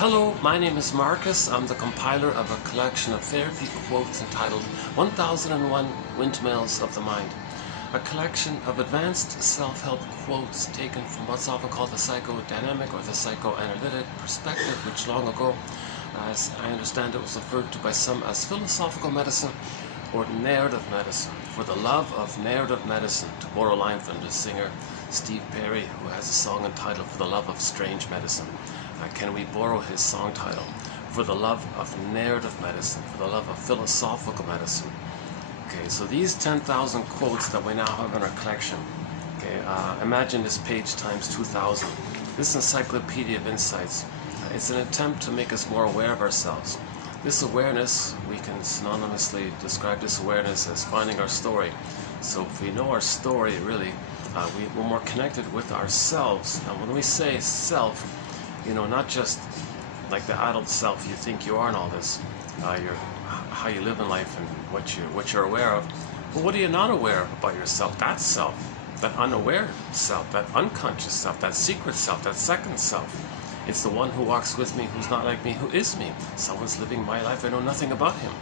Hello, my name is Marcus. I'm the compiler of a collection of therapy quotes entitled 1001 Windmills of the Mind. A collection of advanced self-help quotes taken from what's often called the psychodynamic or the psychoanalytic perspective, which long ago, as I understand it, was referred to by some as philosophical medicine or narrative medicine. For the love of narrative medicine, to borrow a line from the singer Steve Perry, who has a song entitled For the Love of Strange Medicine. Can we borrow his song title? For the love of narrative medicine, for the love of philosophical medicine. Okay, so these 10,000 quotes that we now have in our collection, okay, imagine this page times 2,000. This encyclopedia of insights, it's an attempt to make us more aware of ourselves. This awareness, we can synonymously describe this awareness as finding our story. So if we know our story, really, we're more connected with ourselves. And when we say self, you know, not just like the adult self you think you are in all this, how you live in life and what you're aware of, but what are you not aware of about yourself? That self, that unaware self, that unconscious self, that secret self, that second self. It's the one who walks with me, who's not like me, who is me. Someone's living my life, I know nothing about him.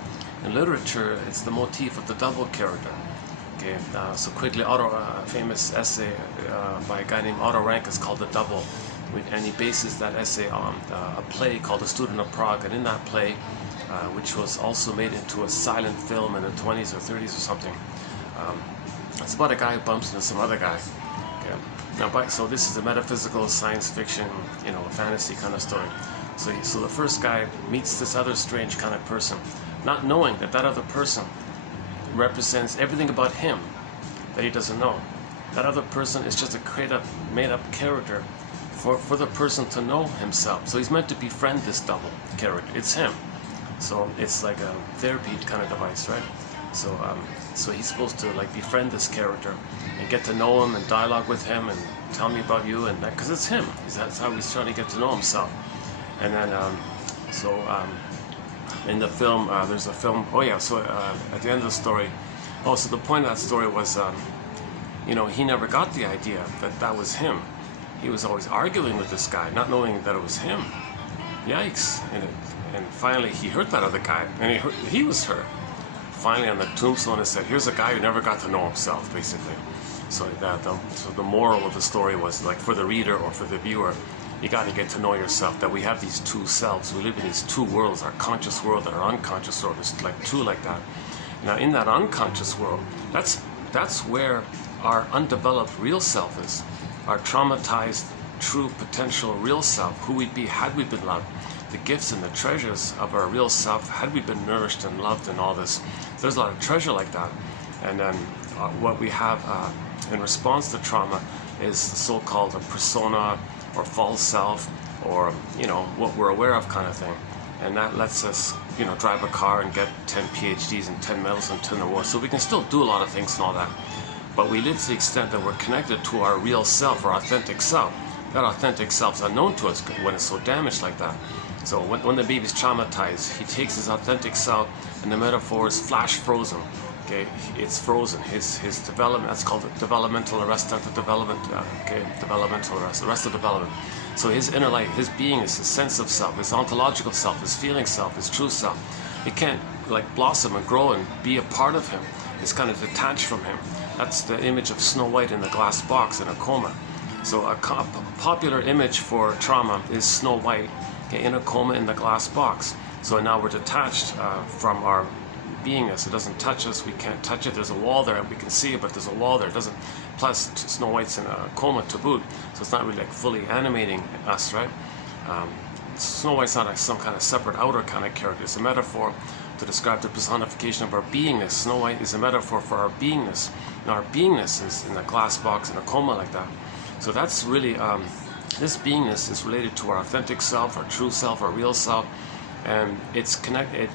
In literature, it's the motif of the double character. Okay, so quickly, a famous essay by a guy named Otto Rank is called The Double. And he bases that essay on a play called The Student of Prague, and in that play, which was also made into a silent film in the 20s or 30s or something, it's about a guy who bumps into some other guy. Okay. Now, so this is a metaphysical science fiction, you know, a fantasy kind of story. So the first guy meets this other strange kind of person, not knowing that that other person represents everything about him that he doesn't know. That other person is just a made-up character for the person to know himself. So he's meant to befriend this double character. It's him. So it's like a therapy kind of device, right? So he's supposed to like befriend this character and get to know him and dialogue with him and tell me about you, and because it's him. That's how he's trying to get to know himself. And then in the film, there's a film. Oh yeah. So at the end of the story, so the point of that story was, you know, he never got the idea that that was him. He was always arguing with this guy, not knowing that it was him. Yikes. And finally he hurt that other guy, and he was hurt. Finally on the tombstone it said, here's a guy who never got to know himself, basically. So the moral of the story was, like, for the reader or for the viewer, you got to get to know yourself, that we have these two selves. We live in these two worlds, our conscious world and our unconscious world. It's like two like that. Now in that unconscious world, that's where our undeveloped real self is. Our traumatized, true potential real self, who we'd be had we been loved, the gifts and the treasures of our real self, had we been nourished and loved and all this. There's a lot of treasure like that. And then what we have in response to trauma is the so-called persona or false self, or, you know, what we're aware of kind of thing. And that lets us, you know, drive a car and get 10 PhDs and 10 medals and 10 awards. So we can still do a lot of things and all that. But we live to the extent that we're connected to our real self, our authentic self. That authentic self is unknown to us when it's so damaged like that. So when the baby's traumatized, he takes his authentic self, and the metaphor is flash frozen. Okay, it's frozen. His development, that's called developmental arrest, development. Developmental arrested development. So his inner life, his beingness, his sense of self, his ontological self, his feeling self, his true self, it can't like blossom and grow and be a part of him. It's kind of detached from him. That's the image of Snow White in the glass box in a coma. So a popular image for trauma is Snow White, okay, in a coma in the glass box. So now we're detached from our beingness. It doesn't touch us. We can't touch it. There's a wall there. We can see it, but there's a wall there. It doesn't. Plus, Snow White's in a coma to boot, so it's not really like fully animating us, right? Snow White's not like some kind of separate outer kind of character. It's a metaphor to describe the personification of our beingness. Snow White is a metaphor for our beingness. Now our beingness is in a glass box in a coma like that. So that's really, this beingness is related to our authentic self, our true self, our real self, and it's connected.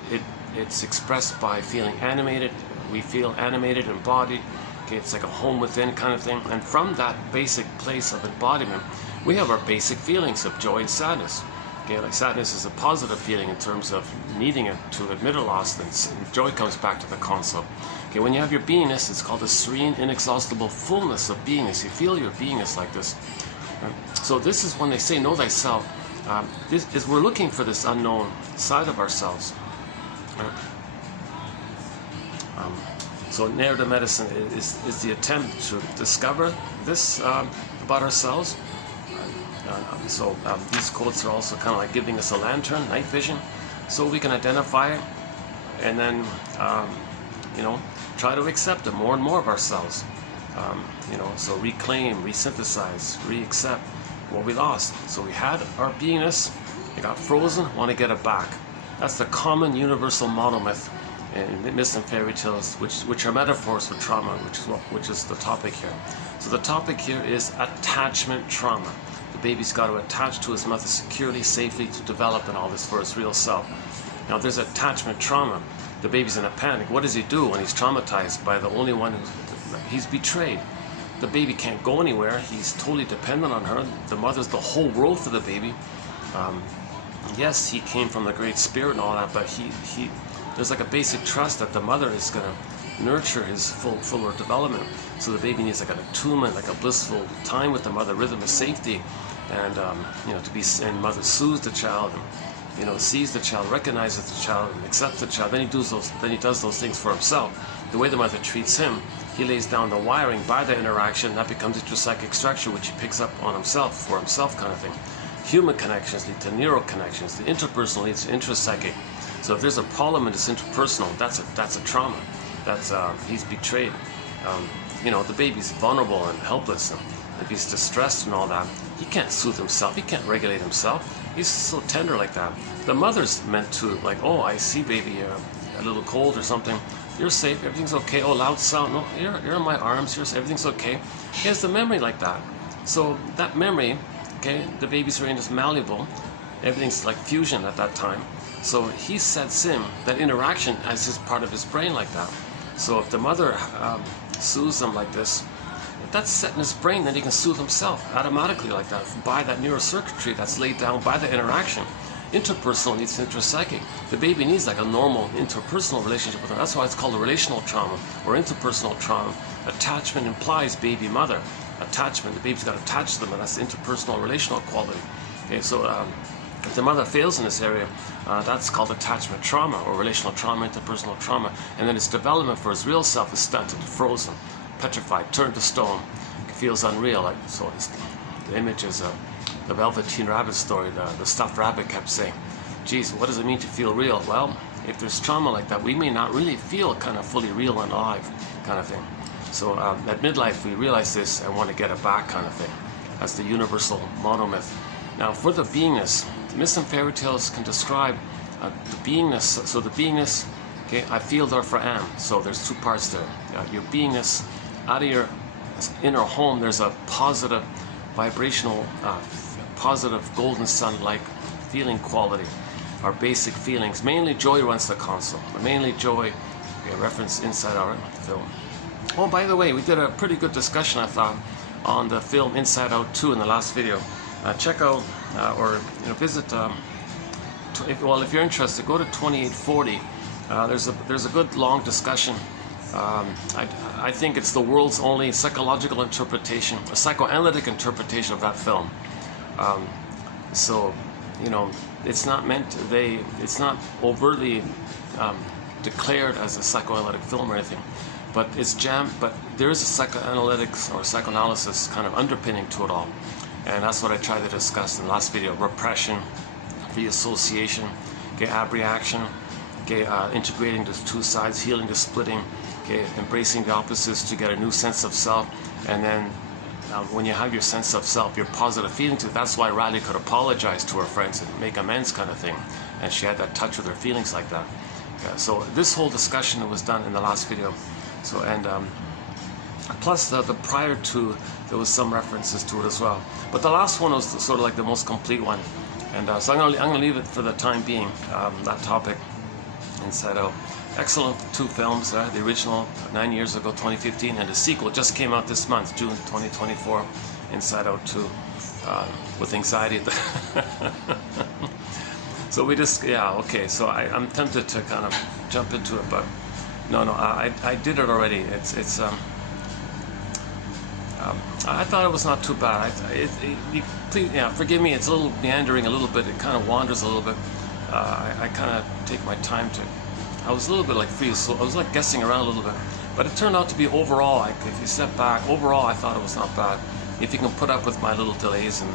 It's expressed by feeling animated. We feel animated, embodied. Okay, it's like a home within kind of thing. And from that basic place of embodiment, we have our basic feelings of joy and sadness. Okay, like sadness is a positive feeling in terms of needing it to admit a loss, and joy comes back to the console. Okay, when you have your beingness, it's called the serene, inexhaustible fullness of beingness. You feel your beingness like this. So this is when they say know thyself. this is we're looking for this unknown side of ourselves. So narrative medicine is the attempt to discover this about ourselves. These quotes are also kind of like giving us a lantern, night vision, so we can identify it and then try to accept it, more and more of ourselves. So reclaim, resynthesize, re-accept what we lost. So we had our beingness, it got frozen, want to get it back. That's the common universal monomyth in myths and fairy tales, which are metaphors for trauma, which is the topic here. So the topic here is attachment trauma. The baby's got to attach to his mother securely, safely, to develop and all this for his real self. Now, there's attachment trauma. The baby's in a panic. What does he do when he's traumatized by the only one he's betrayed? The baby can't go anywhere. He's totally dependent on her. The mother's the whole world for the baby. Yes, he came from the Great Spirit and all that, but there's like a basic trust that the mother is going to nurture his fuller development. So the baby needs like an attunement, like a blissful time with the mother, rhythm of safety, and and mother soothes the child, and sees the child, recognizes the child, and accepts the child. Then he does those things for himself. The way the mother treats him, he lays down the wiring by the interaction. That becomes intrapsychic structure, which he picks up on himself, for himself kind of thing. Human connections lead to neural connections. The interpersonal leads to intrapsychic. So if there's a problem in this interpersonal, that's a trauma. He's betrayed. The baby's vulnerable and helpless. And if he's distressed and all that, he can't soothe himself. He can't regulate himself. He's so tender like that. The mother's meant to, like, oh, I see, baby, a little cold or something. You're safe. Everything's okay. Oh, loud sound. No, you're in my arms. Everything's okay. He has the memory like that. So that memory, okay, the baby's brain is malleable. Everything's like fusion at that time. So he sets in that interaction as his part of his brain like that. So if the mother soothes him like this, if that's set in his brain, then he can soothe himself automatically like that by that neurocircuitry that's laid down by the interaction. Interpersonal needs intrapsychic. The baby needs like a normal interpersonal relationship with her. That's why it's called a relational trauma or interpersonal trauma. Attachment implies baby-mother. Attachment, the baby's got attached to them, and that's the interpersonal relational quality. Okay, so if the mother fails in this area, that's called attachment trauma or relational trauma, interpersonal trauma. And then its development for his real self is stunted, frozen, petrified, turned to stone. It feels unreal. The image is the Velveteen Rabbit story. The stuffed rabbit kept saying, geez, what does it mean to feel real? Well, if there's trauma like that, we may not really feel kind of fully real and alive kind of thing. So at midlife, we realize this and want to get it back kind of thing. That's the universal monomyth. Now, for the beingness, myths and fairy tales can describe the beingness. So the beingness, okay, I feel therefore am. So there's two parts there. Your beingness, out of your inner home, there's a positive, vibrational, positive golden sun-like feeling quality. Our basic feelings. Mainly joy runs the console. Mainly joy. Okay, reference Inside Out film. Oh, by the way, we did a pretty good discussion, I thought, on the film Inside Out 2 in the last video. Check out or visit. If you're interested, go to 2840. There's a good long discussion. I think it's the world's only psychological interpretation, a psychoanalytic interpretation of that film. It's not it's not overtly declared as a psychoanalytic film or anything, but but there is a psychoanalytics or psychoanalysis kind of underpinning to it all. And that's what I tried to discuss in the last video. Repression, reassociation, okay, abreaction, okay, integrating the two sides, healing the splitting, okay, embracing the opposites to get a new sense of self. And then when you have your sense of self, your positive feeling to it, that's why Riley could apologize to her friends and make amends kind of thing. And she had that touch with her feelings like that. Yeah, so this whole discussion was done in the last video. So, and plus the prior to, there was some references to it as well. But the last one was sort of like the most complete one. And so I'm gonna leave it for the time being, that topic, Inside Out. Excellent two films, the original 9 years ago, 2015, and the sequel just came out this month, June 2024, Inside Out 2, with anxiety. So we just, yeah, okay, so I'm tempted to kind of jump into it, but no, I did it already. I thought it was not too bad. Please, yeah, forgive me. It's a little meandering, a little bit. It kind of wanders a little bit. I kind of take my time to. I was a little bit like free, so I was like guessing around a little bit. But it turned out to be overall, like if you step back, overall I thought it was not bad. If you can put up with my little delays and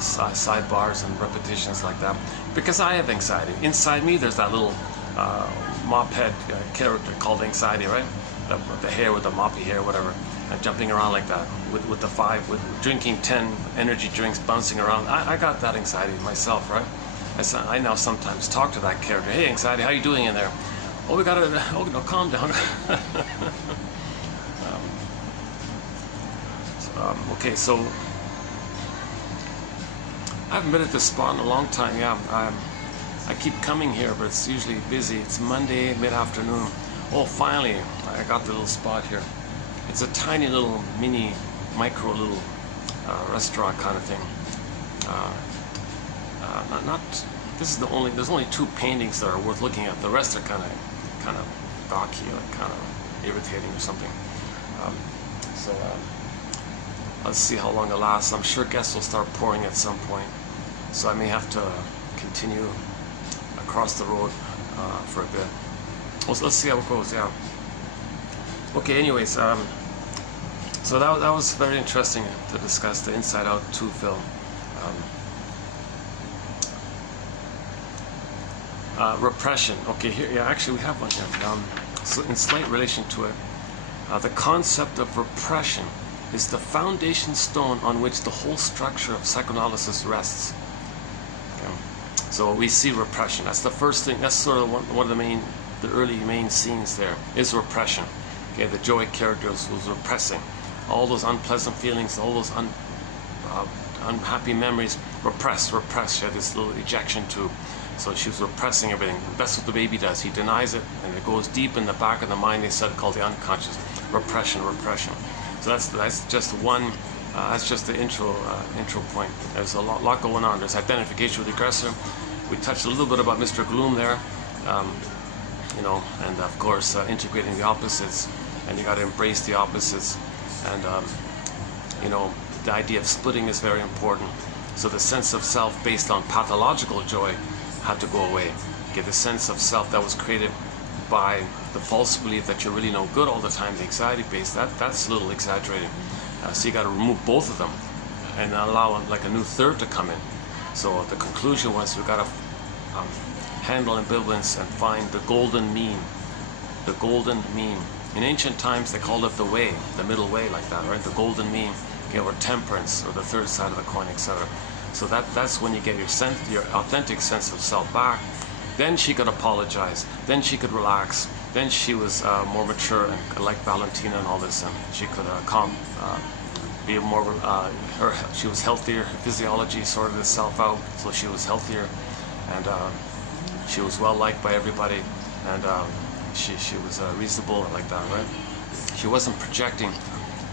sidebars and repetitions like that, because I have anxiety. Inside me, there's that little mop head character called anxiety, right? The hair with the moppy hair, whatever. Jumping around like that with drinking 10 energy drinks, bouncing around. I got that anxiety myself, right? I now sometimes talk to that character. Hey, anxiety, how you doing in there? Oh, we gotta. Oh, no, calm down. Okay, so I haven't been at this spot in a long time. Yeah, I keep coming here, but it's usually busy. It's Monday mid-afternoon. Oh, finally, I got the little spot here. It's a tiny little micro little restaurant kind of thing. This is there's only 2 paintings that are worth looking at. The rest are kind of gawky, like kind of irritating or something. Let's see how long it lasts. I'm sure guests will start pouring at some point, so I may have to continue across the road for a bit. Well, let's see how it goes. Yeah. Okay, anyways, so that was very interesting to discuss the Inside Out 2 film. Repression. Okay, here, yeah, actually we have one here. So in slight relation to it, the concept of repression is the foundation stone on which the whole structure of psychoanalysis rests. Okay. So we see repression. That's the first thing. That's sort of one of the early main scenes there is repression. Okay, the Joey character was repressing all those unpleasant feelings, all those unhappy memories. Repress. She had this little ejection tube, so she was repressing everything. That's what the baby does. He denies it, and it goes deep in the back of the mind. They said called the unconscious. Repression. So that's just one. That's just the intro point. There's a lot going on. There's identification with the aggressor. We touched a little bit about Mr. Gloom there. And of course integrating the opposites, and you got to embrace the opposites, and the idea of splitting is very important. So the sense of self based on pathological joy had to go away. Okay, the sense of self that was created by the false belief that you're really no good all the time, the anxiety based, that's a little exaggerated. So you got to remove both of them and allow like a new third to come in. So the conclusion was we got to handle ambivalence and find the golden mean. The golden mean. In ancient times they called it the way, the middle way, like that, right? The golden mean, okay, or temperance, or the third side of the coin, etc. So that's when you get your authentic sense of self back. Then she could apologize. Then she could relax. Then she was more mature and like Valentina and all this, and she could be more. She was healthier. Her physiology sorted itself out, so she was healthier, and she was well liked by everybody, and she was reasonable like that, right? She wasn't projecting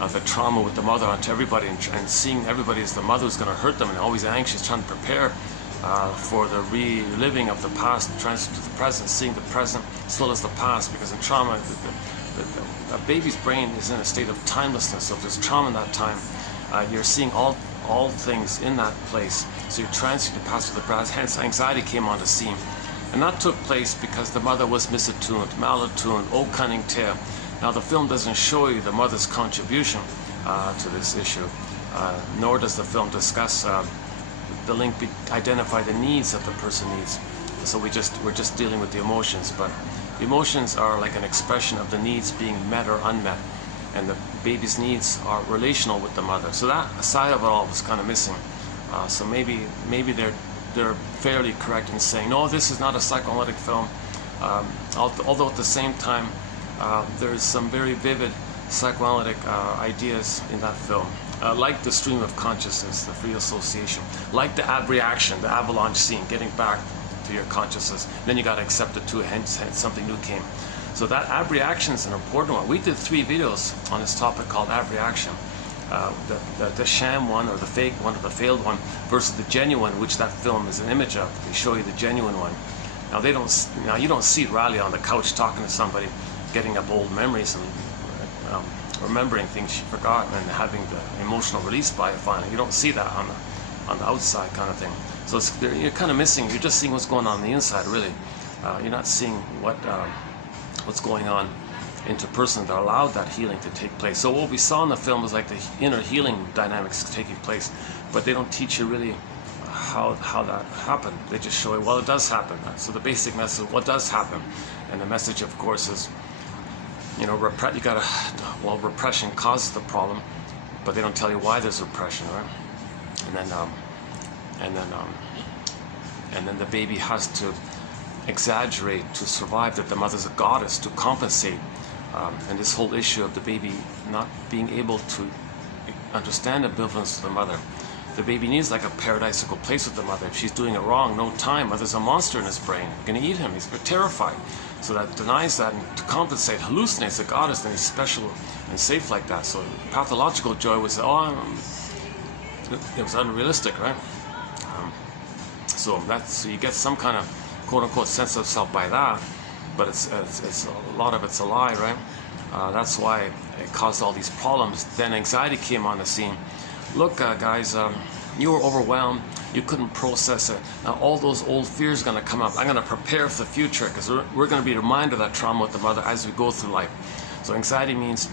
the trauma with the mother onto everybody and seeing everybody as the mother was going to hurt them, and always anxious, trying to prepare for the reliving of the past, transfer to the present, seeing the present still as the past, because in trauma, a baby's brain is in a state of timelessness. So if there's trauma in that time, you're seeing all things in that place. So you're transferring the past to the present. Hence, anxiety came on the scene. And that took place because the mother was misattuned, malattuned, oh cunning tale. Now the film doesn't show you the mother's contribution to this issue, nor does the film discuss the link, identify the needs that the person needs. So we're just dealing with the emotions, but the emotions are like an expression of the needs being met or unmet, and the baby's needs are relational with the mother. So that side of it all was kind of missing. So maybe they're fairly correct in saying, no, this is not a psychoanalytic film, although at the same time there's some very vivid psychoanalytic ideas in that film, like the stream of consciousness, the free association, like the abreaction, the avalanche scene, getting back to your consciousness. Then you got to accept it too, hence something new came. So that abreaction is an important one. We did 3 videos on this topic called abreaction. The sham one, or the fake one, or the failed one, versus the genuine, which that film is an image of. They show you the genuine one. Now you don't see Riley on the couch talking to somebody, getting up old memories and remembering things she forgot and having the emotional release by it finally. You don't see that on the outside kind of thing. So you're kind of missing. You're just seeing what's going on the inside, really. You're not seeing what's going on interpersonally that allowed that healing to take place. So what we saw in the film was like the inner healing dynamics taking place, but they don't teach you really how that happened. They just show you, well, it does happen. So the basic message, what does happen, and the message, of course, is, you know, repression causes the problem, but they don't tell you why there's repression, right? And then the baby has to exaggerate to survive, that the mother's a goddess to compensate. And this whole issue of the baby not being able to understand ambivalence to the mother. The baby needs like a paradisical place with the mother. If she's doing it wrong, no time. There's a monster in his brain, going to eat him. He's terrified. So that denies that, and to compensate, hallucinates the goddess, and he's special and safe like that. So pathological joy was, it was unrealistic, right? So you get some kind of quote-unquote sense of self by that, but it's a lot of it's a lie, right? That's why it caused all these problems. Then anxiety came on the scene. Look, guys, you were overwhelmed. You couldn't process it. Now all those old fears are going to come up. I'm going to prepare for the future, because we're going to be reminded of that trauma with the mother as we go through life. So anxiety means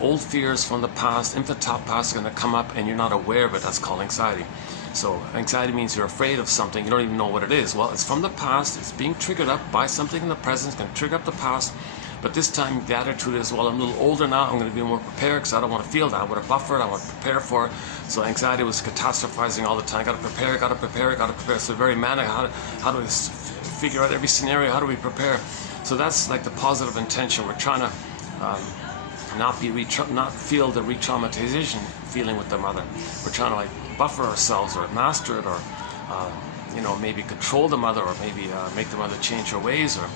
old fears from the past, infantile past, are going to come up, and you're not aware of it. That's called anxiety. So anxiety means you're afraid of something. You don't even know what it is. Well, it's from the past. It's being triggered up by something in the present. It's going to trigger up the past. But this time the attitude is, well, I'm a little older now. I'm going to be more prepared because I don't want to feel that. I want to buffer it. I want to prepare for it. So anxiety was catastrophizing all the time. Got to prepare, got to prepare, got to prepare. So very manic. How do we figure out every scenario? How do we prepare? So that's like the positive intention. We're trying to not feel the re-traumatization feeling with the mother. We're trying to like buffer ourselves or master it, or maybe control the mother, or maybe make the mother change her ways, or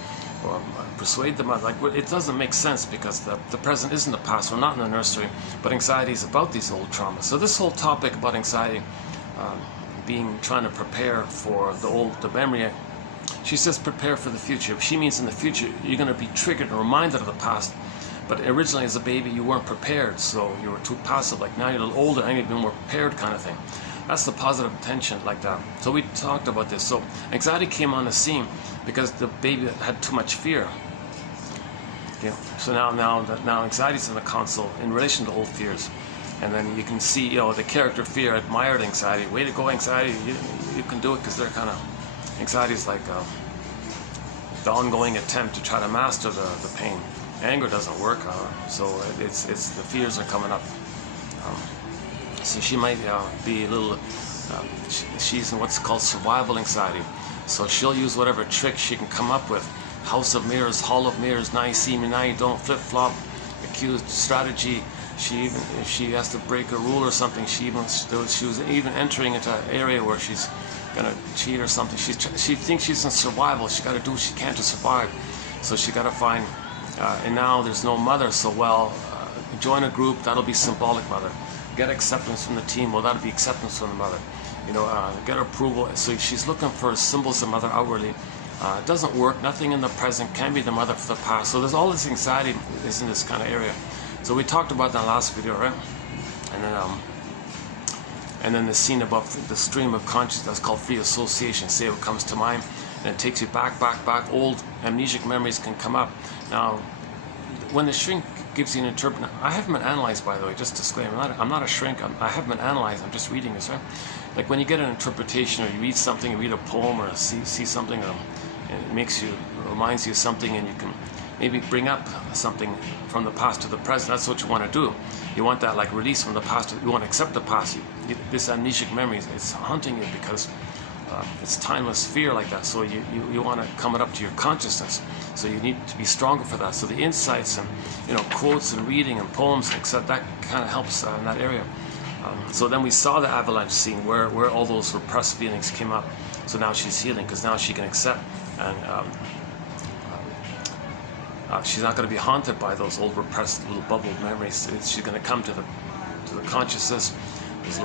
persuade the mother. Like, it doesn't make sense, because the present isn't the past. We're not in the nursery, but anxiety is about these old traumas. So this whole topic about anxiety trying to prepare for the memory, she says prepare for the future. She means in the future you're going to be triggered and reminded of the past. But originally as a baby you weren't prepared, so you were too passive. Like now you're a little older and you've been more prepared, kind of thing. That's the positive intention, like that. So we talked about this. So anxiety came on the scene because the baby had too much fear. So now anxiety's in the console in relation to old fears. And then you can see, the character fear admired anxiety. Way to go, anxiety! You can do it, because they're kind of, anxiety is like the ongoing attempt to try to master the pain. Anger doesn't work, so it's the fears are coming up. So she might be a little. She's in what's called survival anxiety. So she'll use whatever trick she can come up with. House of mirrors, hall of mirrors. Now you see me, now you don't. Flip flop, accused strategy. If she has to break a rule or something, she was even entering into an area where she's gonna cheat or something. She thinks she's in survival. She got to do what she can to survive. So she got to find. And now there's no mother, so join a group, that'll be symbolic mother. Get acceptance from the team, well, that'll be acceptance from the mother. Get approval. So she's looking for symbols of mother outwardly. It doesn't work. Nothing in the present can be the mother for the past. So there's all this anxiety is in this kind of area. So we talked about that last video, right? And then the scene above the stream of consciousness, that's called free association. Say what comes to mind. And it takes you back. Old amnesic memories can come up. Now, when the shrink gives you an interpretation, I haven't been analyzed, by the way, just disclaimer, I'm not a shrink, I haven't been analyzed, I'm just reading this, right? Like when you get an interpretation, or you read something, you read a poem, or see something, and it reminds you of something, and you can maybe bring up something from the past to the present. That's what you want to do. You want that like release from the past. You want to accept the past. This amnesic memory, it's haunting you because it's timeless fear like that. So you want to come it up to your consciousness. So you need to be stronger for that. So the insights and quotes and reading and poems, except that kind of helps in that area. So then we saw the avalanche scene where all those repressed feelings came up. So now she's healing because now she can accept, and she's not going to be haunted by those old repressed little bubbled memories. She's going to come to the consciousness. There's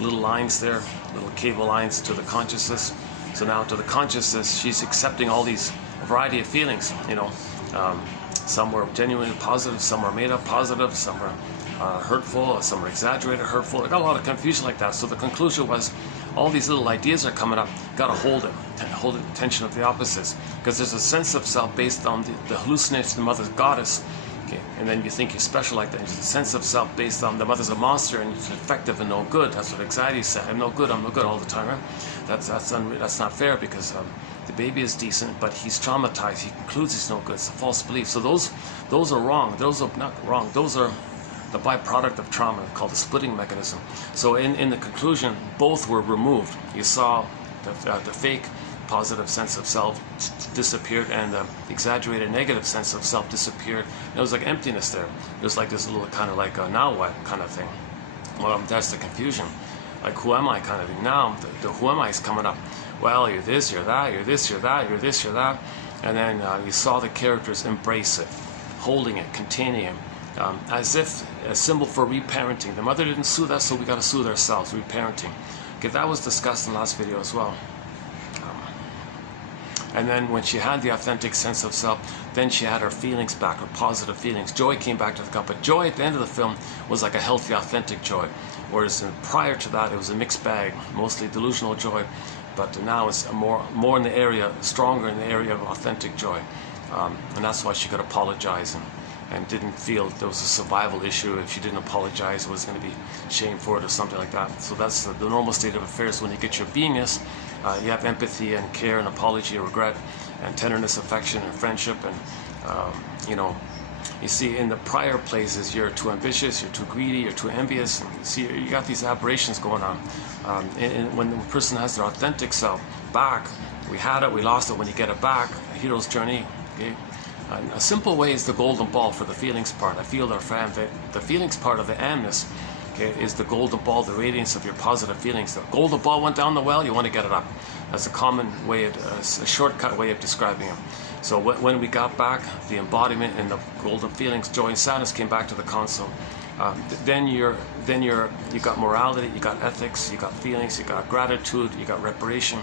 little lines there, little cable lines to the consciousness. So now to the consciousness, she's accepting all these variety of feelings. Some were genuinely positive, some were made up positive, some were hurtful, some were exaggerated hurtful. I got a lot of confusion like that. So the conclusion was, all these little ideas are coming up, got to hold the tension of the opposites, because there's a sense of self based on the hallucination of the mother's goddess. Okay, and then you think you're special like that. There's a sense of self based on the mother's a monster and it's effective and no good. That's what anxiety said. I'm no good all the time. Right? That's not fair, because the baby is decent, but he's traumatized. He concludes he's no good. It's a false belief. So those are wrong. Those are not wrong. Those are the byproduct of trauma, called the splitting mechanism. So in the conclusion, both were removed. You saw the fake positive sense of self disappeared, and the exaggerated negative sense of self disappeared. It was like emptiness there. It was like this little kind of like now what kind of thing. Well, that's the confusion. Like, who am I kind of thing. Now the who am I is coming up. Well, you're this, you're that, you're this, you're that, you're this, you're that. And then you saw the characters embrace it, holding it, containing it, as if a symbol for reparenting. The mother didn't soothe us, so we got to soothe ourselves, reparenting. Okay, that was discussed in the last video as well. And then when she had the authentic sense of self, then she had her feelings back, her positive feelings. Joy came back to the cup, but joy at the end of the film was like a healthy, authentic joy. Whereas prior to that, it was a mixed bag, mostly delusional joy, but now it's more in the area, stronger in the area of authentic joy. And that's why she could apologize and didn't feel there was a survival issue. If she didn't apologize, it was going to be shame for it or something like that. So that's the normal state of affairs. When you get your beingness, you have empathy and care and apology, regret and tenderness, affection and friendship. And you see in the prior places, you're too ambitious, you're too greedy, you're too envious. And see, you got these aberrations going on. And when the person has their authentic self back, we had it, we lost it. When you get it back, a hero's journey. Okay? A simple way is the golden ball for the feelings part. I feel their friend. The feelings part of the amness, okay, is the golden ball, the radiance of your positive feelings. The golden ball went down the well, you want to get it up. That's a common way, a shortcut way of describing it. So when we got back the embodiment and the golden feelings, joy and sadness came back to the console. Then you got morality, you got ethics, you got feelings, you got gratitude, you got reparation.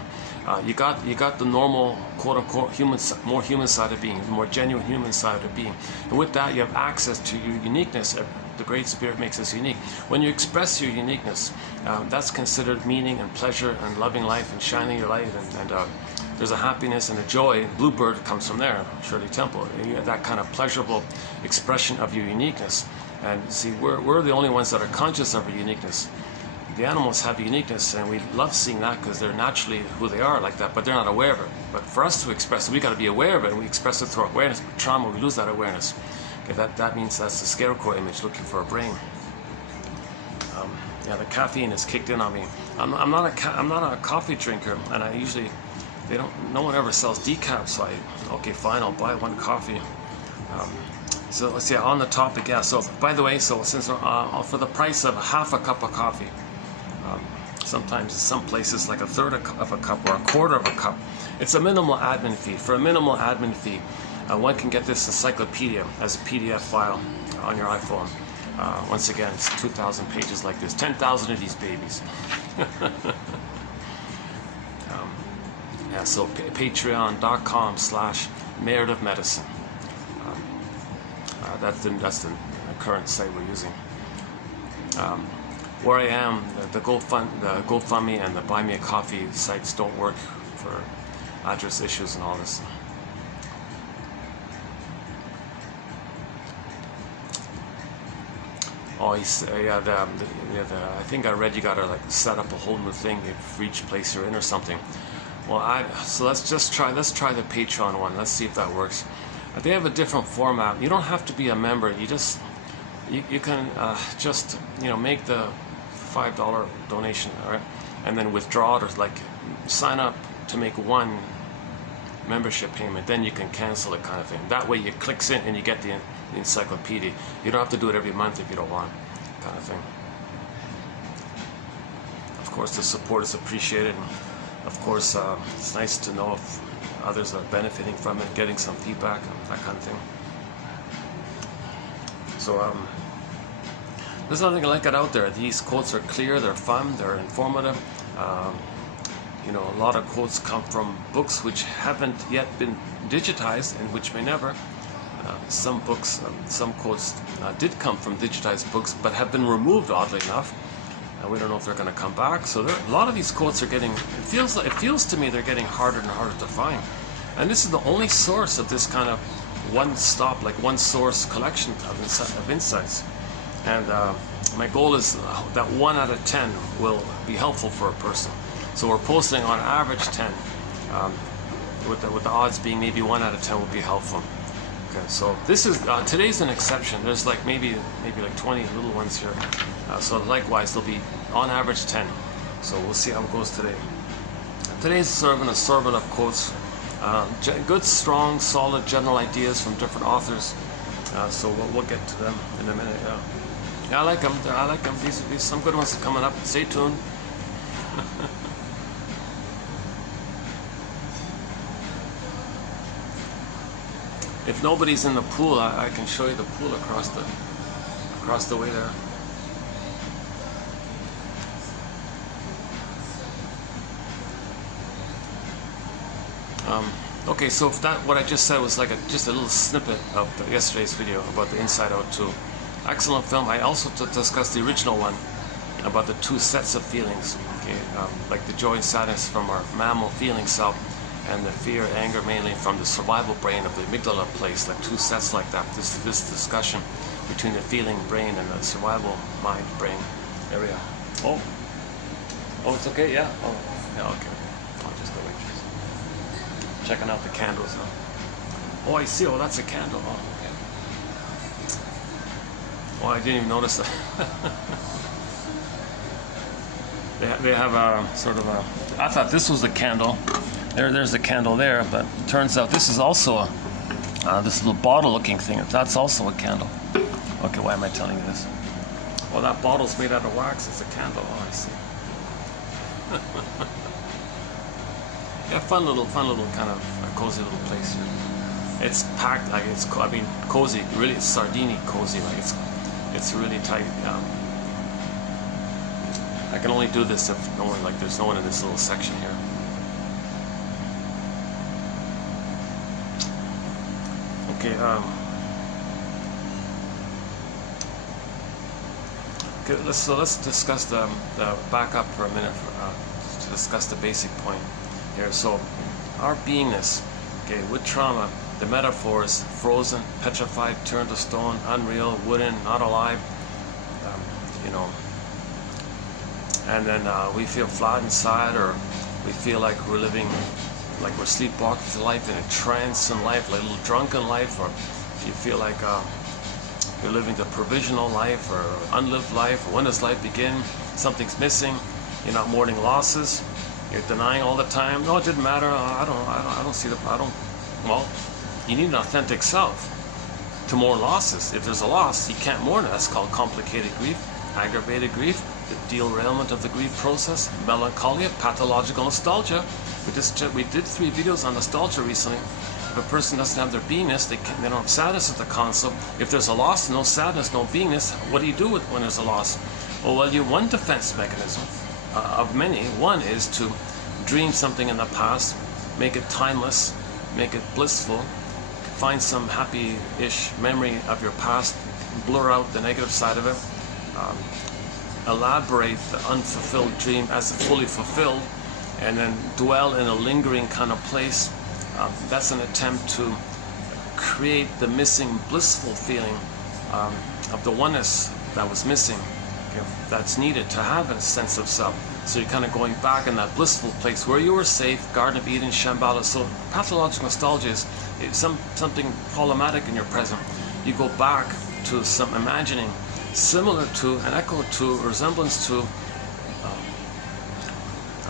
You got the normal, quote unquote, more human side of being, the more genuine human side of being. And with that, you have access to your uniqueness. The Great Spirit makes us unique. When you express your uniqueness, that's considered meaning and pleasure and loving life and shining your light. And there's a happiness and a joy. Bluebird comes from there, Shirley Temple. You have that kind of pleasurable expression of your uniqueness. And see, we're the only ones that are conscious of our uniqueness. The animals have uniqueness, and we love seeing that because they're naturally who they are like that, but they're not aware of it. But for us to express it, we got to be aware of it, and we express it through our awareness. With trauma, we lose that awareness. Okay, that means that's the scarecrow image looking for a brain. Yeah, the caffeine is kicked in on me. I'm not a coffee drinker, and I usually no one ever sells decaf, so okay, fine, I'll buy one coffee. So let's see, on the topic, yeah, so by the way, so since for the price of half a cup of coffee, sometimes in some places like a third of a cup or a quarter of a cup, it's a minimal admin fee. For a minimal admin fee, one can get this encyclopedia as a PDF file on your iPhone. Once again, it's 2,000 pages like this, 10,000 of these babies. Yeah, so patreon.com/narrative-medicine. That's the current site we're using. Where I am, the GoFundMe and the Buy Me a Coffee sites don't work for address issues and all this. Oh, I think I read you gotta like set up a whole new thing for each place you're in or something. Well, so let's try the Patreon one. Let's see if that works. They have a different format. You don't have to be a member. You can just make the $5 donation, all right, and then withdraw it, or like sign up to make one membership payment. Then you can cancel it, kind of thing. That way, it clicks in and you get the encyclopedia. You don't have to do it every month if you don't want, kind of thing. Of course, the support is appreciated. Of course, it's nice to know if others are benefiting from it, getting some feedback, that kind of thing. So there's nothing like it out there. These quotes are clear, they're fun, they're informative. A lot of quotes come from books which haven't yet been digitized and which may never. some books, some quotes did come from digitized books, but have been removed, oddly enough. We don't know if they're going to come back. So a lot of these quotes are getting, it feels to me they're getting harder and harder to find. And this is the only source of this kind of one-stop, like one-source collection of insights. And my goal is that 1 out of 10 will be helpful for a person. So we're posting on average 10, with the odds being maybe 1 out of 10 will be helpful. Okay, so this is today's an exception. There's like maybe like 20 little ones here. So likewise, there'll be on average 10. So we'll see how it goes today. Today's sort of an assortment of quotes. Good, strong, solid general ideas from different authors. So we'll get to them in a minute. Yeah, I like them. I like them. These some good ones are coming up. Stay tuned. If nobody's in the pool, I can show you the pool across the way there. Okay, so if what I just said was like just a little snippet of yesterday's video about the Inside Out 2. Excellent film. I also discussed the original one about the two sets of feelings, okay, like the joy and sadness from our mammal feeling self, and the fear, anger mainly from the survival brain of the amygdala place, like two sets like that. This discussion between the feeling brain and the survival mind brain area. Oh, it's okay. Yeah. Oh, yeah. Okay. I'll just go wait. Checking out the candles now. Oh, I see. Oh, that's a candle. Oh, okay. Oh, I didn't even notice that. They have a sort of a. I thought this was the candle. There's a candle there, but it turns out this is also this little bottle-looking thing. That's also a candle. Okay, why am I telling you this? Well, that bottle's made out of wax. It's a candle. Oh, I see. Yeah, fun little kind of cozy little place here. It's packed, like cozy. Really, it's sardine cozy. Like it's really tight. I can only do this if there's no one in this little section here. Okay, let's discuss the back up for a minute to discuss the basic point here. So our beingness, okay, with trauma, the metaphor is frozen, petrified, turned to stone, unreal, wooden, not alive, and then we feel flat inside, or we feel like we're living, like we're sleepwalking through life, in a trance in life, like a little drunken life, or if you feel like you're living the provisional life or unlived life, or when does life begin? Something's missing. You're not mourning losses. You're denying all the time. No, it didn't matter. I don't see the problem. Well, you need an authentic self to mourn losses. If there's a loss, you can't mourn it. That's called complicated grief, aggravated grief, the derailment of the grief process, melancholia, pathological nostalgia. We did 3 videos on nostalgia recently. If a person doesn't have their beingness, they don't have sadness at the console. If there's a loss, no sadness, no beingness, what do you do when there's a loss? Well, you have one defense mechanism of many. One is to dream something in the past, make it timeless, make it blissful, find some happy-ish memory of your past, blur out the negative side of it, elaborate the unfulfilled dream as fully fulfilled, and then dwell in a lingering kind of place. That's an attempt to create the missing blissful feeling of the oneness that was missing, that's needed to have a sense of self. So you're kind of going back in that blissful place where you were safe, Garden of Eden, Shambhala. So pathological nostalgia is something problematic in your present. You go back to some imagining similar to, an echo to, a resemblance to,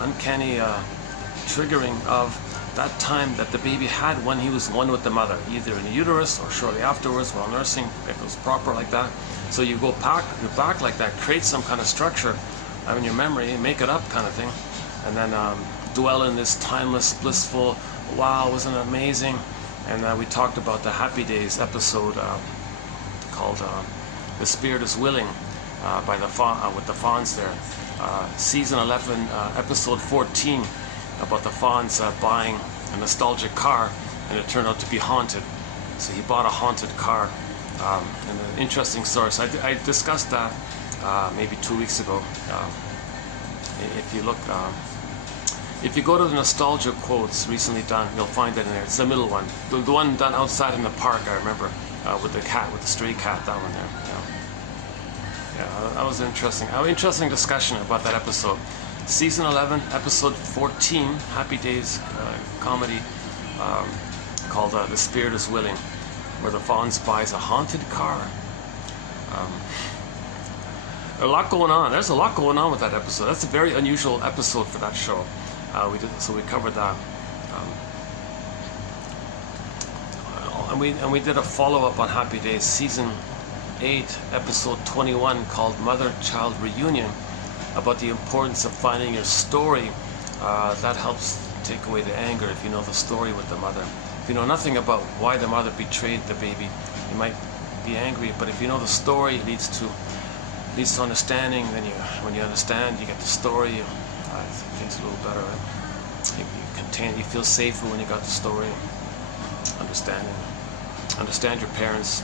uncanny triggering of that time that the baby had when he was one with the mother, either in the uterus or shortly afterwards while nursing, if it was proper like that. So you go back like that, create some kind of structure in your memory, make it up kind of thing, and then dwell in this timeless, blissful, wow, wasn't it amazing? And we talked about the Happy Days episode called The Spirit is Willing by with the Fawns there. Season 11, episode 14, about the Fawns buying a nostalgic car, and it turned out to be haunted. So he bought a haunted car. And an interesting story. So I discussed that maybe 2 weeks ago. If you look, if you go to the nostalgia quotes recently done, you'll find it in there. It's the middle one, the one done outside in the park. I remember with the cat, with the stray cat. That one there. Yeah, that was interesting discussion about that episode. Season 11, episode 14, Happy Days comedy called "The Spirit Is Willing," where the Fonz buys a haunted car. A lot going on. There's a lot going on with that episode. That's a very unusual episode for that show. We covered that, and we did a follow-up on Happy Days, season 8, episode 21, called Mother-Child Reunion, about the importance of finding your story. That helps take away the anger if you know the story with the mother. If you know nothing about why the mother betrayed the baby, you might be angry, but if you know the story, it leads to understanding. Then when you understand, you get the story, things a little better, right? You feel safer when you got the story. Understand your parents,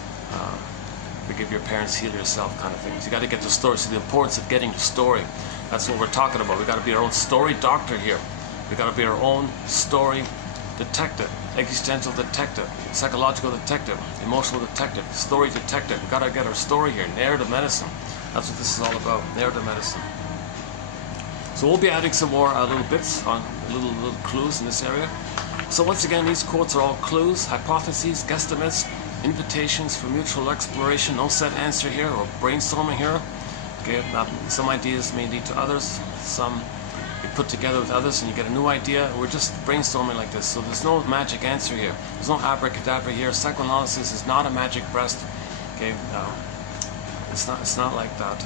forgive your parents, heal yourself, kind of things. You got to get the story. So the importance of getting the story, that's what we're talking about. We got to be our own story doctor here. We got to be our own story detective, existential detective, psychological detective, emotional detective, story detective. We got to get our story here. Narrative medicine. That's what this is all about. Narrative medicine. So we'll be adding some more little bits on little clues in this area. So once again, these quotes are all clues, hypotheses, guesstimates, invitations for mutual exploration. No set answer here or brainstorming here. Okay, some ideas may lead to others. Some you put together with others and you get a new idea. We're just brainstorming like this. So there's no magic answer here. There's no abracadabra here. Psychoanalysis is not a magic breast. Okay, it's not like that.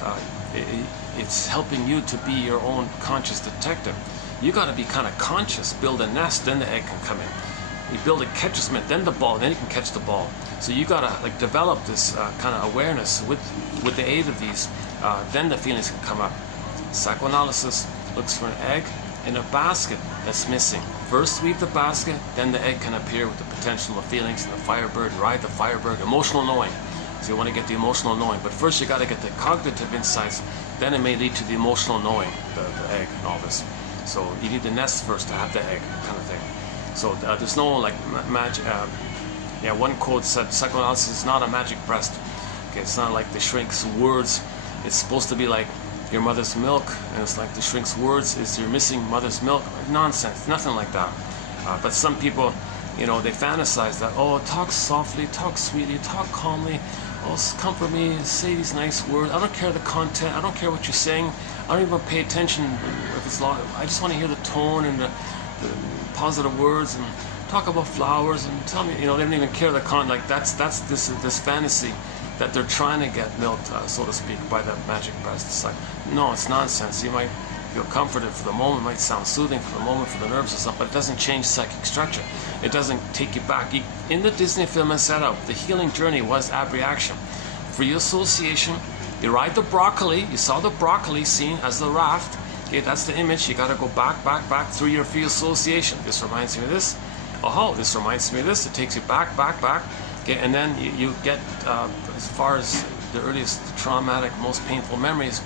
It's helping you to be your own conscious detective. You got to be kind of conscious. Build a nest, then the egg can come in. You build a catcher's mitt, then the ball, then you can catch the ball. So you got to develop this kind of awareness with the aid of these. Then the feelings can come up. Psychoanalysis looks for an egg in a basket that's missing. First weave the basket, then the egg can appear with the potential of feelings and the firebird, ride the firebird, emotional knowing. So you want to get the emotional knowing, but first you got to get the cognitive insights, then it may lead to the emotional knowing, the egg and all this. So you need the nest first to have the egg, kind of thing. So there's no magic. One quote said, psychoanalysis is not a magic breast. Okay, it's not like the shrink's words. It's supposed to be like your mother's milk, and it's like the shrink's words is your missing mother's milk. Nonsense, nothing like that. But some people, they fantasize that, oh, talk softly, talk sweetly, talk calmly, oh, comfort me, say these nice words. I don't care the content, I don't care what you're saying. I don't even pay attention if it's long. I just want to hear the tone and the positive words, and talk about flowers and tell me, they don't even care the content. Like that's this fantasy that they're trying to get milked, so to speak, by that magic breast. It's like, no, it's nonsense. You might feel comforted for the moment, might sound soothing for the moment for the nerves and stuff, but it doesn't change psychic structure. It doesn't take you back. In the Disney film and setup, the healing journey was abreaction. Free association. You ride the broccoli. You saw the broccoli scene as the raft. Okay, that's the image. You got to go back through your free association. This reminds me of this. Oh, this reminds me of this. It takes you back. Okay, and then you get as far as the earliest traumatic, most painful memories.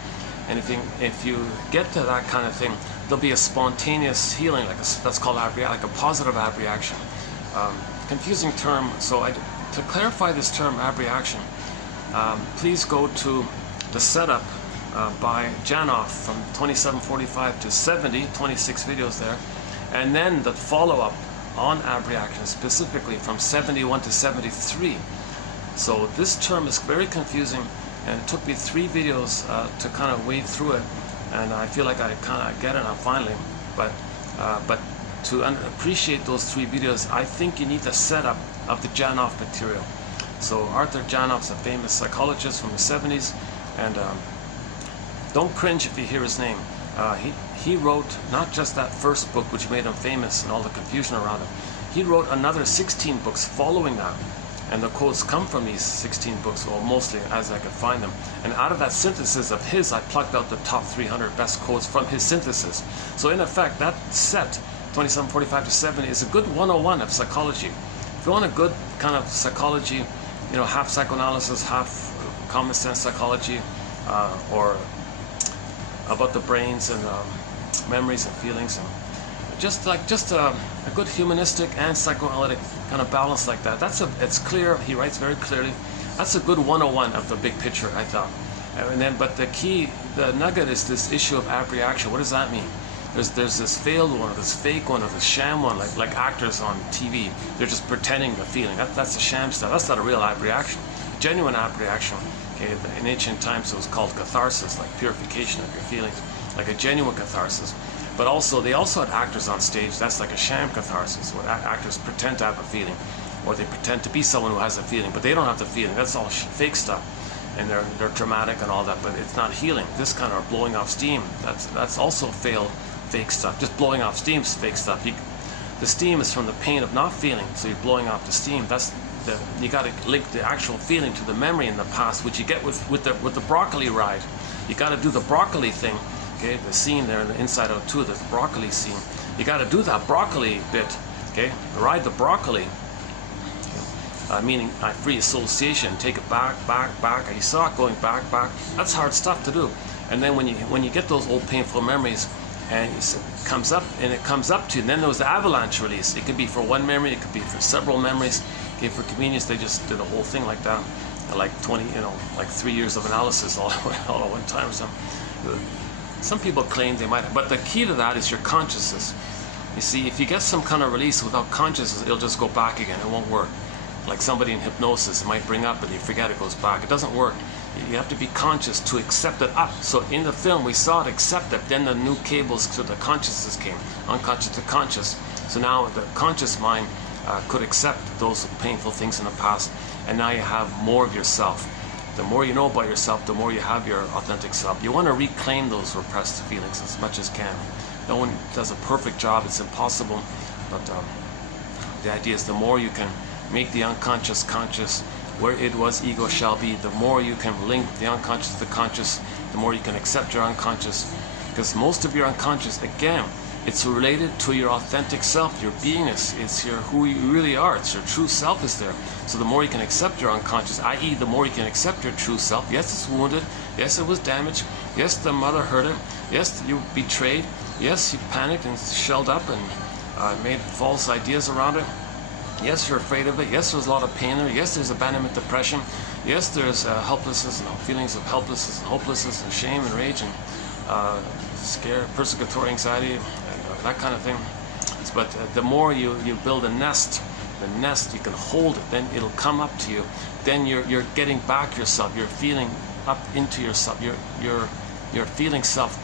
And if you get to that kind of thing, there'll be a spontaneous healing, that's called like a positive abreaction. Confusing term. So to clarify this term abreaction, please go to the setup by Janoff from 2745 to 70, 26 videos there, and then the follow-up on abreaction, specifically from 71 to 73. So this term is very confusing, and it took me 3 videos to kind of wade through it, and I feel like I kind of get it now finally. But to appreciate those 3 videos, I think you need the setup of the Janoff material. So Arthur Janoff's a famous psychologist from the 70s, and don't cringe if you hear his name. He wrote not just that first book, which made him famous and all the confusion around him. He wrote another 16 books following that. And the quotes come from these 16 books, or mostly as I could find them. And out of that synthesis of his, I plucked out the top 300 best quotes from his synthesis. So in effect, that set, 2745 to 70, is a good 101 of psychology. if you want a good kind of psychology, you know, half psychoanalysis, half common sense psychology, or about the brains and memories and feelings, and just a good humanistic and psychoanalytic kind of balance like that. It's clear. He writes very clearly. That's a good 101 of the big picture, I thought. And then, but the key, the nugget is this issue of apprehension. What does that mean? There's this failed one, or this fake one, or this sham one, like actors on TV. They're just pretending the feeling. That's a sham stuff. That's not a real apprehension. Genuine apprehension. Okay, in ancient times it was called catharsis, like purification of your feelings, like a genuine catharsis. But also, they also had actors on stage. That's like a sham catharsis, where actors pretend to have a feeling, or they pretend to be someone who has a feeling, but they don't have the feeling. That's all fake stuff, and they're dramatic and all that, but it's not healing. This kind of blowing off steam, that's also failed fake stuff. Just blowing off steam is fake stuff. The steam is from the pain of not feeling, so you're blowing off the steam. You got to link the actual feeling to the memory in the past, which you get with the broccoli ride. You got to do the broccoli thing. Okay, the scene there in the Inside Out 2, the broccoli scene. You got to do that broccoli bit. Okay, ride the broccoli. Meaning free association, take it back. You saw it going back. That's hard stuff to do. And then when you get those old painful memories, and it comes up to you, and then there was the avalanche release. It could be for one memory, it could be for several memories. Okay, for convenience, they just did a whole thing like that, like 20, like 3 years of analysis all at one time or something. Some people claim they might, but the key to that is your consciousness. You see, if you get some kind of release without consciousness, it'll just go back again. It won't work. Like somebody in hypnosis might bring up and you forget, it goes back. It doesn't work. You have to be conscious to accept it up. So in the film, we saw it accept it. Then the new cables to the consciousness came, unconscious to conscious. So now the conscious mind could accept those painful things in the past, and now you have more of yourself. The more you know about yourself, the more you have your authentic self. You want to reclaim those repressed feelings as much as can. No one does a perfect job. It's impossible. But the idea is the more you can make the unconscious conscious, where it was, ego shall be, the more you can link the unconscious to the conscious, the more you can accept your unconscious. Because most of your unconscious, again, it's related to your authentic self, your beingness. It's who you really are. It's your true self is there. So the more you can accept your unconscious, i.e. the more you can accept your true self. Yes, it's wounded. Yes, it was damaged. Yes, the mother hurt it. Yes, you betrayed. Yes, you panicked and shelled up and made false ideas around it. Yes, you're afraid of it. Yes, there's a lot of pain there. Yes, there's abandonment, depression. Yes, there's helplessness and feelings of helplessness and hopelessness and shame and rage and scare, persecutory anxiety, and that kind of thing. But the more you build a nest, you can hold it, then it'll come up to you. Then you're getting back yourself. You're feeling up into yourself. Your feeling self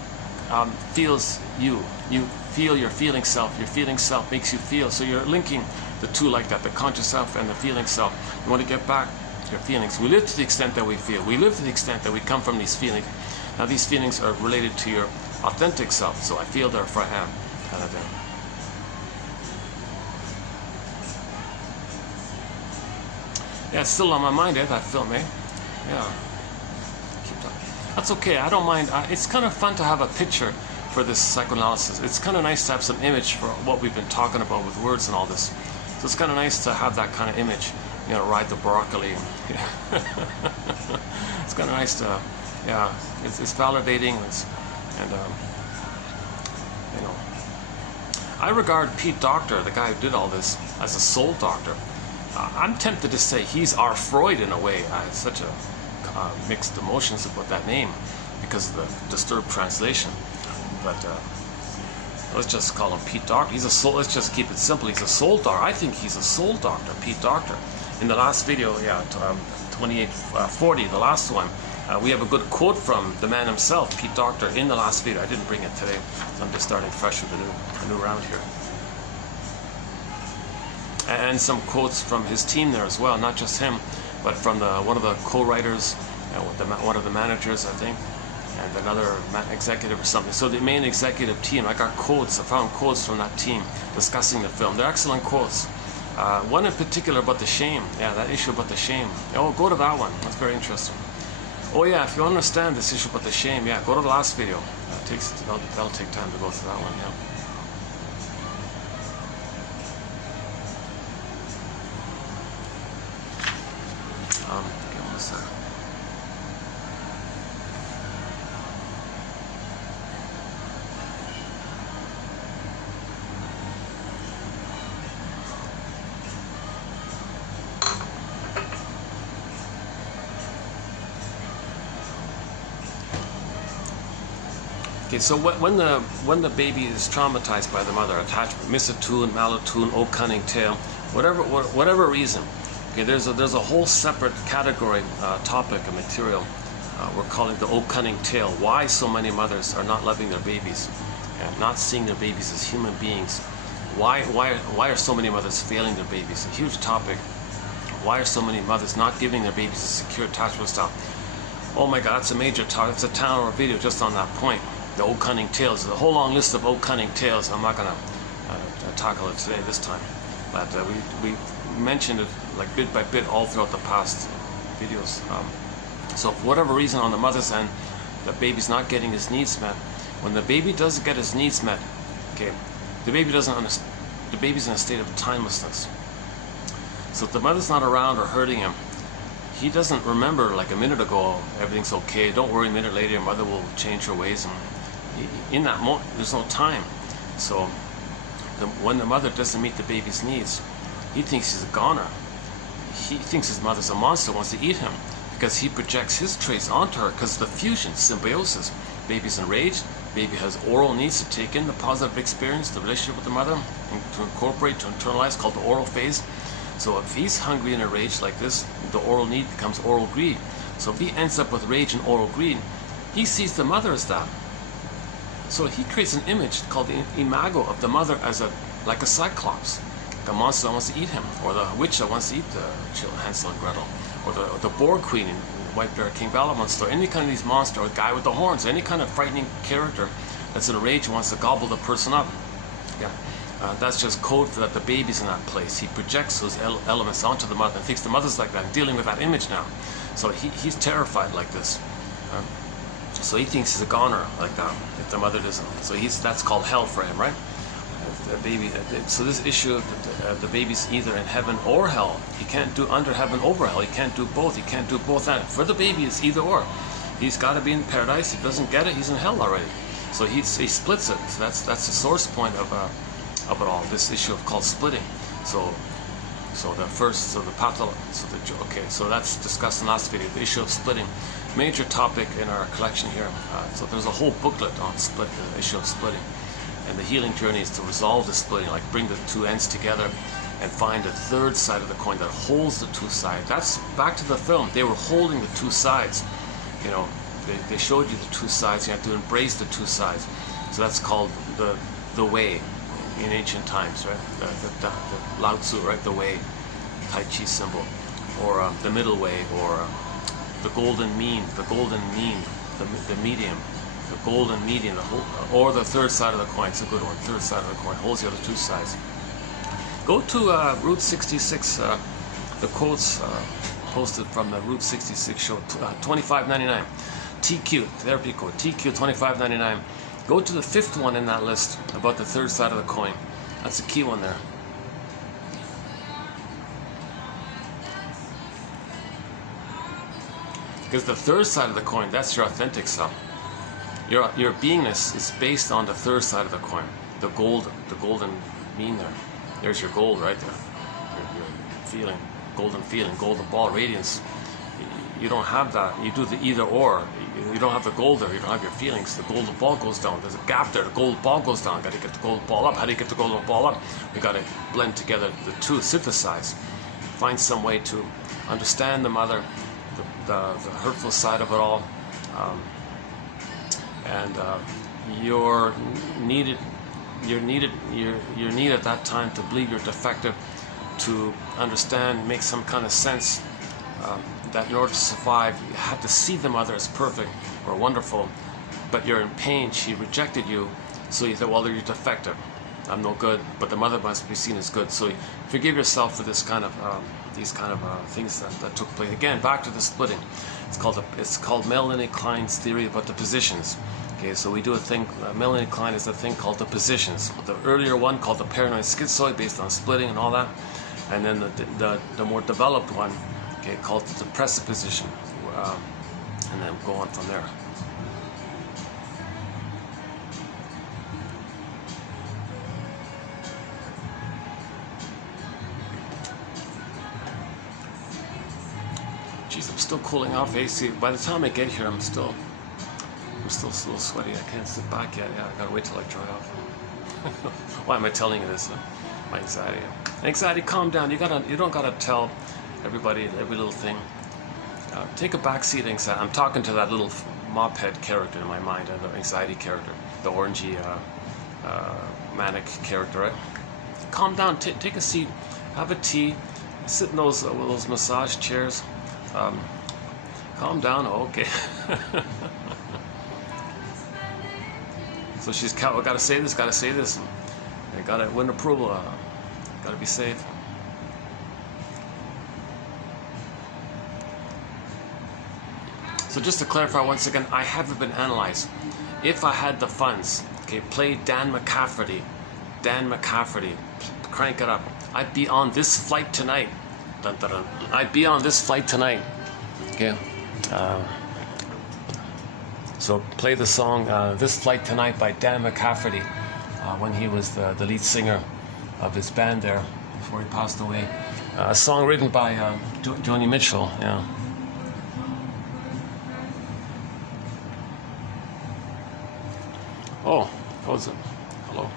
feels you. You feel your feeling self. Your feeling self makes you feel. So you're linking the two like that, the conscious self and the feeling self. You want to get back your feelings. We live to the extent that we feel. We live to the extent that we come from these feelings. Now these feelings are related to your authentic self. So I feel, therefore I am, kind of thing. Yeah, it's still on my mind, that film, eh? Yeah. Keep talking. That's okay, I don't mind. It's kind of fun to have a picture for this psychoanalysis. It's kind of nice to have some image for what we've been talking about with words and all this. So it's kind of nice to have that kind of image, ride the broccoli. It's kind of nice to, yeah, it's validating, and I regard Pete Docter, the guy who did all this, as a soul doctor. I'm tempted to say he's our Freud in a way. I have such a mixed emotions about that name because of the disturbed translation. But let's just call him Pete Docter. He's a soul. Let's just keep it simple. He's a soul doctor. I think he's a soul doctor, Pete Docter. In the last video, yeah, 2840, the last one, we have a good quote from the man himself, Pete Docter, in the last video. I didn't bring it today, so I'm just starting fresh with a new round here. And some quotes from his team there as well, not just him, but from one of the co-writers, one of the managers, I think, and another executive or something. So the main executive team, I found quotes from that team discussing the film. They're excellent quotes. One in particular about the shame. Yeah, that issue about the shame. Oh, go to that one. That's very interesting. Oh yeah, if you understand this issue about the shame, yeah, go to the last video. That'll take time to go through that one, yeah. Okay, so when the baby is traumatized by the mother, attachment, misattuned, malattuned, oh cunning tale, whatever reason, okay, there's a whole separate category, topic of material. We're calling the oh cunning tale. Why so many mothers are not loving their babies and not seeing their babies as human beings? Why are so many mothers failing their babies? A huge topic. Why are so many mothers not giving their babies a secure attachment style? Oh my God, it's a major topic. It's a 10-hour video just on that point. The oh cunning tales. There's a whole long list of oh cunning tales. I'm not gonna tackle it today this time, but we mentioned it like bit by bit all throughout the past videos. So for whatever reason on the mother's end, the baby's not getting his needs met. When the baby doesn't get his needs met, okay, the baby doesn't understand. The baby's in a state of timelessness. So if the mother's not around or hurting him, he doesn't remember like a minute ago, everything's okay, don't worry, a minute later your mother will change her ways. And in that moment, there's no time. So when the mother doesn't meet the baby's needs, he thinks he's a goner. He thinks his mother's a monster, wants to eat him, because he projects his traits onto her because of the fusion, symbiosis. Baby's enraged, baby has oral needs to take in the positive experience, the relationship with the mother, and to incorporate, to internalize, called the oral phase. So if he's hungry and enraged like this, the oral need becomes oral greed. So if he ends up with rage and oral greed, he sees the mother as that. So he creates an image called the imago of the mother as like a cyclops, like a monster that wants to eat him, or the witch that wants to eat the children, Hansel and Gretel, or the boar queen in White Bear King Balaam's story. Any kind of these monsters, or the guy with the horns, any kind of frightening character that's in a rage and wants to gobble the person up. Yeah. That's just code for that the baby's in that place. He projects those elements onto the mother and thinks the mother's like that, dealing with that image now. So he's terrified like this. So he thinks he's a goner like that if the mother doesn't. So that's called hell for him, right? The baby. So this issue of the baby's either in heaven or hell. He can't do under heaven over hell. He can't do both. He can't do both. And for the baby, it's either or. He's got to be in paradise. If he doesn't get it, he's in hell already. So he splits it. So that's the source point of it all. This issue of called splitting. So that's discussed in the last video. The issue of splitting, major topic in our collection here. So there's a whole booklet on split, the issue of splitting, and the healing journey is to resolve the splitting, like bring the two ends together and find a third side of the coin that holds the two sides. That's back to the film. They were holding the two sides. You know, they showed you the two sides. You have to embrace the two sides. So that's called the way. In ancient times, right? The Lao Tzu, right? The way, Tai Chi symbol, or the middle way, or the golden mean, the medium, the golden median, or the third side of the coin. It's a good one. Third side of the coin holds the other two sides. Go to Route 66. The quotes posted from the Route 66 show. $25.99. TQ therapy code. TQ $25.99. Go to the fifth one in that list about the third side of the coin. That's a key one there. Because the third side of the coin, that's your authentic self. Your beingness is based on the third side of the coin. The golden mean there. There's your gold right there. Your feeling, golden ball, radiance. You don't have that. You do the either or. You don't have the gold there. You don't have your feelings. The golden ball goes down. There's a gap there. The golden ball goes down. Got to get the golden ball up. How do you get the golden ball up? We got to blend together the two, synthesize. Find some way to understand the mother, the hurtful side of it all, and you're needed at that time to believe you're defective, to understand, make some kind of sense. That in order to survive, you had to see the mother as perfect or wonderful, but you're in pain. She rejected you, so you thought, well, you're defective. I'm no good, but the mother must be seen as good. So you forgive yourself for this kind of these kind of things that took place. Again, back to the splitting. It's called Melanie Klein's theory about the positions. Okay, so we do a thing. Melanie Klein is a thing called the positions. The earlier one called the paranoid schizoid, based on splitting and all that, and then the more developed one. Okay, called the depressive position, and then go on from there. Geez, I'm still cooling off AC. By the time I get here, I'm still I'm still a little sweaty. I can't sit back yet. Yeah, I gotta wait till I dry off. Why am I telling you this? My anxiety. Anxiety, calm down. You don't gotta tell everybody every little thing. Take a backseat, anxiety. I'm talking to that little mophead character in my mind, the anxiety character, the orangey manic character, right? Calm down. Take a seat. Have a tea. Sit in those massage chairs. Calm down. Oh, okay. So she's gotta say this, gotta say this. And gotta win approval. Gotta be safe. So just to clarify once again, I haven't been analyzed. If I had the funds, okay, play Dan McCafferty, crank it up. I'd be on this flight tonight. Dun, dun, dun. I'd be on this flight tonight. Okay. So play the song "This Flight Tonight" by Dan McCafferty, when he was the lead singer of his band there before he passed away. A song written by Joni Mitchell. Yeah. Oh, what was it? Hello.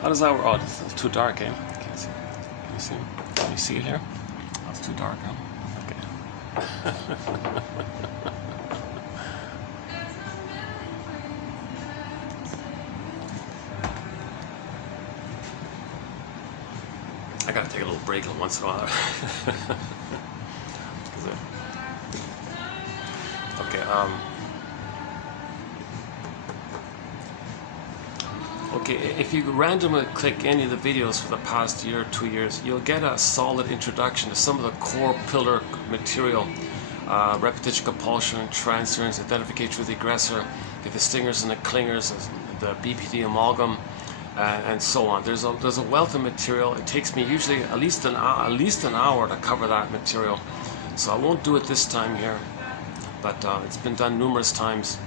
How does that work? Oh, it's too dark, eh? Can't see. Can you see? Can you see it here? Oh, it's too dark, huh? Okay. I gotta take a little break once in a while. Okay, okay, if you randomly click any of the videos for the past year or 2 years, you'll get a solid introduction to some of the core pillar material. Repetition, compulsion, transference, identification with the aggressor, the stingers and the clingers, the BPD amalgam, and so on. There's a wealth of material. It takes me usually at least an hour to cover that material. So I won't do it this time here. But it's been done numerous times,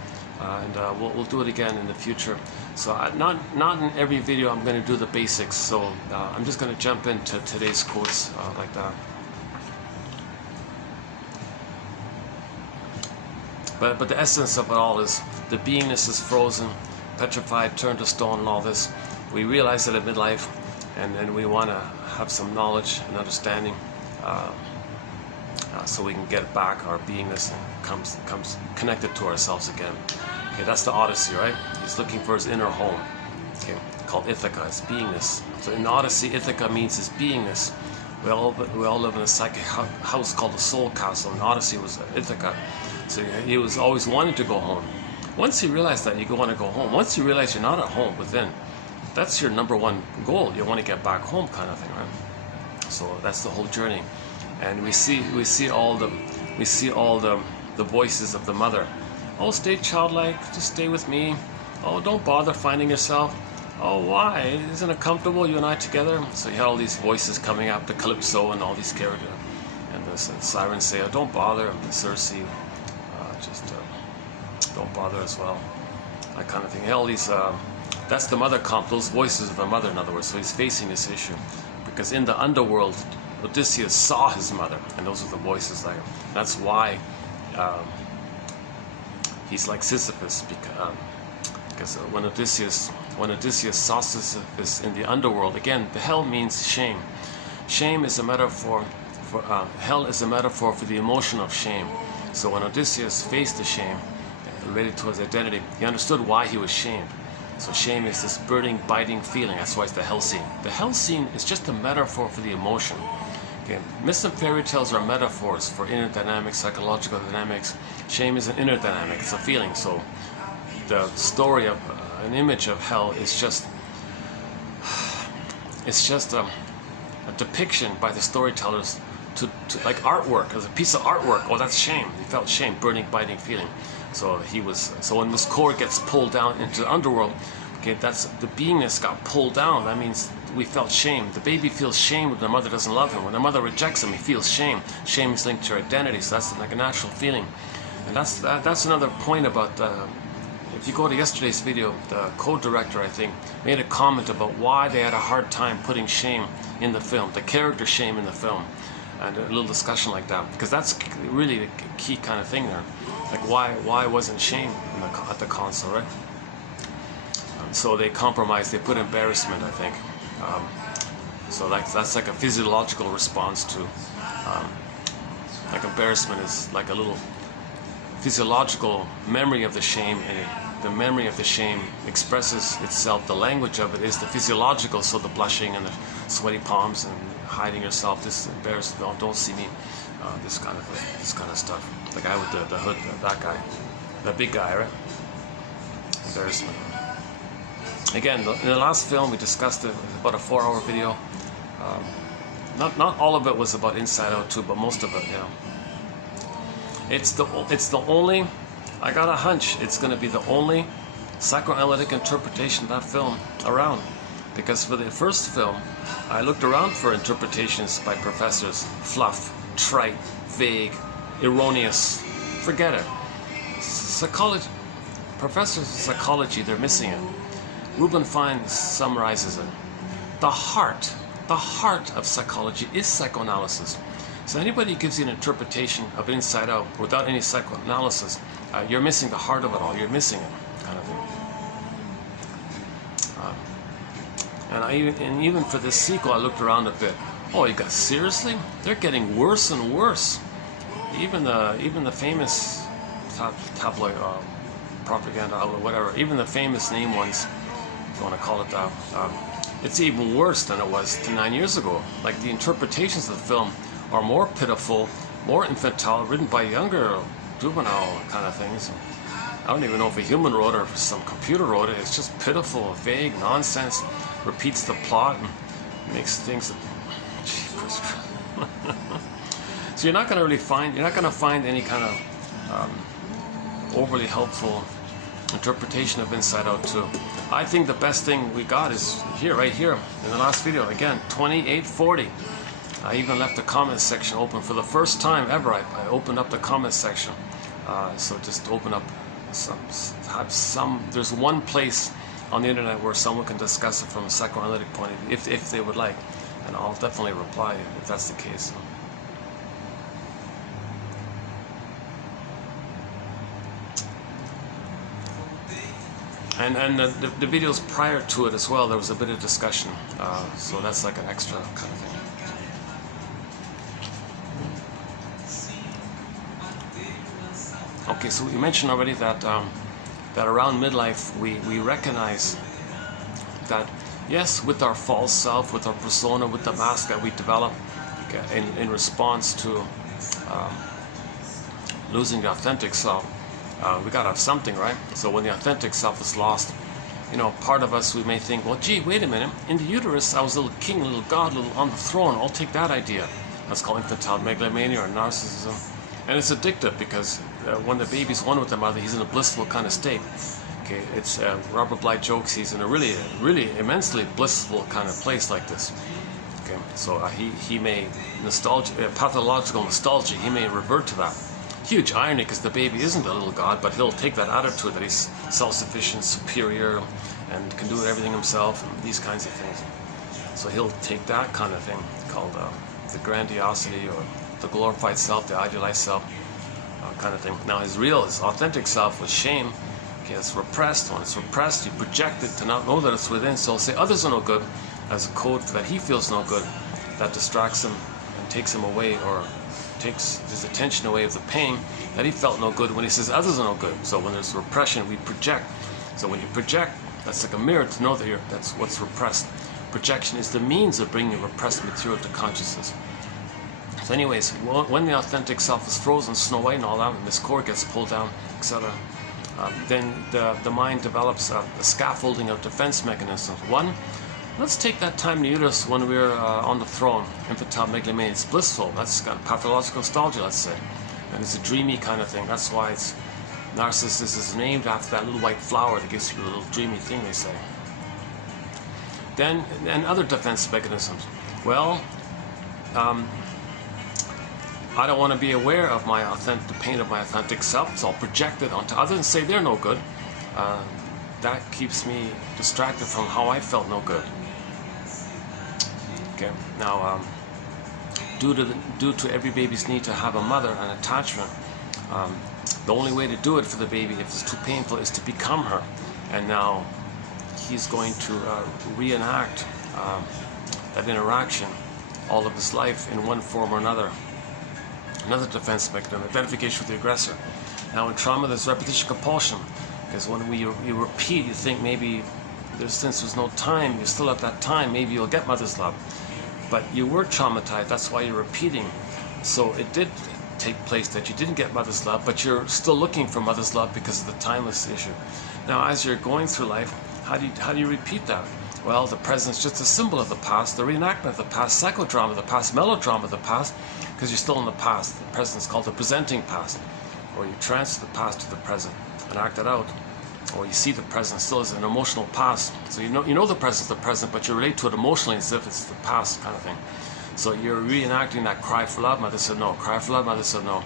and we'll do it again in the future. So not in every video I'm going to do the basics. So I'm just going to jump into today's quotes like that. But the essence of it all is the beingness is frozen, petrified, turned to stone, and all this. We realize it at midlife, and we want to have some knowledge and understanding. So we can get it back, our beingness comes connected to ourselves again. Okay, that's the Odyssey, right? He's looking for his inner home. Okay, called Ithaca, his beingness. So in the Odyssey, Ithaca means his beingness. We all live in a psychic house called the Soul Castle, and Odyssey was Ithaca. So he was always wanting to go home. Once you realize that, you want to go home. Once you realize you're not at home within, that's your number one goal. You want to get back home, kind of thing, right? So that's the whole journey. And we see all the voices of the mother. Oh, stay childlike, just stay with me. Oh, don't bother finding yourself. Oh, why? Isn't it comfortable, you and I together? So you had all these voices coming up, the Calypso and all these characters. And the sirens say, oh, don't bother. And the Circe, don't bother as well. That kind of thing. All these, that's the mother comp, those voices of the mother, in other words. So he's facing this issue. Because in the underworld, Odysseus saw his mother, and those are the voices there. That's why he's like Sisyphus, because when Odysseus saw Sisyphus in the underworld, again, the hell means shame. Shame is a metaphor for hell is a metaphor for the emotion of shame. So when Odysseus faced the shame related to his identity, he understood why he was shamed. So shame is this burning, biting feeling. That's why it's the hell scene. The hell scene is just a metaphor for the emotion. Okay. Myths and fairy tales are metaphors for inner dynamics, psychological dynamics. Shame is an inner dynamic. It's a feeling. So the story of an image of hell is just a depiction by the storytellers to like artwork, as a piece of artwork. Oh, that's shame. He felt shame, burning, biting feeling. So when this core gets pulled down into the underworld, okay, that's the beingness got pulled down. That means we felt shame. The baby feels shame when their mother doesn't love him. When their mother rejects him, he feels shame. Shame is linked to your identity, so that's like a natural feeling. And that's another point about if you go to yesterday's video, the co-director, I think, made a comment about why they had a hard time putting shame in the film, the character shame in the film. and a little discussion like that, because that's really the key kind of thing there. Like why wasn't shame at the council, right? So they compromised. They put embarrassment, I think. So that's like a physiological response to, like embarrassment is like a little physiological memory of the shame, and the memory of the shame expresses itself. The language of it is the physiological, so the blushing and the sweaty palms and hiding yourself, this embarrassment, don't see me, this kind of stuff. The guy with the hood, that guy, the big guy, right? Embarrassment. Again, in the last film we discussed it. It was about a 4-hour video. Not all of it was about Inside Out too, but most of it, you know. It's the only, I got a hunch, it's going to be the only psychoanalytic interpretation of that film around. Because for the first film, I looked around for interpretations by professors. Fluff, trite, vague, erroneous. Forget it. Psychology, professors of psychology, they're missing it. Ruben Fine summarizes it. The heart of psychology is psychoanalysis. So anybody who gives you an interpretation of Inside Out without any psychoanalysis, you're missing the heart of it all. You're missing it, kind of thing. And even for this sequel, I looked around a bit. Oh, you got, seriously? They're getting worse and worse. Even the famous tabloid propaganda outlet, whatever. Even the famous name ones, if you want to call it that. It's even worse than it was 9 years ago. Like the interpretations of the film are more pitiful, more infantile, written by younger, juvenile kind of things. I don't even know if a human wrote it or if some computer wrote it. It's just pitiful, vague nonsense, repeats the plot and makes things. So you're not going to find any kind of overly helpful interpretation of Inside Out 2. I think the best thing we got is here, right here, in the last video. Again, 2840. I even left the comments section open for the first time ever. I opened up the comments section. So just open up there's one place on the internet where someone can discuss it from a psychoanalytic point of view, if they would like. And I'll definitely reply if that's the case. And the videos prior to it as well, there was a bit of discussion. So that's like an extra kind of thing. Okay, so we mentioned already that that around midlife we recognize that, yes, with our false self, with our persona, with the mask that we develop in response to losing the authentic self, we gotta have something, right? So when the authentic self is lost, you know, part of us, we may think, well, gee, wait a minute, in the uterus I was a little king, a little god, a little on the throne. I'll take that idea. That's called infantile megalomania or narcissism. And it's addictive because when the baby's one with the mother, he's in a blissful kind of state. Okay, it's Robert Bly jokes he's in a really immensely blissful kind of place like this. Okay, so he may pathological nostalgia. He may revert to that. Huge irony, because the baby isn't a little god, but he'll take that attitude that he's self-sufficient, superior, and can do everything himself, and these kinds of things. So he'll take that kind of thing called the grandiosity or the glorified self, the idealized self, kind of thing. Now his authentic self was shame. Okay, it's repressed. When it's repressed, you project it to not know that it's within. So he'll say others are no good as a code that he feels no good. That distracts him and takes him away, or takes his attention away of the pain that he felt no good when he says others are no good. So when there's repression, we project. So when you project, that's like a mirror to know that that's what's repressed. Projection is the means of bringing repressed material to consciousness. So anyways, when the authentic self is frozen, Snow White and all that, and this core gets pulled down, etc., then the mind develops a scaffolding of defense mechanisms. One, let's take that time in the uterus when we're on the throne, infantile megalomania. It's blissful. That's got pathological nostalgia, let's say. And it's a dreamy kind of thing. That's why narcissism is named after that little white flower that gives you a little dreamy thing, they say. Then, and other defense mechanisms. Well, I don't want to be aware of the pain of my authentic self, so I'll project it onto others and say they're no good. That keeps me distracted from how I felt no good. Okay, now due to every baby's need to have a mother and attachment. The only way to do it for the baby, if it's too painful, is to become her. And now he's going to reenact that interaction all of his life in one form or another. Another defense mechanism, identification with the aggressor. Now in trauma, there's repetition compulsion, because when you repeat, you think maybe since there's no time, you're still at that time, maybe you'll get mother's love. But you were traumatized, that's why you're repeating. So it did take place that you didn't get mother's love, but you're still looking for mother's love because of the timeless issue. Now as you're going through life, how do you repeat that? Well, the present's just a symbol of the past, the reenactment of the past, psychodrama of the past, melodrama of the past, because you're still in the past. The present's called the presenting past, or you transfer the past to the present and act it out, or you see the present still as an emotional past. So you know the present's the present, but you relate to it emotionally as if it's the past kind of thing. So you're reenacting that cry for love, mother said no, cry for love, mother said no.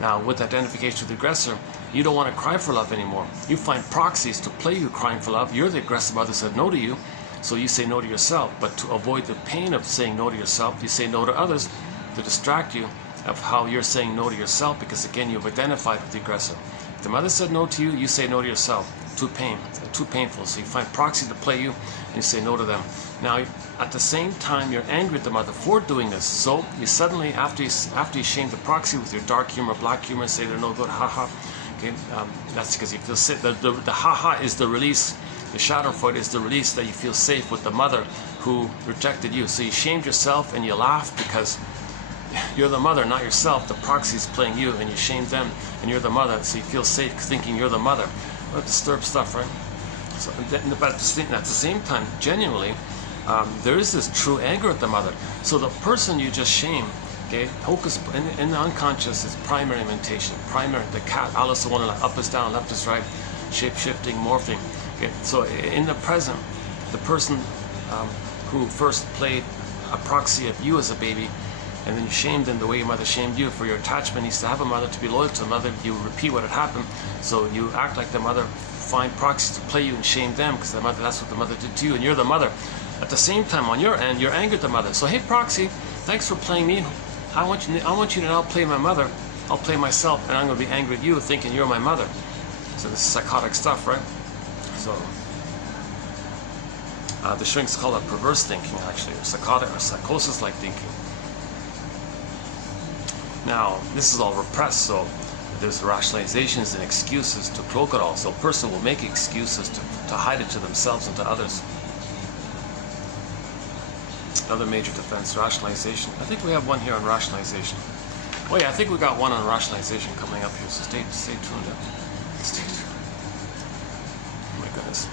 Now with identification with the aggressor, you don't want to cry for love anymore. You find proxies to play you crying for love. You're the aggressor, mother said no to you, so you say no to yourself. But to avoid the pain of saying no to yourself, you say no to others to distract you of how you're saying no to yourself, because again you've identified with the aggressor. If the mother said no to you, you say no to yourself. Too painful. So you find proxy to play you and you say no to them. Now at the same time you're angry at the mother for doing this. So you suddenly, after you shame the proxy with your dark humor, black humor, say they're no good, haha. Okay, that's because you feel safe. The haha is the release. The schadenfreude is the release that you feel safe with the mother who rejected you. So you shamed yourself and you laugh because you're the mother, not yourself. The proxy is playing you and you shame them and you're the mother. So you feel safe thinking you're the mother. What disturbed stuff, right? So, but at the same time, genuinely, there is this true anger at the mother. So the person you just shame, okay, hocus in the unconscious is primary mentation. Primary, the cat, Alice in Wonderland, up is down, left is right, shape-shifting, morphing. Okay, so in the present, the person who first played a proxy of you as a baby, and then you shamed them the way your mother shamed you for your attachment, needs to have a mother to be loyal to the mother. You repeat what had happened, so you act like the mother, find proxies to play you and shame them because the mother, that's what the mother did to you, and you're the mother. At the same time, on your end, you're angry at the mother. So hey, proxy, thanks for playing me. I want you to now play my mother. I'll play myself, and I'm going to be angry at you, thinking you're my mother. So this is psychotic stuff, right? So the shrinks call it perverse thinking, actually, or psychotic or psychosis-like thinking. Now, this is all repressed, so there's rationalizations and excuses to cloak it all. So a person will make excuses to hide it to themselves and to others. Another major defense, rationalization. I think we have one here on rationalization. Oh yeah, I think we got one on rationalization coming up here, so stay tuned up. Stay tuned. Oh my goodness.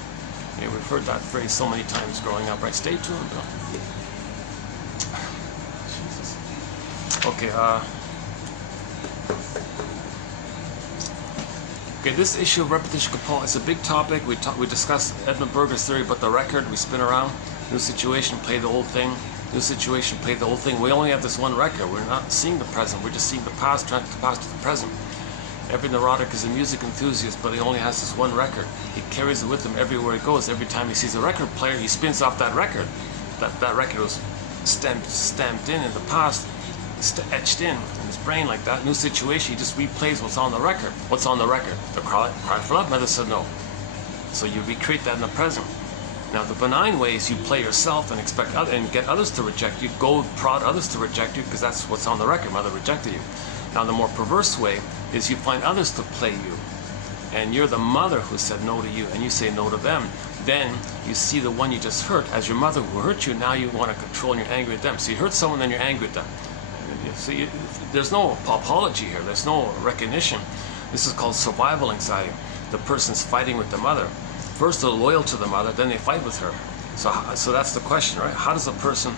Yeah, we've heard that phrase so many times growing up, right? Stay tuned. Jesus. Okay, okay, this issue of repetition compulsion is a big topic. We discussed Edmund Berger's theory about the record. We spin around. New situation, play the old thing. New situation, play the old thing. We only have this one record. We're not seeing the present. We're just seeing the past, transfer the past to the present. Every neurotic is a music enthusiast, but he only has this one record. He carries it with him everywhere he goes. Every time he sees a record player, he spins off that record. That record was stamped in the past, etched in his brain like that. New situation, he just replays what's on the record. What's on the record? The cry for love, mother said no. So you recreate that in the present. Now the benign way is you play yourself and expect and get others to reject you. Go prod others to reject you because that's what's on the record. Mother rejected you. Now the more perverse way is you find others to play you, and you're the mother who said no to you, and you say no to them. Then you see the one you just hurt as your mother who hurt you. Now you want to control and you're angry at them. So you hurt someone, then you're angry at them. So there's no apology here. There's no recognition. This is called survival anxiety. The person's fighting with the mother. First they're loyal to the mother, then they fight with her. So that's the question, right? How does a person,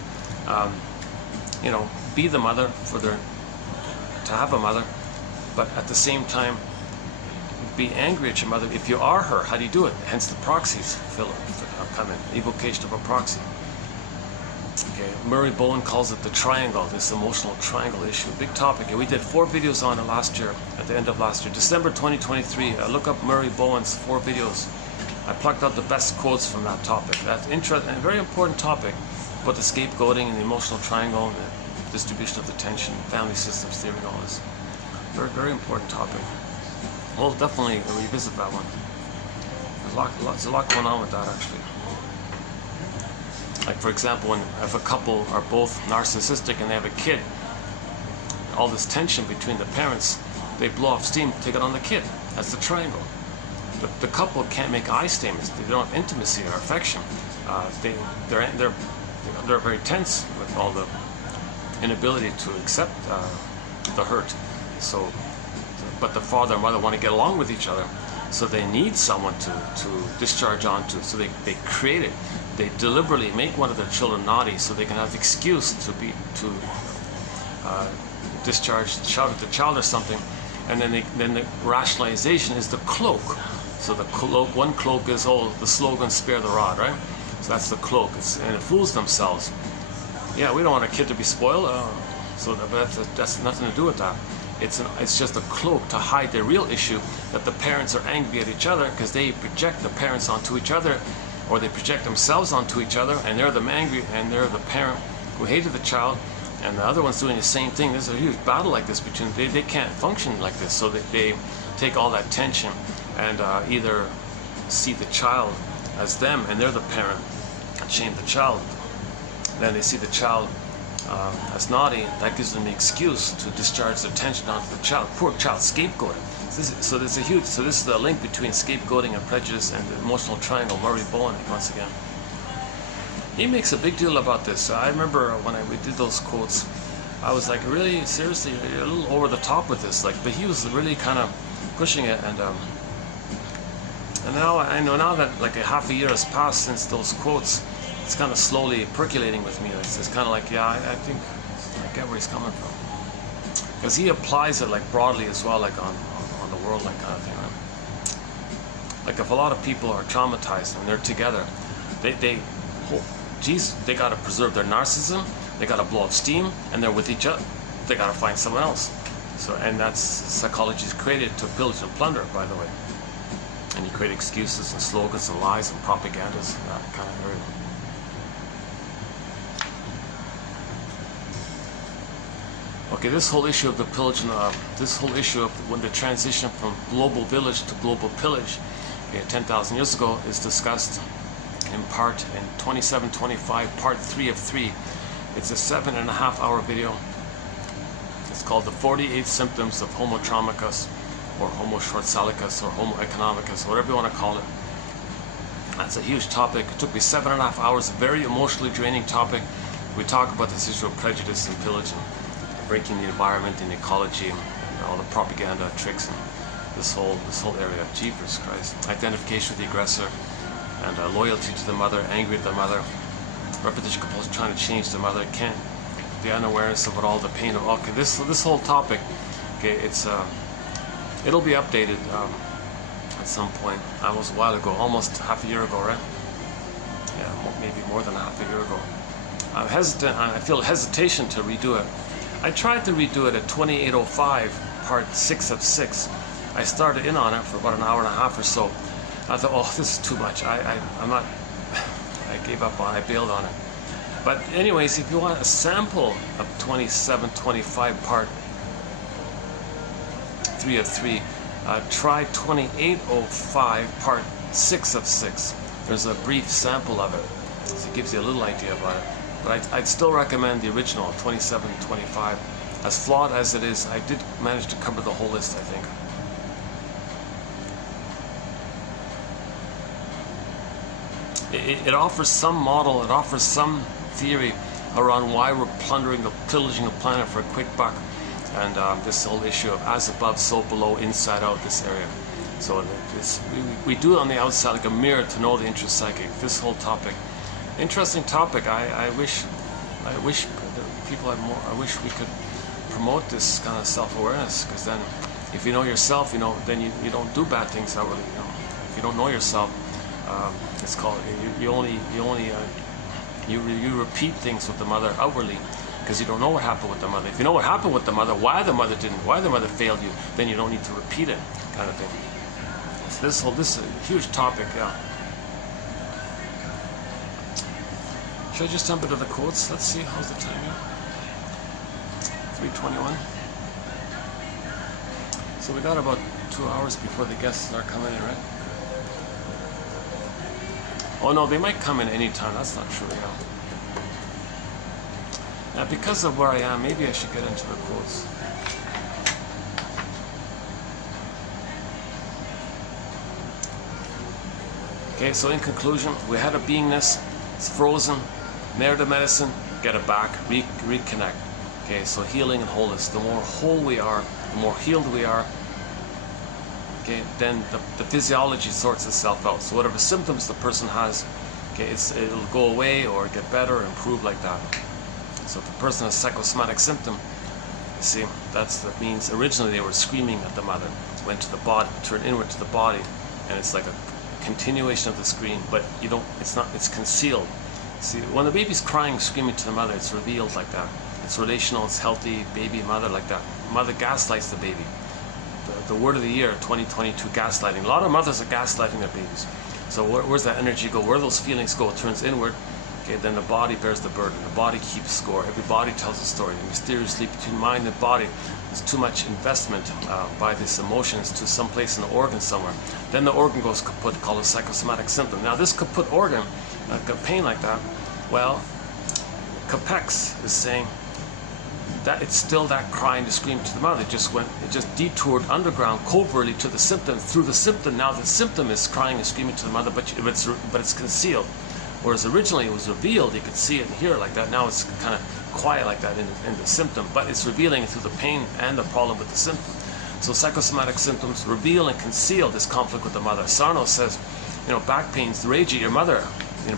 be the mother to have a mother, but at the same time be angry at your mother if you are her? How do you do it? Hence the proxies come in, evocation of a proxy. Okay, Murray Bowen calls it the triangle, this emotional triangle issue. Big topic, and we did 4 videos on it last year, at the end of last year, December 2023. Look up Murray Bowen's 4 videos. I plucked out the best quotes from that topic. That's interesting and a very important topic about the scapegoating and the emotional triangle and distribution of the tension, family systems theory, and all this. Very, very important topic. We'll definitely revisit that one. There's a lot going on with that, actually. Like, for example, if a couple are both narcissistic and they have a kid, all this tension between the parents, they blow off steam, take it on the kid. That's the triangle. The couple can't make eye statements. They don't have intimacy or affection. They're very tense with all the inability to accept the hurt. So, but the father and mother want to get along with each other, so they need someone to discharge onto. So they create it. They deliberately make one of their children naughty, so they can have the excuse to discharge, shout at the child or something, and then the rationalization is the cloak. So the cloak, one cloak is, the slogan "Spare the rod," right? So that's the cloak, and it fools themselves. Yeah, we don't want a kid to be spoiled, but that's nothing to do with that. It's just a cloak to hide the real issue, that the parents are angry at each other because they project the parents onto each other, or they project themselves onto each other, and they're the angry, and they're the parent who hated the child, and the other one's doing the same thing. There's a huge battle like this between, they can't function like this, so they take all that tension and either see the child as them, and they're the parent, and shame the child. Then they see the child as naughty. That gives them the excuse to discharge their tension onto the child. Poor child, scapegoated. So this is the link between scapegoating and prejudice and the emotional triangle. Murray Bowen, once again. He makes a big deal about this. I remember when we did those quotes, I was like, really, seriously, you're a little over the top with this. Like, but he was really kind of pushing it, and now I know now that like a half a year has passed since those quotes, it's kind of slowly percolating with me. It's kind of like, yeah, I think I get where he's coming from, because he applies it like broadly as well, like on the world, like kind of thing, right? Like if a lot of people are traumatized and they're together, they got to preserve their narcissism, they got to blow off steam, and they're with each other. They got to find someone else. So, and that's, psychology is created to pillage and plunder, by the way. And you create excuses and slogans and lies and propagandas, that kind of area. Okay, this whole issue of the pillage, and this whole issue of when the transition from global village to global pillage, 10,000 years ago, is discussed in part in 2725, part 3 of 3. It's a 7.5-hour video. It's called The 48 Symptoms of Homo Traumicus, or Homo Short-Salicus, or Homo Economicus, whatever you want to call it. That's a huge topic. It took me 7.5 hours, a very emotionally draining topic. We talk about this issue of prejudice and pillage, and breaking the environment and ecology, and all the propaganda tricks, and this whole area. Jeepers Christ. Identification with the aggressor, and loyalty to the mother, angry at the mother, repetition compulsion, trying to change the mother, can't, the unawareness of what all the pain of, okay, this whole topic, okay, it'll be updated at some point. Almost a while ago, almost half a year ago, right? Yeah, maybe more than half a year ago. I'm hesitant, I feel hesitation to redo it. I tried to redo it at 2805, part 6 of 6. I started in on it for about an hour and a half or so. I thought, oh, this is too much. I'm not, I gave up on it, I bailed on it. But anyways, if you want a sample of 2725, part 3 of 3, try 2805, part 6 of 6. There's a brief sample of it, so it gives you a little idea about it. But I'd still recommend the original, 2725. As flawed as it is, I did manage to cover the whole list, I think. It offers some model, it offers some theory around why we're plundering, pillaging the planet for a quick buck, and this whole issue of as above, so below, inside out, this area. So we do it on the outside like a mirror to know the intrapsychic. This whole topic, interesting topic. I wish people had more. I wish we could promote this kind of self-awareness, because then, if you know yourself, then you don't do bad things outwardly. If you don't know yourself, it's called you repeat things with the mother outwardly, because you don't know what happened with the mother. If you know what happened with the mother, why the mother didn't, why the mother failed you, then you don't need to repeat it, kind of thing. So this is a huge topic, yeah. Should I just jump into the quotes? Let's see, how's the time here? 3:21. So we got about 2 hours before the guests are coming in, right? Oh no, they might come in any time. That's not true, Now, because of where I am, maybe I should get into the quotes. Okay, so in conclusion, we had a beingness, it's frozen, merit of medicine, get it back, reconnect. Okay, so healing and wholeness. The more whole we are, the more healed we are, okay, then the physiology sorts itself out. So whatever symptoms the person has, okay, it'll go away or get better or improve like that. So if a person has psychosomatic symptom, you see, that means originally they were screaming at the mother, went to the body, turned inward to the body, and it's like a continuation of the scream, but it's concealed. See, when the baby's crying, screaming to the mother, it's revealed like that. It's relational, it's healthy, baby, mother, like that. Mother gaslights the baby. The word of the year, 2022, gaslighting. A lot of mothers are gaslighting their babies. So where's that energy go? Where those feelings go? It turns inward. Okay, then the body bears the burden. The body keeps score. Every body tells a story. And mysteriously, between mind and body, there's too much investment by these emotions to some place in the organ somewhere. Then the organ goes kaput, called a psychosomatic symptom. Now this kaput organ, got pain like that, well, Capex is saying that it's still that crying to scream to the mother. It just detoured underground covertly to the symptom. Through the symptom, now the symptom is crying and screaming to the mother, but it's concealed. Whereas originally it was revealed, you could see it and hear it like that. Now it's kind of quiet like that in the symptom, but it's revealing it through the pain and the problem with the symptom. So psychosomatic symptoms reveal and conceal this conflict with the mother. Sarno says, back pains, the rage of your mother,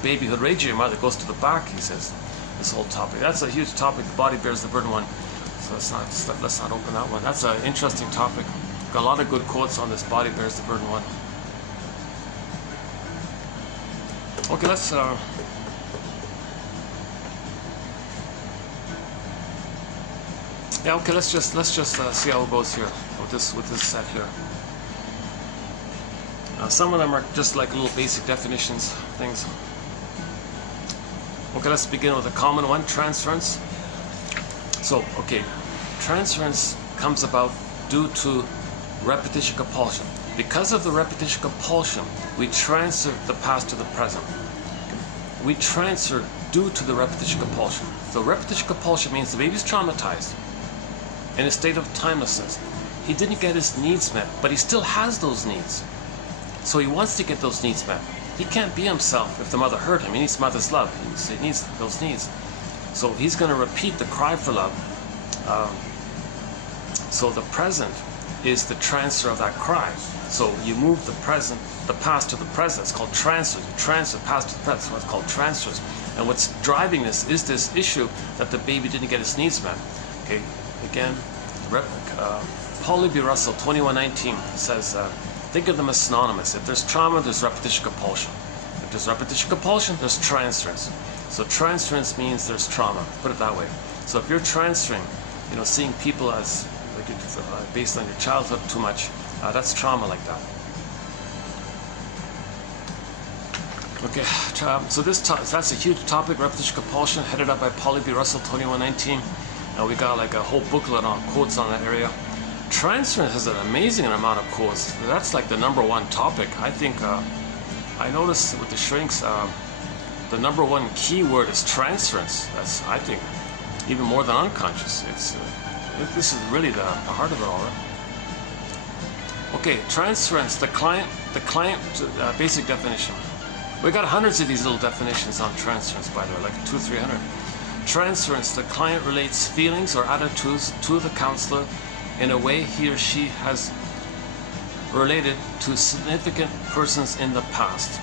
babyhood rage of your mother goes to the back, he says. This whole topic. That's a huge topic, the body bears the burden one. So let's not open that one. That's an interesting topic. Got a lot of good quotes on this body bears the burden one. Okay, let's just see how it goes here with this set here. Some of them are just like little basic definitions things. Okay, let's begin with a common one, transference. So, okay, transference comes about due to repetition compulsion. Because of the repetition compulsion, we transfer the past to the present. We transfer due to the repetition compulsion. So repetition compulsion means the baby's traumatized in a state of timelessness. He didn't get his needs met, but he still has those needs. So he wants to get those needs met. He can't be himself if the mother hurt him. He needs mother's love. He needs those needs. So he's going to repeat the cry for love. So the present is the transfer of that cry. So you move the past to the present. It's called transfer. You transfer past to the present. That's what's called transfers. And what's driving this is this issue that the baby didn't get his needs met. Okay, again, Paul B. Russell, 2119, says, think of them as synonymous. If there's trauma, there's repetition compulsion. If there's repetition compulsion, there's transference. So transference means there's trauma, put it that way. So if you're transferring, seeing people as based on your childhood too much, that's trauma like that. Okay, so that's a huge topic, repetition compulsion, headed up by Paul B. Russell, 2119. We got like a whole booklet on quotes on that area. Transference has an amazing amount of quotes. That's like the #1 topic. I think I noticed with the shrinks, the #1 keyword is transference. That's, I think, even more than unconscious. This is really the heart of it all. Right? Okay, transference. The client basic definition. We got hundreds of these little definitions on transference, by the way, like 200-300. Transference. The client relates feelings or attitudes to the counselor in a way he or she has related to significant persons in the past.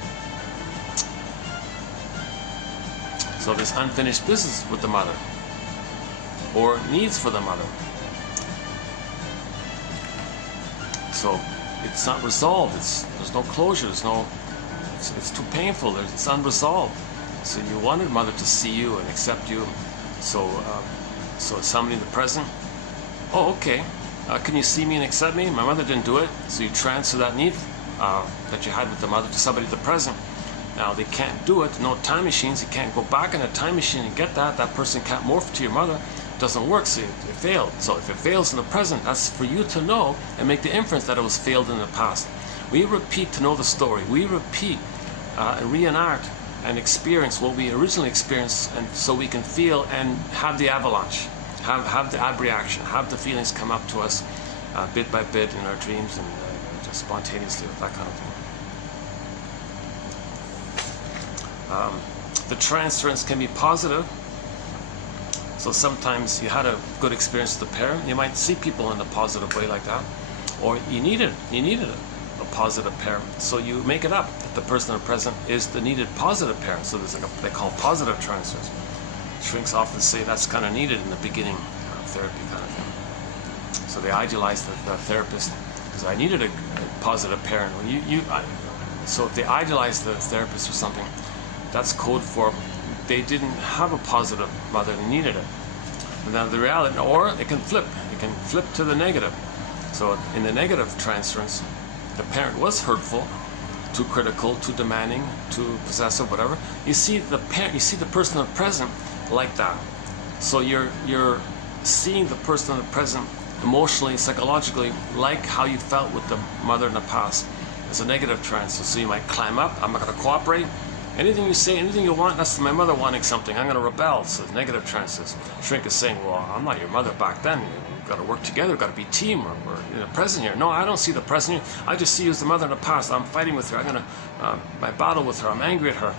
So there's unfinished business with the mother or needs for the mother. So it's not resolved. There's no closure. It's too painful. It's unresolved. So you wanted mother to see you and accept you. So somebody in the present. Oh, okay. Can you see me and accept me? My mother didn't do it. So you transfer that need that you had with the mother to somebody in the present. Now they can't do it. No time machines. You can't go back in a time machine and get that. That person can't morph to your mother. doesn't work, so it failed. So if it fails in the present, that's for you to know and make the inference that it was failed in the past. We repeat to know the story. We repeat and reenact and experience what we originally experienced, and so we can feel and have the avalanche, have the abreaction, have the feelings come up to us bit by bit in our dreams and just spontaneously, that kind of thing. The transference can be positive. So sometimes you had a good experience with the parent, you might see people in a positive way like that, or you needed a positive parent, so you make it up that the person in the present is the needed positive parent. So there's like they call positive transference. Shrinks often say that's kind of needed in the beginning of therapy kind of thing. So they idealize the therapist because I needed a positive parent. When so if they idealize the therapist or something, that's code for they didn't have a positive mother, they needed it. Now the reality, or it can flip to the negative. So in the negative transference, the parent was hurtful, too critical, too demanding, too possessive, whatever. You see the parent, you see the person in the present like that. So you're seeing the person in the present emotionally, psychologically, like how you felt with the mother in the past. It's a negative transfer. So you might climb up, I'm not going to cooperate. Anything you say, anything you want, that's my mother wanting something, I'm going to rebel. So negative transfers. Shrink is saying, well, I'm not your mother back then. We've got to work together, we've got to be a team. We're in the present here. No, I don't see the present here. I just see you as the mother in the past. I'm fighting with her. I'm going to, my battle with her. I'm angry at her.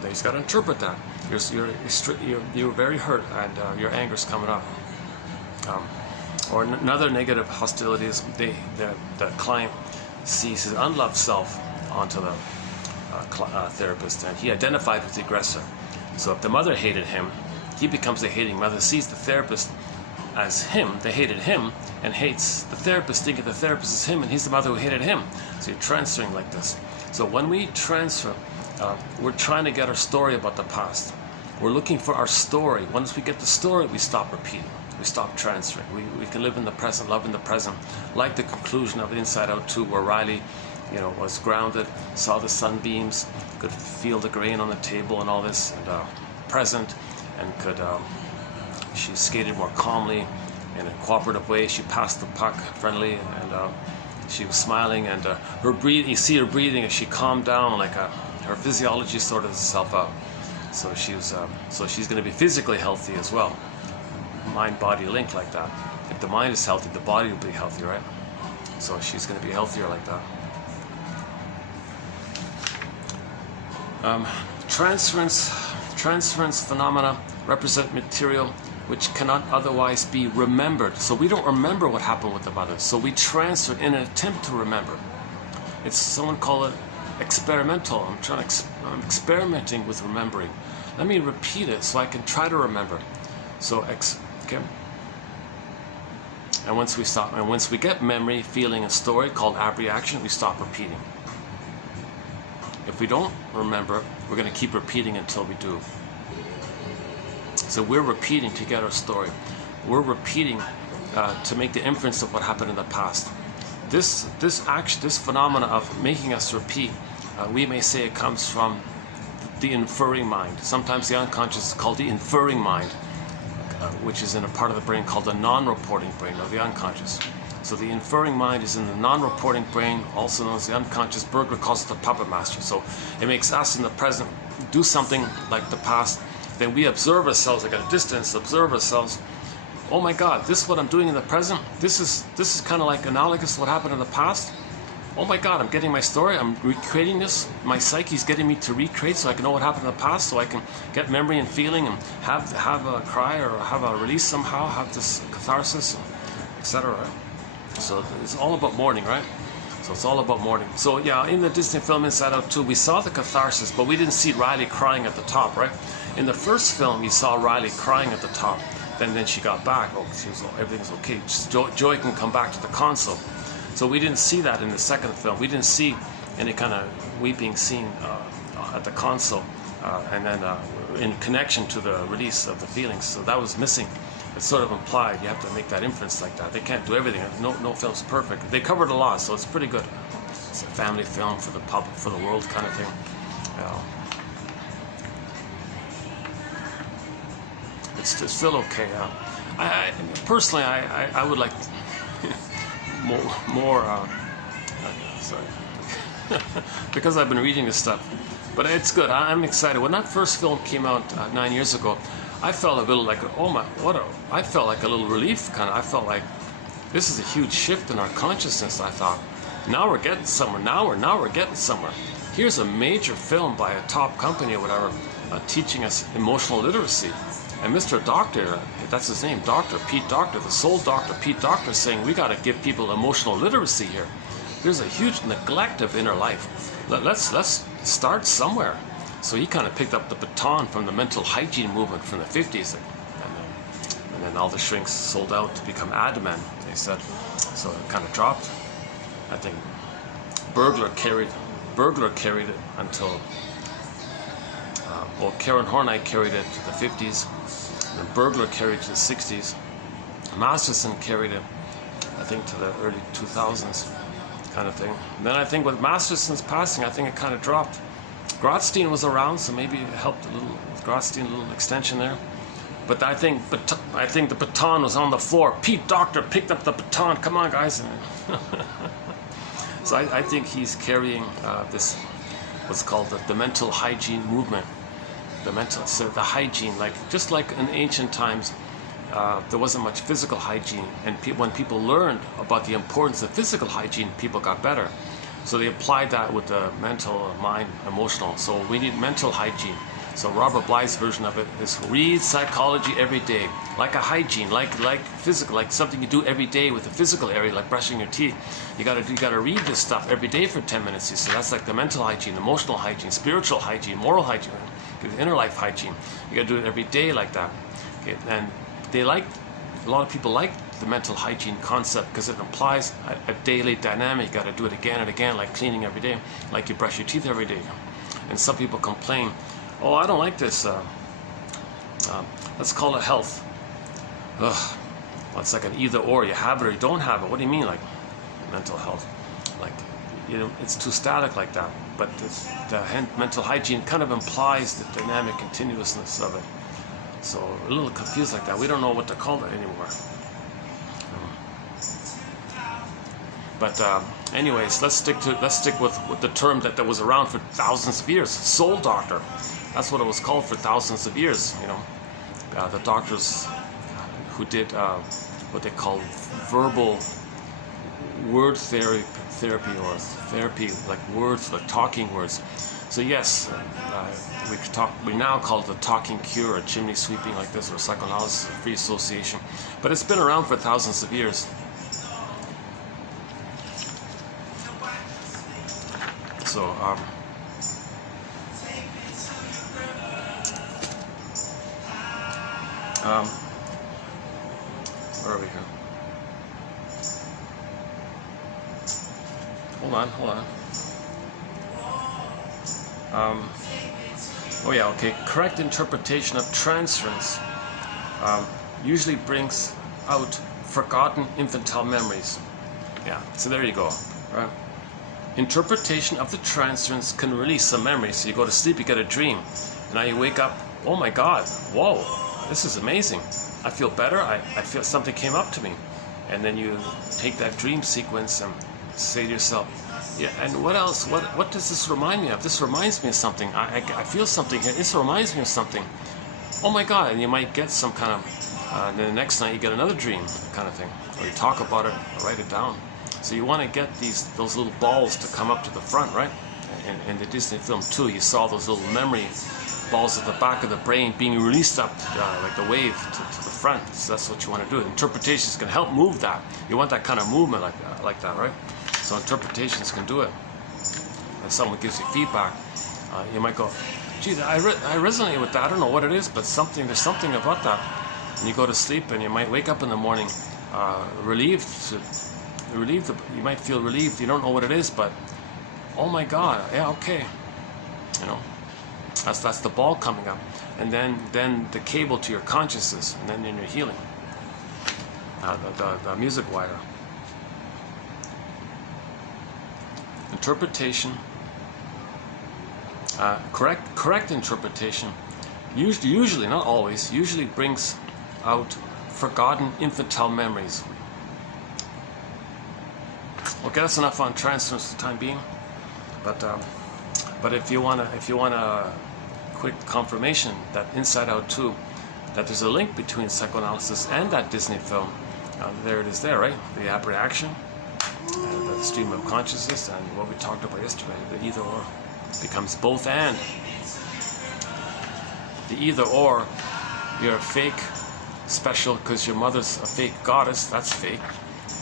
Then he's got to interpret that. You're very hurt and your anger's coming up. Or another negative hostility is the client sees his unloved self onto the therapist, and he identified with the aggressor. So if the mother hated him, he becomes the hating mother, sees the therapist as him, they hated him, and hates the therapist, thinking the therapist is him and he's the mother who hated him. So you're transferring like this. So when we transfer, we're trying to get our story about the past. We're looking for our story. Once we get the story, we stop repeating. We stop transferring. We can live in the present, love in the present. Like the conclusion of Inside Out 2, where Riley was grounded, saw the sunbeams, could feel the grain on the table and all this, and present, and could, she skated more calmly in a cooperative way. She passed the puck friendly, and she was smiling, and her breathing, you see her breathing as she calmed down, like her physiology sorted itself out. So she's going to be physically healthy as well. Mind-body link like that. If the mind is healthy, the body will be healthy, right? So she's going to be healthier like that. Transference phenomena represent material which cannot otherwise be remembered. So we don't remember what happened with the mother. So we transfer in an attempt to remember. It's, someone call it experimental. I'm experimenting with remembering. Let me repeat it so I can try to remember. So okay. And once we stop, and once we get memory, feeling, and story called abreaction, we stop repeating. If we don't remember, we're going to keep repeating until we do. So we're repeating to get our story. We're repeating to make the inference of what happened in the past. This phenomena of making us repeat, we may say it comes from the inferring mind. Sometimes the unconscious is called the inferring mind, which is in a part of the brain called the non-reporting brain, or the unconscious. So the inferring mind is in the non-reporting brain, also known as the unconscious. Berger calls it the puppet master. So it makes us in the present do something like the past. Then we observe ourselves, like at a distance, observe ourselves. Oh my God, this is what I'm doing in the present. This is kind of like analogous to what happened in the past. Oh my God, I'm getting my story. I'm recreating this. My psyche's getting me to recreate so I can know what happened in the past, so I can get memory and feeling and have a cry or have a release somehow, have this catharsis, etc. So it's all about mourning, right? So it's all about mourning. So yeah, in the Disney film Inside Out 2, we saw the catharsis, but we didn't see Riley crying at the top, right? In the first film, you saw Riley crying at the top. Then she got back. Oh, everything's okay. Just Joy can come back to the console. So we didn't see that in the second film. We didn't see any kind of weeping scene at the console, and then in connection to the release of the feelings. So that was missing. It's sort of implied. You have to make that inference like that. They can't do everything. No film's perfect. They covered a lot, so it's pretty good. It's a family film for the public, for the world kind of thing. It's still okay. Personally, I would like more sorry, because I've been reading this stuff, but it's good. I'm excited. When that first film came out 9 years ago, I felt a little like, oh my, I felt like a little relief, kind of. I felt like this is a huge shift in our consciousness. I thought, now we're getting somewhere. Now we're getting somewhere. Here's a major film by a top company or whatever, teaching us emotional literacy. And Mr. Doctor, that's his name, Dr. Pete Doctor, the soul doctor, Pete Doctor, saying we got to give people emotional literacy here. There's a huge neglect of inner life. Let's start somewhere. So he kind of picked up the baton from the mental hygiene movement from the 50s. And then all the shrinks sold out to become admin, they said. So it kind of dropped. I think Burglar carried it until, well, Karen Horney carried it to the 50s. And then Burglar carried it to the 60s. Masterson carried it, I think, to the early 2000s kind of thing. And then I think with Masterson's passing, I think it kind of dropped. Grotstein was around, so maybe it helped a little with Grotstein, a little extension there. But I think the baton was on the floor. Pete Doctor picked up the baton. Come on, guys. So I think he's carrying this, what's called the mental hygiene movement. The hygiene, just like in ancient times, there wasn't much physical hygiene, and when people learned about the importance of physical hygiene, people got better. So they applied that with the mental, mind, emotional. So we need mental hygiene. So Robert Bly's version of it is read psychology every day, like a hygiene, like physical, like something you do every day with the physical area, like brushing your teeth. You gotta read this stuff every day for 10 minutes. So that's like the mental hygiene, emotional hygiene, spiritual hygiene, moral hygiene, inner life hygiene. You gotta do it every day like that. Okay, and a lot of people like the mental hygiene concept because it implies a daily dynamic. You got to do it again and again, like cleaning every day, like you brush your teeth every day. And some people complain, oh, I don't like this. Let's call it health. Ugh. Well, it's like an either or. You have it or you don't have it. What do you mean, like mental health? Like, it's too static like that. But the mental hygiene kind of implies the dynamic continuousness of it. So a little confused like that. We don't know what to call it anymore. But anyways, let's stick with the term that was around for thousands of years. Soul doctor. That's what it was called for thousands of years. The doctors who did what they call verbal word therapy or therapy, like words, like talking words. So yes, we now call it the talking cure or chimney sweeping like this, or psychoanalysis, free association. But it's been around for thousands of years. So where are we here? Hold on. Oh yeah, okay. Correct interpretation of transference usually brings out forgotten infantile memories. Yeah, so there you go. Right? Interpretation of the transference can release some memories. So you go to sleep, you get a dream. And now you wake up, oh my God, whoa, this is amazing. I feel better, I feel something came up to me. And then you take that dream sequence and say to yourself, yeah, and what else? What does this remind me of? This reminds me of something. I feel something here. This reminds me of something. Oh my God! And you might get some kind of. And then the next night you get another dream, kind of thing, or you talk about it, or write it down. So you want to get those little balls to come up to the front, right? In the Disney film too, you saw those little memory balls at the back of the brain being released up, like the wave, to the front. So that's what you want to do. Interpretation is going to help move that. You want that kind of movement like that, right? So interpretations can do it. If someone gives you feedback, you might go, gee, I resonate with that. I don't know what it is, but there's something about that. And you go to sleep and you might wake up in the morning relieved. You might feel relieved. You don't know what it is, but oh my God, yeah, okay. That's the ball coming up. And then the cable to your consciousness, and then you're healing. The music wire. Interpretation, correct interpretation, usually, not always, usually brings out forgotten infantile memories. Okay, that's enough on transference for the time being. But if you want a quick confirmation that Inside Out 2, that there's a link between psychoanalysis and that Disney film, there it is there, right? The app reaction, the stream of consciousness, and what we talked about yesterday, the either or becomes both and. The either or, you're a fake special because your mother's a fake goddess, that's fake.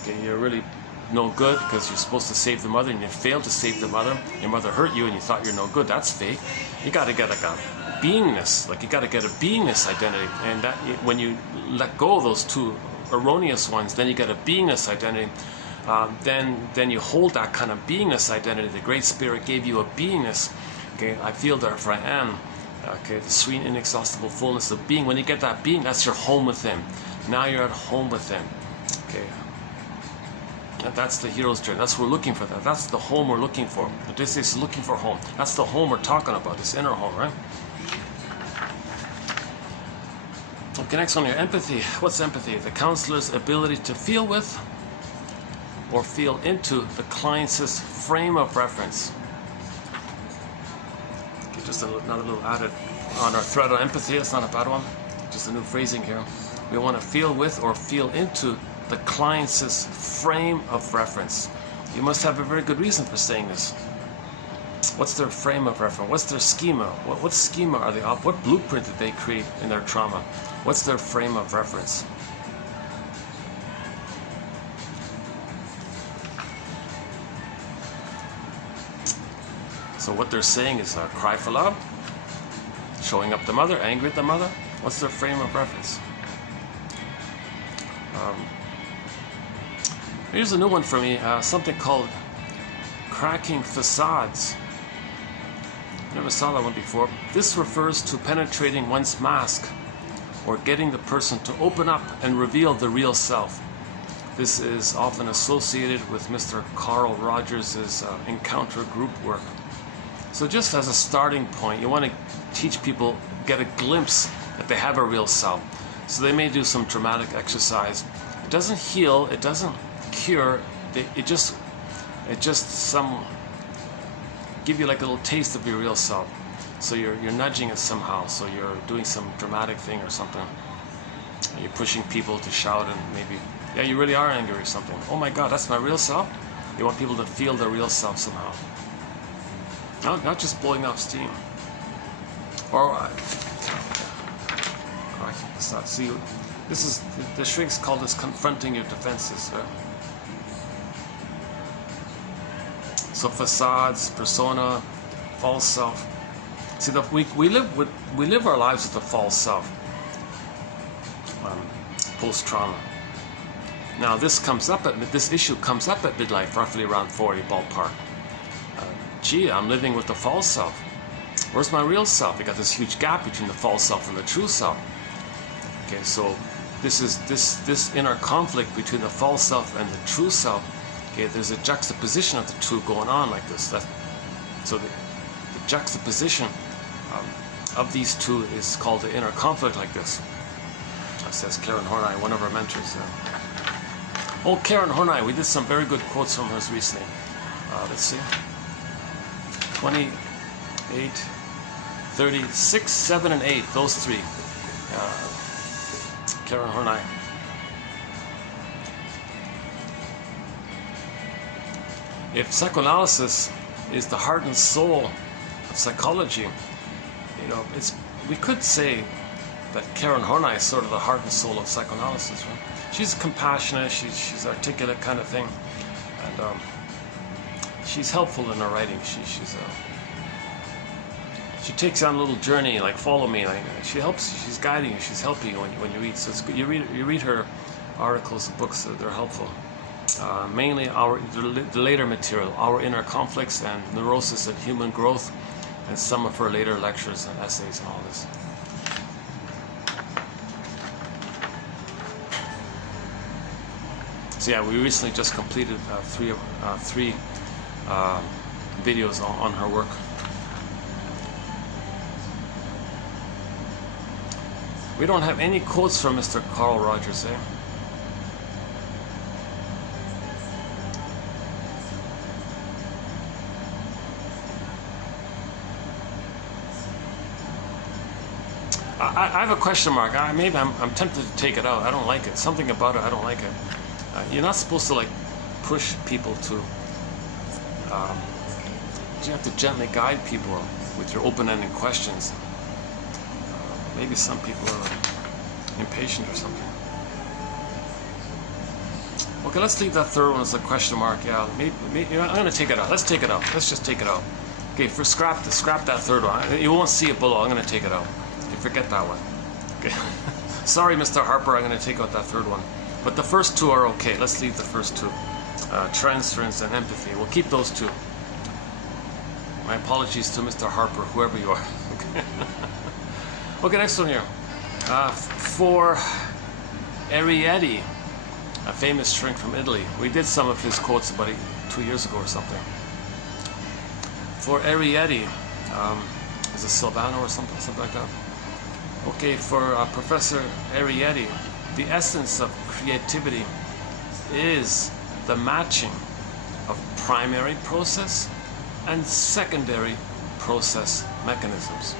Okay, you're really no good because you're supposed to save the mother and you failed to save the mother. Your mother hurt you and you thought you're no good, that's fake. You got to get like a beingness, like you got to get a beingness identity, and that when you let go of those two erroneous ones, then you get a beingness identity. Then you hold that kind of beingness identity. The Great Spirit gave you a beingness. Okay, I feel therefore I am. Okay, the sweet inexhaustible fullness of being. When you get that being, that's your home with Him. Now you're at home with Him. Okay, and that's the hero's journey. That's what we're looking for. That's the home we're looking for. Odysseus is looking for home. That's the home we're talking about. This inner home, right? Okay, next one here, empathy. What's empathy? The counselor's ability to feel with or feel into the client's frame of reference. Okay, just another little added on our thread on empathy. It's not a bad one. Just a new phrasing here. We want to feel with or feel into the client's frame of reference. You must have a very good reason for saying this. What's their frame of reference? What's their schema? What schema are they up? What blueprint did they create in their trauma? What's their frame of reference? So what they're saying is a cry for love, showing up the mother, angry at the mother. What's their frame of reference? Here's a new one for me, something called cracking facades. Never saw that one before. This refers to penetrating one's mask or getting the person to open up and reveal the real self. This is often associated with Mr. Carl Rogers' encounter group work. So just as a starting point, you want to teach people, get a glimpse that they have a real self. So they may do some dramatic exercise. It doesn't heal, it doesn't cure, it just some give you like a little taste of your real self. So you're nudging it somehow. So you're doing some dramatic thing or something. You're pushing people to shout and maybe, yeah, you really are angry or something. Oh my God, that's my real self. You want people to feel their real self somehow. Not just blowing off steam. Or see, this is the shrinks call this confronting your defenses. Right? So facades, persona, false self. See, we live our lives with the false self. Post-trauma. Now this issue comes up at midlife, roughly around 40 ballpark. Gee, I'm living with the false self. Where's my real self? You got this huge gap between the false self and the true self. Okay, so this inner conflict between the false self and the true self. Okay, there's a juxtaposition of the two going on like this. So the juxtaposition of these two is called the inner conflict like this. That says Karen Horney, one of our mentors. Oh, Karen Horney, we did some very good quotes from hers recently. Let's see. 28, 36, 7, and 8, those three. Karen Horney. If psychoanalysis is the heart and soul of psychology, you know, we could say that Karen Horney is sort of the heart and soul of psychoanalysis. Right? She's compassionate, she's articulate kind of thing, and she's helpful in her writing. She takes you on a little journey, like follow me. Like she helps, she's guiding you, she's helping you when you read. So it's good. You read her articles and books; they're helpful. Mainly the later material, Our Inner Conflicts and Neurosis and Human Growth, and some of her later lectures and essays and all this. So yeah, we recently just completed three videos on her work. We don't have any quotes from Mr. Carl Rogers, eh? I have a question mark. Maybe I'm tempted to take it out. I don't like it. Something about it, I don't like it. You're not supposed to like push people to. You have to gently guide people with your open-ended questions. Maybe some people are impatient or something. Okay, let's leave that third one as a question mark. Yeah, maybe I'm gonna take it out. Let's take it out. Let's just take it out. Okay, scrap that third one. You won't see it below. I'm gonna take it out. Forget that one. Okay. Sorry, Mr. Harper, I'm going to take out that third one. But the first two are okay. Let's leave the first two. Transference and empathy. We'll keep those two. My apologies to Mr. Harper, whoever you are. Okay, okay, next one here. For Arieti, a famous shrink from Italy. We did some of his quotes about 2 years ago or something. For Arieti, is it Silvano or something like that? Okay, for Professor Arieti, the essence of creativity is the matching of primary process and secondary process mechanisms.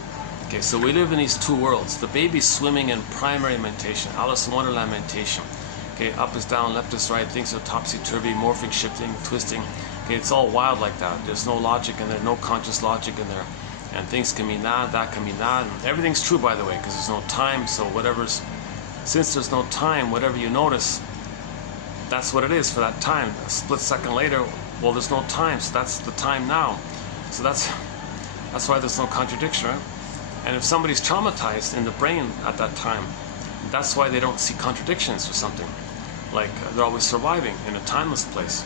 Okay, so we live in these two worlds. The baby's swimming in primary mentation, Alice in Wonderland mentation. Okay, up is down, left is right, things are topsy-turvy, morphing, shifting, twisting. Okay, it's all wild like that. There's no logic in there, no conscious logic in there. And things can mean that can mean that. And everything's true, by the way, because there's no time. So since there's no time, whatever you notice, that's what it is for that time. A split second later, well, there's no time, so that's the time now. So that's why there's no contradiction, right? And if somebody's traumatized in the brain at that time, that's why they don't see contradictions or something. Like they're always surviving in a timeless place.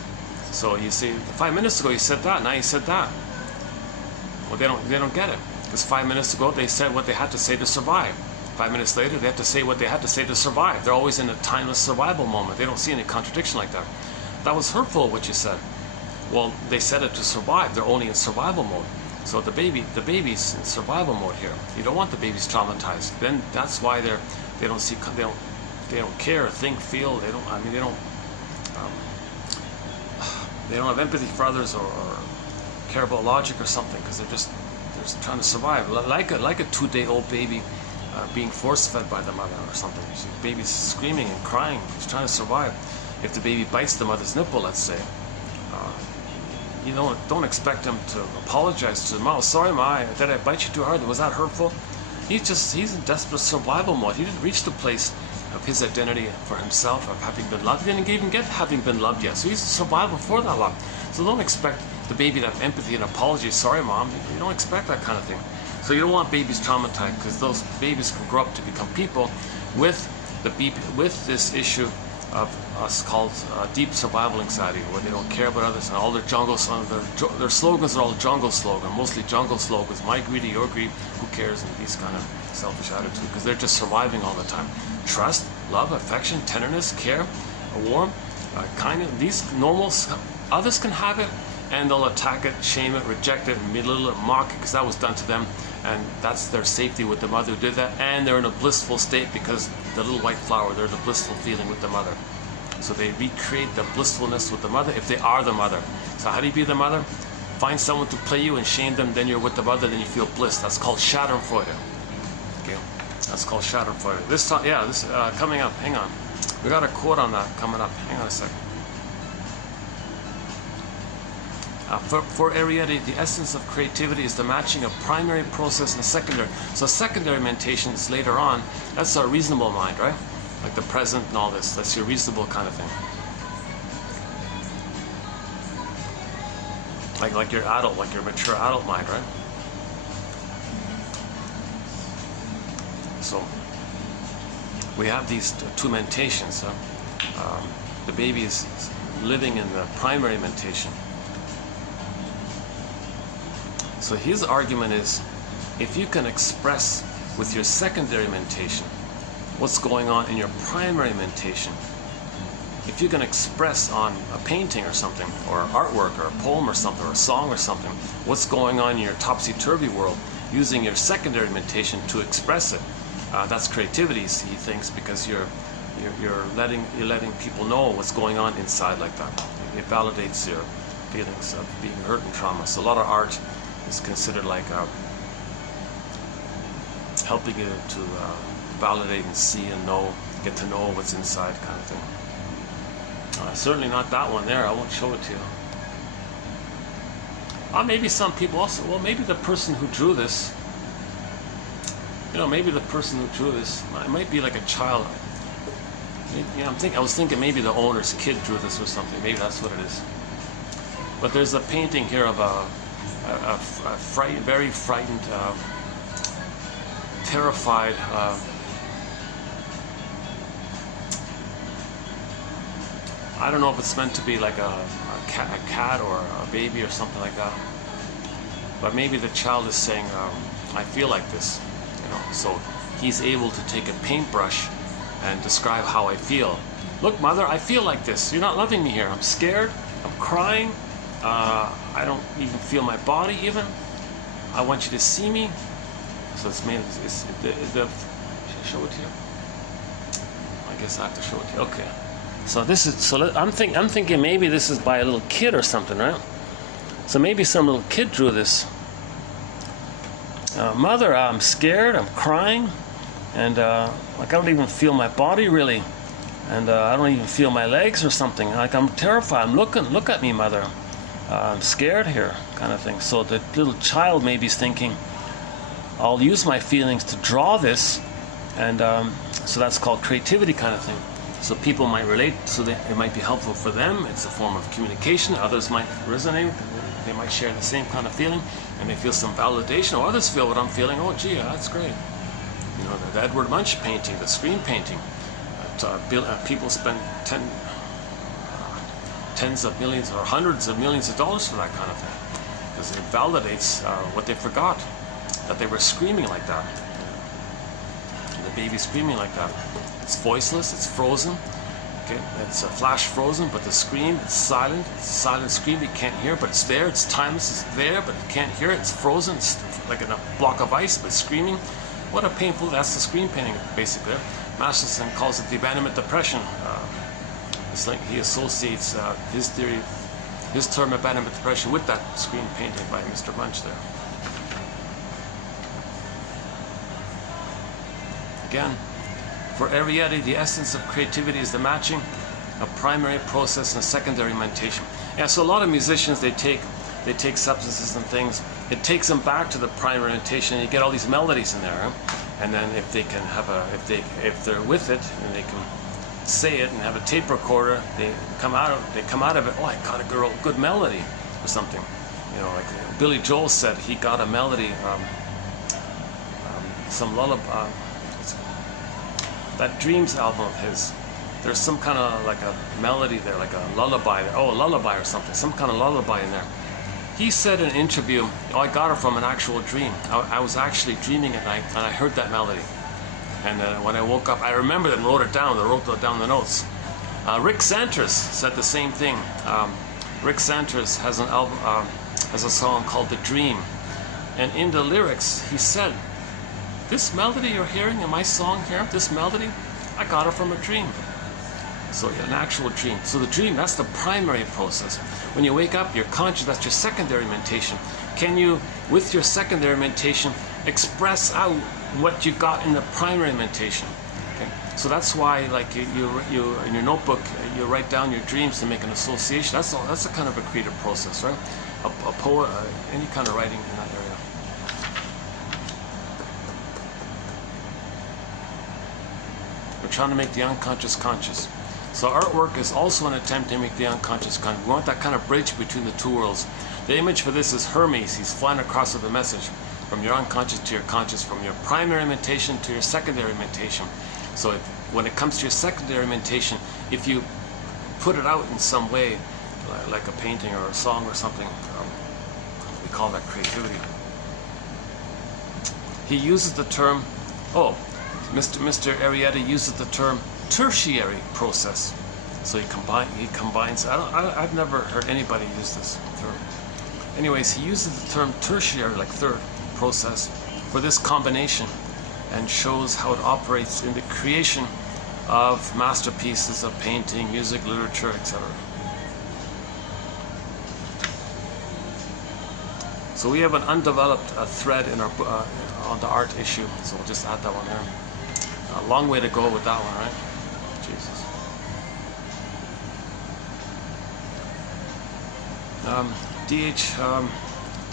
So you see, 5 minutes ago you said that, now you said that. Well, they don't get it, because 5 minutes ago they said what they had to say to survive. 5 minutes later they have to say what they had to say to survive. They're always in a timeless survival moment. They don't see any contradiction like that. That was hurtful what you said. Well, they said it to survive. They're only in survival mode. So the baby's in survival mode here. You don't want the babies traumatized. Then that's why they don't care, think, feel. They don't have empathy for others or care about logic or something, because they're just trying to survive, like a 2-day-old baby being force-fed by the mother or something. The baby's screaming and crying, he's trying to survive. If the baby bites the mother's nipple, let's say, you don't expect him to apologize to the mom. Sorry, Ma, did I bite you too hard? Was that hurtful? He's in desperate survival mode. He didn't reach the place of his identity for himself, of having been loved. He didn't even get having been loved yet. So he's in survival for that long. So don't expect the baby to have empathy and apology. Sorry, Mom. You don't expect that kind of thing. So you don't want babies traumatized, because those babies can grow up to become people with this issue of us called deep survival anxiety, where they don't care about others, and all their their slogans are all jungle slogans, mostly jungle slogans. My greedy, your greed, who cares, and these kind of selfish attitudes, because they're just surviving all the time. Trust, love, affection, tenderness, care, warm, kindness. These normals, others can have it, and they'll attack it, shame it, reject it, belittle it, mock it, because that was done to them, and that's their safety with the mother who did that, and they're in a blissful state because the little white flower, they're in a blissful feeling with the mother. So they recreate the blissfulness with the mother if they are the mother. So how do you be the mother? Find someone to play you and shame them, then you're with the mother, then you feel bliss. That's called Schadenfreude. Okay, that's called Schadenfreude. This time, yeah, this coming up. Hang on, we got a quote on that coming up. Hang on a second. For Arieti, the essence of creativity is the matching of primary process and secondary. So secondary mentation is later on. That's our reasonable mind, right? Like the present and all this. That's your reasonable kind of thing. Like your adult, like your mature adult mind, right? So we have these two mentations. The baby is living in the primary mentation. So his argument is, if you can express with your secondary mentation what's going on in your primary mentation, if you can express on a painting or something, or artwork, or a poem or something, or a song or something, what's going on in your topsy-turvy world, using your secondary mentation to express it, That's creativity, he thinks, because you're letting people know what's going on inside like that. It validates your feelings of being hurt and trauma. So a lot of art is considered like helping you to validate and see and get to know what's inside, kind of thing. Certainly not that one there. I won't show it to you. Maybe some people also, well, maybe the person who drew this, maybe the person who drew this, it might be like a child. I was thinking maybe the owner's kid drew this or something. Maybe that's what it is. But there's a painting here of a very frightened, terrified, I don't know if it's meant to be like a cat or a baby or something like that. But maybe the child is saying, I feel like this. So he's able to take a paintbrush and describe how I feel. Look, mother, I feel like this. You're not loving me here. I'm scared. I'm crying. I don't even feel my body even. I want you to see me. So it's made. Should I show it to you? I guess I have to show it to you. Okay. So this is. So I'm thinking maybe this is by a little kid or something, right? So maybe some little kid drew this. Mother, I'm scared. I'm crying. And like I don't even feel my body really, and I don't even feel my legs or something. Like I'm terrified. Look at me, mother. I'm scared here, kind of thing. So the little child maybe is thinking, I'll use my feelings to draw this, and so that's called creativity, kind of thing. So people might relate, so that it might be helpful for them. It's a form of communication. Others might resonate. They might share the same kind of feeling, and they feel some validation. Or others feel what I'm feeling. Oh, gee, that's great. The Edward Munch painting, the screen painting, people spend tens of millions or hundreds of millions of dollars for that kind of thing, because it validates what they forgot, that they were screaming like that. The baby screaming like that. It's voiceless, it's frozen. Okay, it's flash frozen, but the scream, it's silent. It's a silent scream, you can't hear, but it's there. It's timeless, it's there, but you can't hear it. It's frozen. It's like in a block of ice, but screaming. What a painful, that's the screen painting, basically. Masterson calls it the abandonment depression. It's like he associates his theory, his term abandonment depression with that screen painting by Mr. Munch there. Again, for Arieti, the essence of creativity is the matching of primary process and secondary mentation. Yeah, so a lot of musicians, they take substances and things, it takes them back to the primary mentation, and you get all these melodies in there, huh? And then if they can have if they're with it and they can say it and have a tape recorder, they come out of it. Oh, I got a good melody or something. Like Billy Joel said, he got a melody, some lullaby. That Dreams album of his. There's some kind of like a melody there, like a lullaby. Oh, a lullaby or something. Some kind of lullaby in there. He said in an interview, I got it from an actual dream. I was actually dreaming at night, and I heard that melody. And when I woke up, I remembered and wrote it down. I wrote down the notes. Rick Santos said the same thing. Rick Santos has an album, has a song called "The Dream," and in the lyrics, he said, "This melody you're hearing in my song here, this melody, I got it from a dream." So an actual dream. So the dream, that's the primary process. When you wake up, you're conscious, that's your secondary mentation. Can you, with your secondary mentation, express out what you got in the primary mentation? Okay? So that's why, like you in your notebook, you write down your dreams to make an association. That's all. That's a kind of a creative process, right? A poet, any kind of writing in that area. We're trying to make the unconscious conscious. So artwork is also an attempt to make the unconscious conscious. We want that kind of bridge between the two worlds. The image for this is Hermes. He's flying across with a message from your unconscious to your conscious, from your primary mentation to your secondary mentation. So when it comes to your secondary mentation, if you put it out in some way, like a painting or a song or something, we call that creativity. He uses the term, Mr. Arieti uses the term tertiary process. So he combines. I've never heard anybody use this term. Anyways, he uses the term tertiary, like third process, for this combination. and shows how it operates in the creation of masterpieces of painting, music, literature, etc. So we have an undeveloped thread in our on the art issue, so we'll just add that one there. A long way to go with that one, right? Jesus.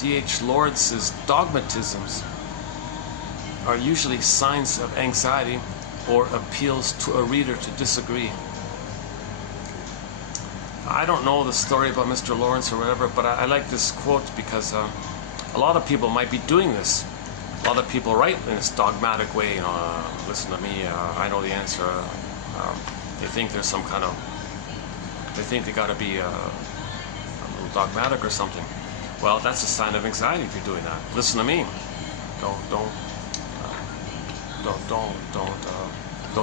D.H. Lawrence's dogmatisms are usually signs of anxiety or appeals to a reader to disagree. I don't know the story about Mr. Lawrence or whatever, but I like this quote because a lot of people might be doing this. A lot of people write in this dogmatic way, you know, listen to me, I know the answer. They think there's some kind of, they think they got to be a little dogmatic or something. Well, that's a sign of anxiety if you're doing that. Listen to me. Don't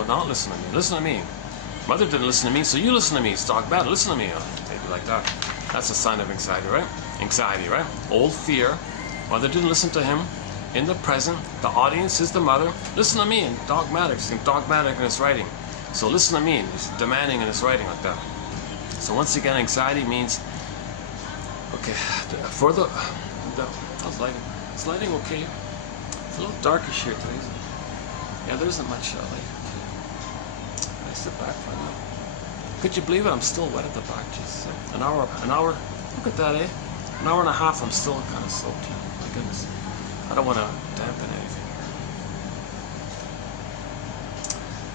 not listen to me. Listen to me. Mother didn't listen to me, so you listen to me. It's dogmatic. Listen to me. Maybe like that. That's a sign of anxiety, right? Anxiety, right? Old fear. Mother didn't listen to him. In the present, the audience is the mother. Listen to me. And dogmatic. He's dogmatic in his writing. So listen to me. And he's demanding in his writing like that. So once again, anxiety means, okay, for the how's lighting? Is lighting okay? It's a little darkish here today, isn't it? Yeah, there isn't much light. I sit back for a minute. Could you believe it? I'm still wet at the back. Jesus. An hour. Look at that, eh? An hour and a half. I'm still kind of soaked. My goodness. I don't want to dampen anything here.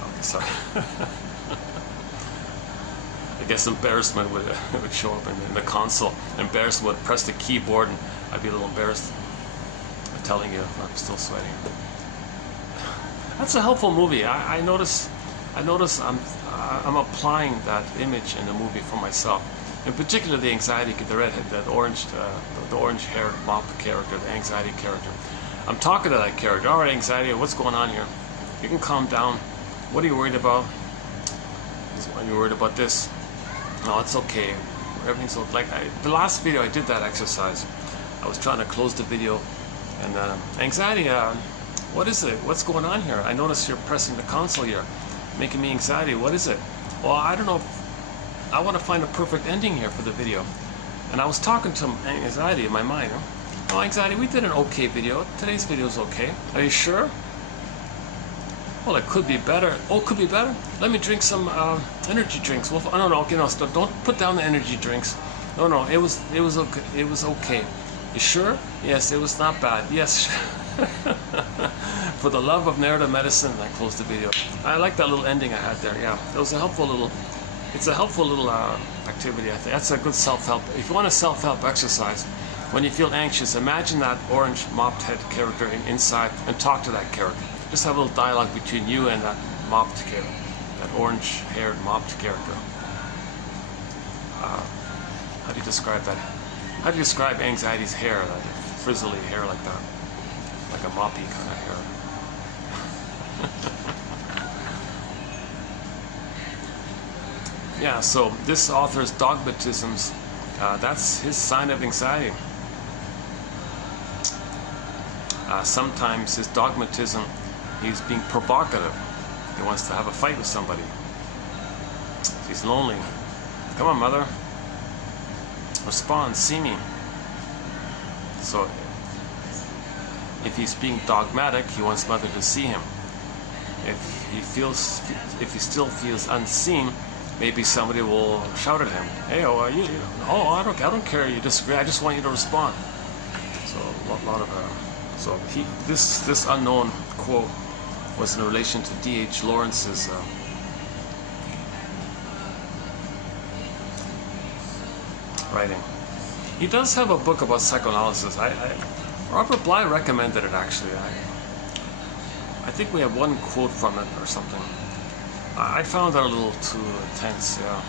Okay, sorry. I guess embarrassment would show up in the console. Embarrassment would press the keyboard, and I'd be a little embarrassed. I'm telling you, I'm still sweating. That's a helpful movie. I notice I'm applying that image in the movie for myself. In particular, the anxiety, the redhead, the orange-haired mop character, the anxiety character. I'm talking to that character. All right, anxiety, what's going on here? You can calm down. What are you worried about? Are you worried about this? No, it's okay. Everything's okay. Like the last video, I did that exercise. I was trying to close the video, and anxiety. What is it? What's going on here? I notice you're pressing the console here, making me anxiety. What is it? Well, I don't know. I want to find a perfect ending here for the video. And I was talking to anxiety in my mind. Oh, anxiety, we did an okay video. Today's video is okay. Are you sure? Well, it could be better. Oh, it could be better? Let me drink some energy drinks. Well, no, okay, no, stop. Don't put down the energy drinks. No, it was okay. It was okay. You sure? Yes, it was not bad. Yes. For the love of narrative medicine, I closed the video. I like that little ending I had there. Yeah, it was a helpful little. It's a helpful little activity. I think that's a good self-help. If you want a self-help exercise, when you feel anxious, imagine that orange mopped head character inside and talk to that character. Just have a little dialogue between you and that mopped character, that orange-haired mopped character. How do you describe that? How do you describe anxiety's hair, that frizzly hair like that? Like a moppy kind of hair. Yeah, so this author's dogmatisms, that's his sign of anxiety. Sometimes his dogmatism, he's being provocative. He wants to have a fight with somebody. He's lonely. Come on, mother. Respond, see me. So if he's being dogmatic, he wants mother to see him. If he still feels unseen, maybe somebody will shout at him. Hey, I don't care. You disagree. I just want you to respond. So a lot of so this unknown quote was in relation to D.H. Lawrence's writing. He does have a book about psychoanalysis. Robert Bly recommended it actually. I think we have one quote from it or something. I found that a little too intense. Yeah.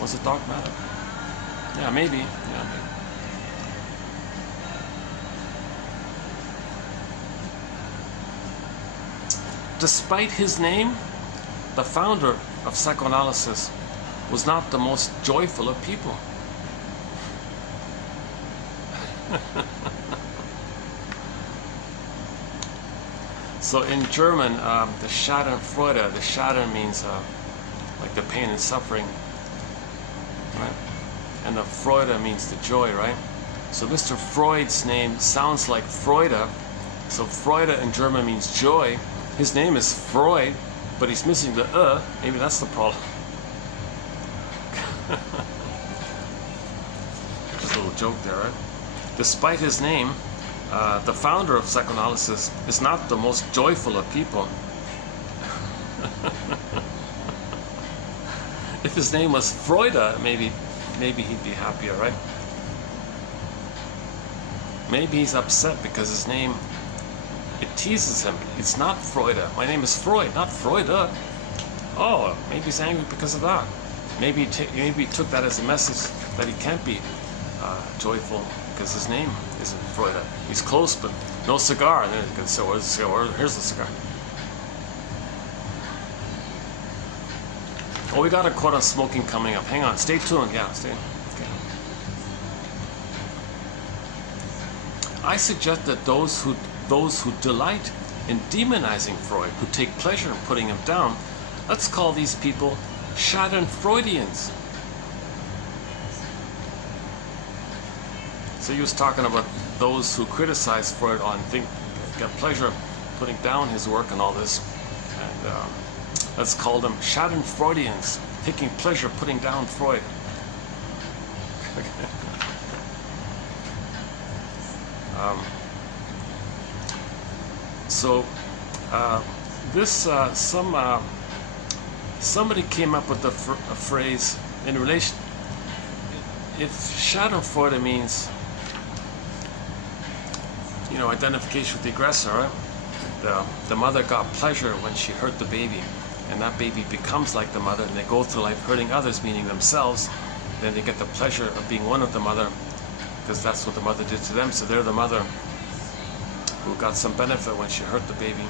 Was it dogmatic? Yeah, maybe. Yeah, maybe. Despite his name, the founder of psychoanalysis was not the most joyful of people. So in German, the Schadenfreude, the Schaden means like the pain and suffering, right? And the Freude means the joy, right? So Mr. Freud's name sounds like Freude. So Freude in German means joy. His name is Freud, but he's missing the Maybe that's the problem. Just a little joke there, right? Despite his name, the founder of psychoanalysis is not the most joyful of people. If his name was Freude, maybe he'd be happier, right? Maybe he's upset because his name, it teases him. It's not Freude. My name is Freud, not Freude. Oh, maybe he's angry because of that. Maybe he took that as a message that he can't be joyful because his name isn't Freude. He's close, but no cigar. And then, so where's the cigar? Here's the cigar. Oh, we got a quote on smoking coming up. Hang on, stay tuned. Yeah, stay. Okay. I suggest that those who delight in demonizing Freud, who take pleasure in putting him down, let's call these people Schadenfreudians. So he was talking about those who criticize Freud on get pleasure putting down his work and all this, and let's call them Schadenfreudians, taking pleasure putting down Freud. Somebody came up with a phrase in relation. If Schadenfreude means, identification with the aggressor, right? The mother got pleasure when she hurt the baby, and that baby becomes like the mother, and they go through life hurting others, meaning themselves. Then they get the pleasure of being one of the mother, because that's what the mother did to them. So they're the mother who got some benefit when she hurt the baby.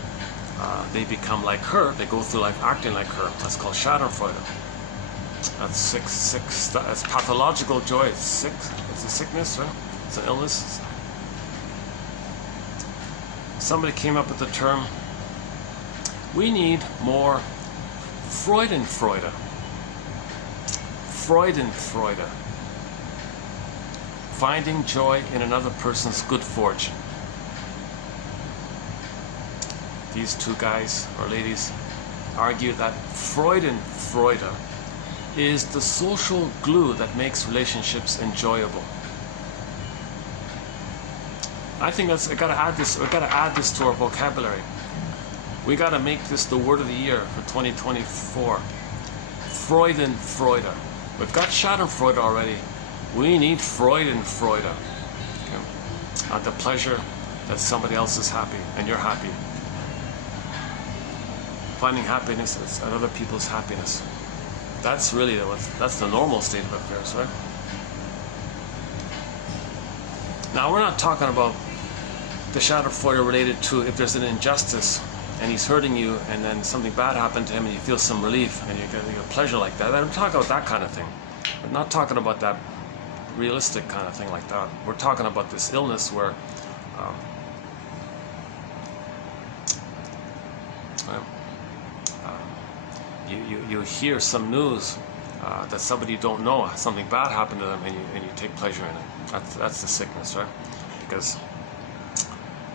They become like her. They go through life acting like her. That's called Schadenfreude. That's sick. That's pathological joy. It's sick. It's a sickness, right? It's an illness. Somebody came up with the term, we need more freudenfreude. Freudenfreude. Finding joy in another person's good fortune. These two guys or ladies argue that freudenfreude is the social glue that makes relationships enjoyable. I think we gotta add this to our vocabulary. We gotta make this the word of the year for 2024. Freudenfreude. We've got Schadenfreude already. We need Freudenfreude. Okay. The pleasure that somebody else is happy and you're happy. Finding happiness at other people's happiness. That's really that's the normal state of affairs, right? Now we're not talking about the Schadenfreude related to if there's an injustice and he's hurting you and then something bad happened to him and you feel some relief and you get pleasure like that. I'm talking about that kind of thing. We're not talking about that realistic kind of thing like that. We're talking about this illness where you hear some news that somebody you don't know, something bad happened to them, and you take pleasure in it. That's the sickness, right? Because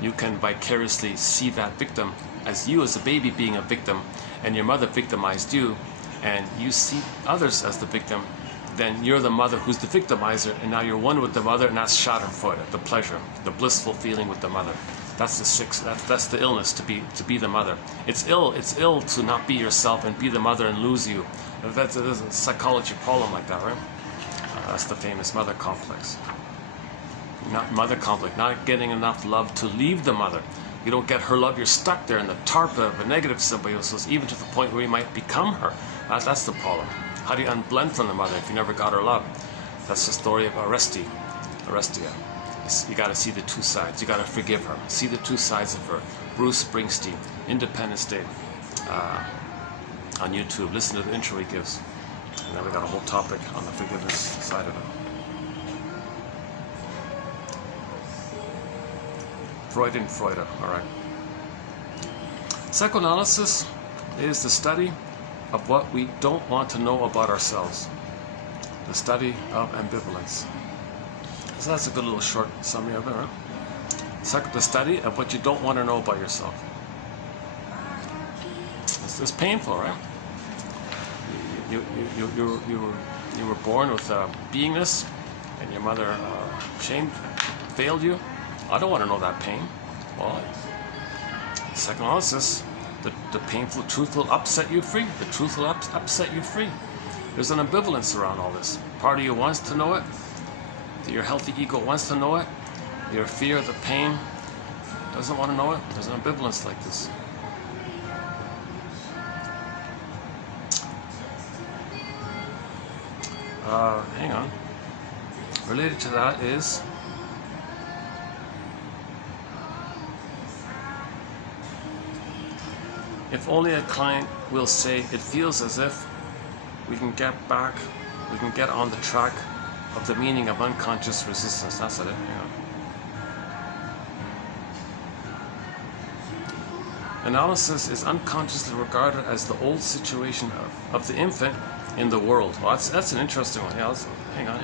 you can vicariously see that victim as you as a baby being a victim, and your mother victimized you, and you see others as the victim, then you're the mother who's the victimizer, and now you're one with the mother, and that's Schadenfreude, the pleasure, the blissful feeling with the mother. That's the that's the illness, to be the mother. It's ill to not be yourself and be the mother and lose you. There's a psychology problem like that, right? That's the famous mother complex. Not getting enough love to leave the mother. You don't get her love, you're stuck there in the tarp of a negative symbiosis, even to the point where you might become her. That's the problem. How do you unblend from the mother if you never got her love? That's the story of Arieti. You got to see the two sides. You got to forgive her. See the two sides of her. Bruce Springsteen, Independence Day, on YouTube. Listen to the intro he gives. And then we got a whole topic on the forgiveness side of it. Freudenfreude, all right. Psychoanalysis is the study of what we don't want to know about ourselves. The study of ambivalence. So that's a good little short summary of it, right? The study of what you don't want to know about yourself. It's painful, right? You were born with beingness, and your mother failed you. I don't want to know that pain. Well, psychoanalysis, the painful truth will upset you free. The truth will upset you free. There's an ambivalence around all this. Part of you wants to know it. Your healthy ego wants to know it. Your fear of the pain doesn't want to know it. There's an ambivalence like this. Hang on. Related to that is if only a client will say it feels as if we can get on the track of the meaning of unconscious resistance. That's it. Hang on. Analysis is unconsciously regarded as the old situation of the infant in the world. Well, that's an interesting one. Yeah, hang on.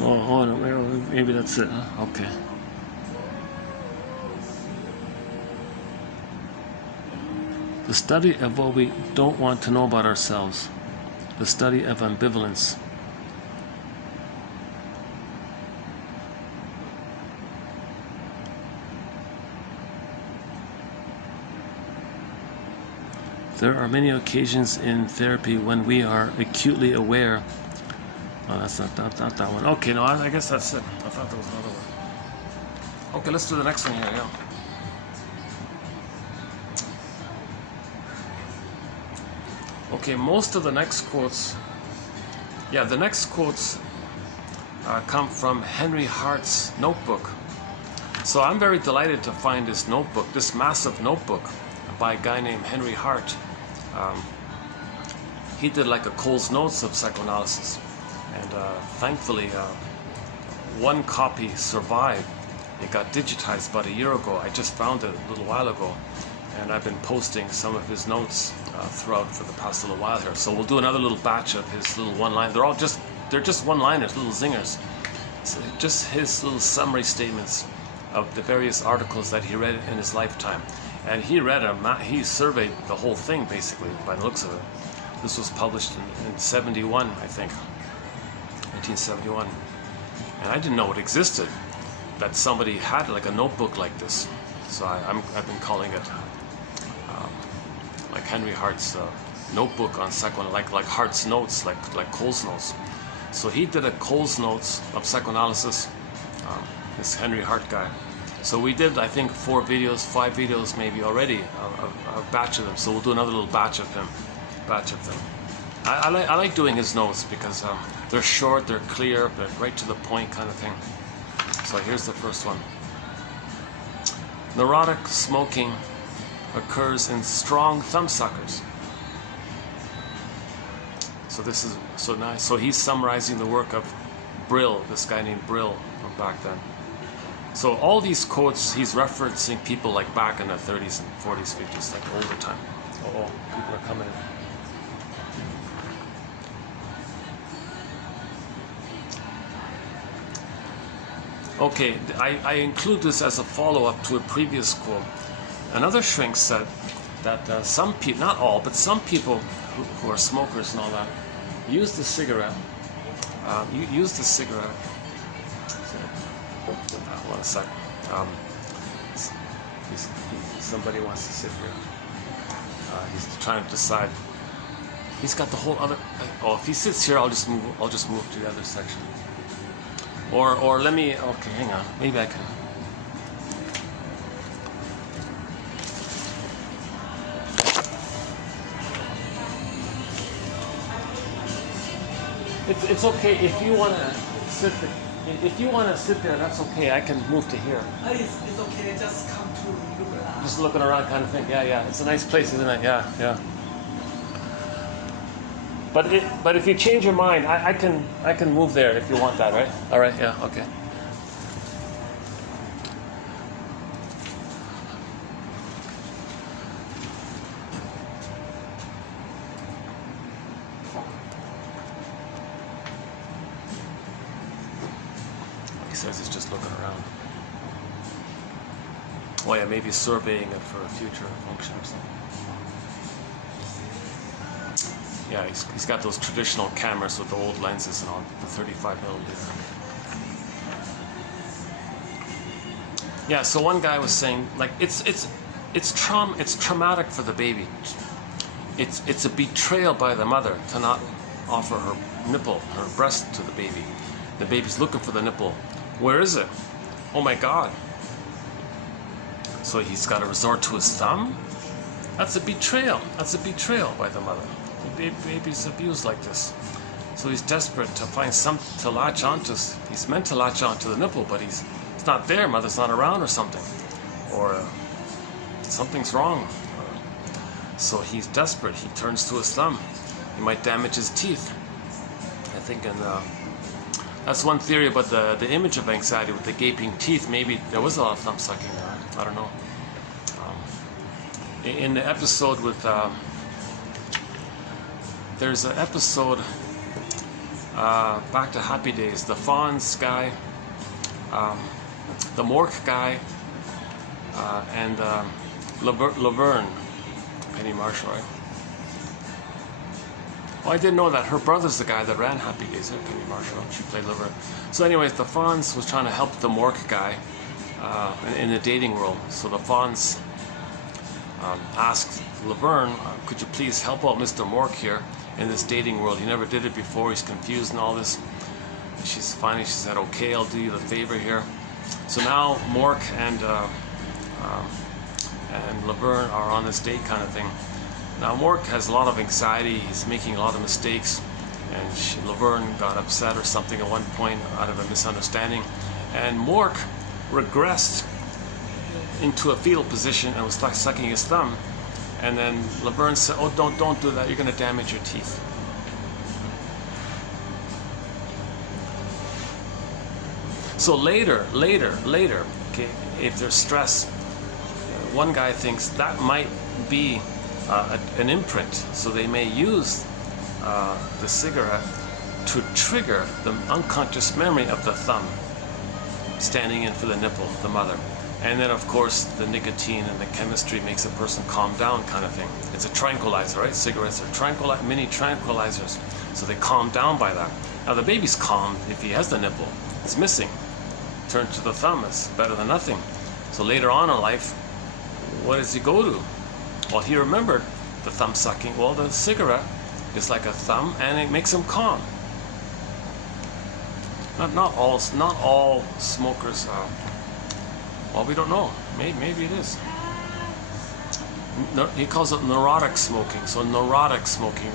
Oh, maybe that's it. Huh? Okay. The study of what we don't want to know about ourselves. The study of ambivalence. There are many occasions in therapy when we are acutely aware. Oh, that's not that one. Okay, no, I guess that's it. I thought there was another one. Okay, let's do the next one here, yeah. Okay, most of the next quotes, come from Henry Hart's notebook. So I'm very delighted to find this notebook, this massive notebook by a guy named Henry Hart. He did like a Cole's Notes of psychoanalysis. And thankfully, one copy survived. It got digitized about a year ago. I just found it a little while ago. And I've been posting some of his notes throughout for the past little while here. So we'll do another little batch of his little one-line. They're just one-liners, little zingers. So just his little summary statements of the various articles that he read in his lifetime. And he surveyed the whole thing basically by the looks of it. This was published in 71, I think, 1971. And I didn't know it existed, that somebody had like a notebook like this. So I've been calling it like Henry Hart's notebook on psychoanalysis, like Hart's notes, like Cole's notes. So he did a Cole's Notes of psychoanalysis, this Henry Hart guy. So we did, I think, 5 videos maybe already, a batch of them. So we'll do another little batch of them. I like doing his notes because they're short, they're clear, but right to the point kind of thing. So here's the first one. Neurotic smoking occurs in strong thumbsuckers. So this is so nice. So he's summarizing the work of Brill, this guy named Brill from back then. So all these quotes, he's referencing people like back in the 30s and 40s, 50s, like older time. Oh, people are coming in. Okay, I include this as a follow-up to a previous quote. Another shrink said that some people, not all, but some people who are smokers and all that, use the cigarette. Use the cigarette. One sec. Somebody wants to sit here. He's trying to decide. He's got the whole other. Oh, if he sits here, I'll just move to the other section. Or let me. Okay, hang on. Maybe I can. It's okay if you want to sit. If you want to sit there, that's okay. I can move to here. It's okay. Just come to look around. Just looking around, kind of thing. Yeah. It's a nice place, isn't it? Yeah. But if you change your mind, I can move there if you want that, right? All right. Yeah. Okay. He says he's just looking around. Oh yeah, maybe surveying it for a future function or something. Yeah, he's got those traditional cameras with the old lenses and all, the 35mm. Yeah, so one guy was saying, like, it's traumatic for the baby. It's a betrayal by the mother to not offer her nipple, her breast to the baby. The baby's looking for the nipple. Where is it? Oh my God. So he's got to resort to his thumb? That's a betrayal. That's a betrayal by the mother. The baby's abused like this. So he's desperate to find something to latch onto. He's meant to latch onto the nipple, but it's not there. Mother's not around or something. Or something's wrong. So he's desperate. He turns to his thumb. He might damage his teeth. I think that's one theory about the image of anxiety with the gaping teeth. Maybe there was a lot of thumb sucking there. I don't know. In the episode with there's an episode back to Happy Days. The Fonz guy, the Mork guy, and Laverne, Penny Marshall, right? Well, I didn't know that. Her brother's the guy that ran Happy Days, right? Penny Marshall. She played Laverne. So anyways, the Fonz was trying to help the Mork guy in the dating world. So the Fonz asked Laverne, could you please help out Mr. Mork here in this dating world? He never did it before. He's confused and all this. And she said, okay, I'll do you the favor here. So now Mork and Laverne are on this date kind of thing. Now Mork has a lot of anxiety. He's making a lot of mistakes, and Laverne got upset or something at one point out of a misunderstanding, and Mork regressed into a fetal position and was sucking his thumb. And then Laverne said, oh, don't do that, you're going to damage your teeth. So later, okay, if there's stress, one guy thinks that might be an imprint, so they may use the cigarette to trigger the unconscious memory of the thumb standing in for the nipple, the mother. And then, of course, the nicotine and the chemistry makes a person calm down kind of thing. It's a tranquilizer, right? Cigarettes are mini tranquilizers. So they calm down by that. Now, the baby's calm if he has the nipple. It's missing. Turn to the thumb. It's better than nothing. So later on in life, what does he go to? Well, he remembered the thumb sucking. Well, the cigarette is like a thumb, and it makes him calm. Not all smokers are. Well, we don't know. Maybe it is. He calls it neurotic smoking. So neurotic smoking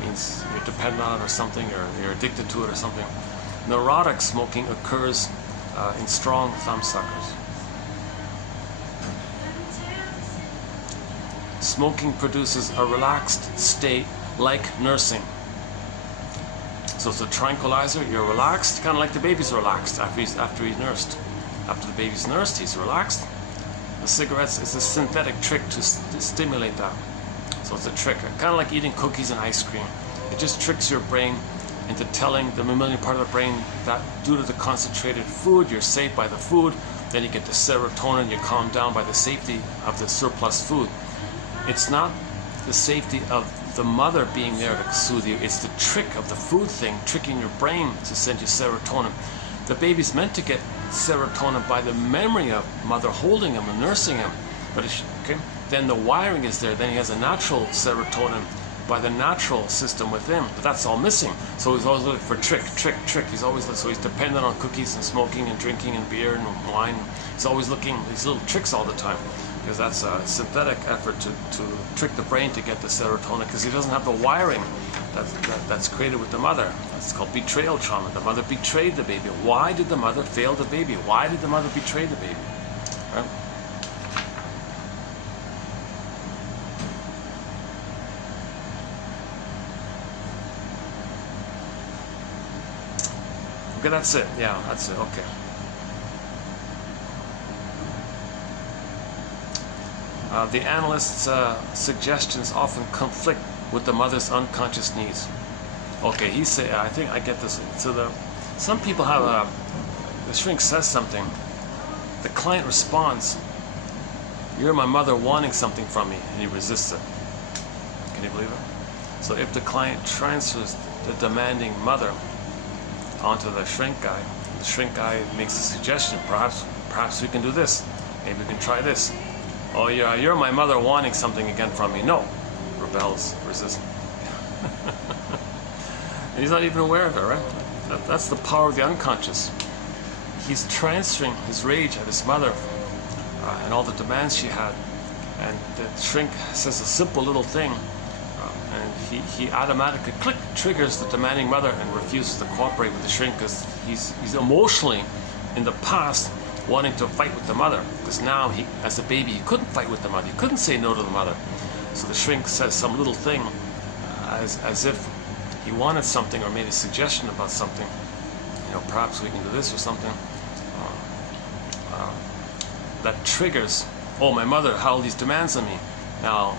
means you're dependent on it or something, or you're addicted to it or something. Neurotic smoking occurs in strong thumb suckers. Smoking produces a relaxed state like nursing. So it's a tranquilizer. You're relaxed, kind of like the baby's relaxed after he's nursed. After the baby's nursed, he's relaxed. The cigarettes is a synthetic trick to stimulate that. So it's a trick, kind of like eating cookies and ice cream. It just tricks your brain into telling the mammalian part of the brain that due to the concentrated food, you're safe by the food. Then you get the serotonin, you calm down by the safety of the surplus food. It's not the safety of the mother being there to soothe you. It's the trick of the food thing, tricking your brain to send you serotonin. The baby's meant to get serotonin by the memory of mother holding him and nursing him. But then the wiring is there. Then he has a natural serotonin by the natural system within. But that's all missing. So he's always looking for trick. He's always so he's dependent on cookies and smoking and drinking and beer and wine. He's always looking these little tricks all the time, because that's a synthetic effort to trick the brain to get the serotonin, because he doesn't have the wiring that's created with the mother. That's called betrayal trauma. The mother betrayed the baby. Why did the mother fail the baby? Why did the mother betray the baby? Right? Okay, that's it. Yeah, that's it. Okay. The analyst's suggestions often conflict with the mother's unconscious needs. Okay, he said, I think I get this. So some people have the shrink says something, the client responds, "You're my mother wanting something from me," and he resists it. Can you believe it? So if the client transfers the demanding mother onto the shrink guy makes a suggestion. Perhaps we can do this. Maybe we can try this. "Oh yeah, you're my mother wanting something again from me." No. Rebels, resists. And he's not even aware of it, right? That's the power of the unconscious. He's transferring his rage at his mother and all the demands she had. And the shrink says a simple little thing, and he automatically triggers the demanding mother and refuses to cooperate with the shrink because he's emotionally in the past wanting to fight with the mother, because now he, as a baby, he couldn't fight with the mother. He couldn't say no to the mother. So the shrink says some little thing as if he wanted something or made a suggestion about something. You know, perhaps we can do this or something. That triggers, "Oh, my mother had all these demands on me. Now,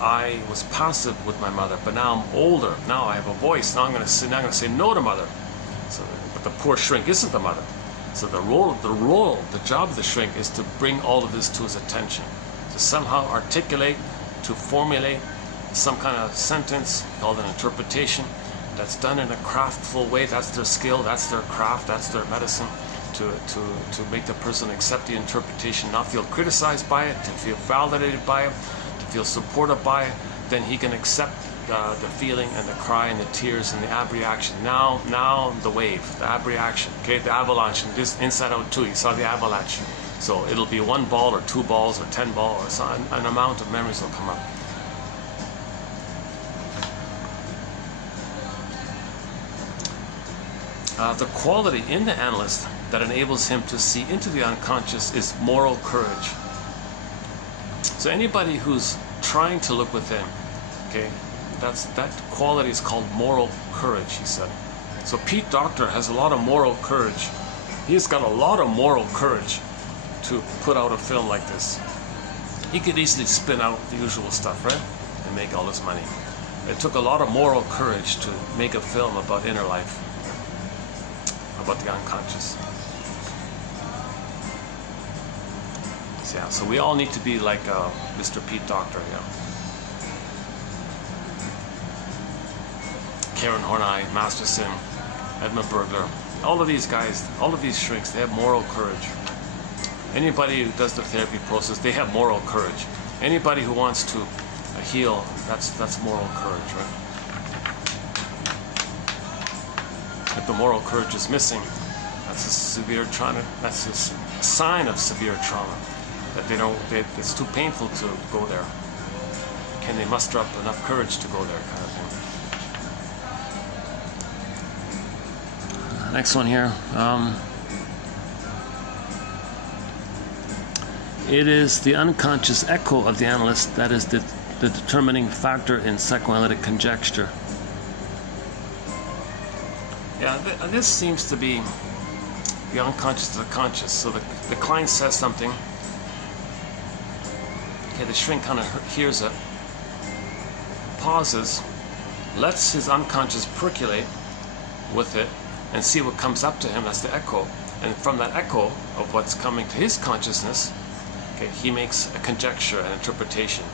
I was passive with my mother, but now I'm older. Now I have a voice. Now I'm going to say no to mother." So, but the poor shrink isn't the mother. So the job of the shrink is to bring all of this to his attention, to somehow articulate, to formulate some kind of sentence called an interpretation that's done in a craftful way. That's their skill, that's their craft, that's their medicine, to make the person accept the interpretation, not feel criticized by it, to feel validated by it, to feel supported by it. Then he can accept the feeling and the cry and the tears and the abreaction. Now the wave, the abreaction, okay, the avalanche, and this Inside Out 2, you saw the avalanche. So it'll be 1 ball or 2 balls or 10 balls, or so an amount of memories will come up. The quality in the analyst that enables him to see into the unconscious is moral courage. So anybody who's trying to look within, okay, that quality is called moral courage, he said. So Pete Docter has a lot of moral courage. He's got a lot of moral courage to put out a film like this. He could easily spin out the usual stuff, right, and make all his money. It took a lot of moral courage to make a film about inner life, about the unconscious. So, yeah, so we all need to be like Mr. Pete Docter, yeah. Karen Horney, Masterson, Edmund Bergler, all of these guys, all of these shrinks, they have moral courage. Anybody who does the therapy process, they have moral courage. Anybody who wants to heal, that's moral courage, right? If the moral courage is missing, that's a severe trauma. That's a sign of severe trauma. That it's too painful to go there. Can they muster up enough courage to go there, kind of thing? Next one here. It is the unconscious echo of the analyst that is the determining factor in psychoanalytic conjecture. Yeah, this seems to be the unconscious to the conscious. So the client says something. Okay, the shrink kind of hears it, pauses, lets his unconscious percolate with it, and see what comes up to him. That's the echo. And from that echo of what's coming to his consciousness, okay, he makes a conjecture, an interpretation.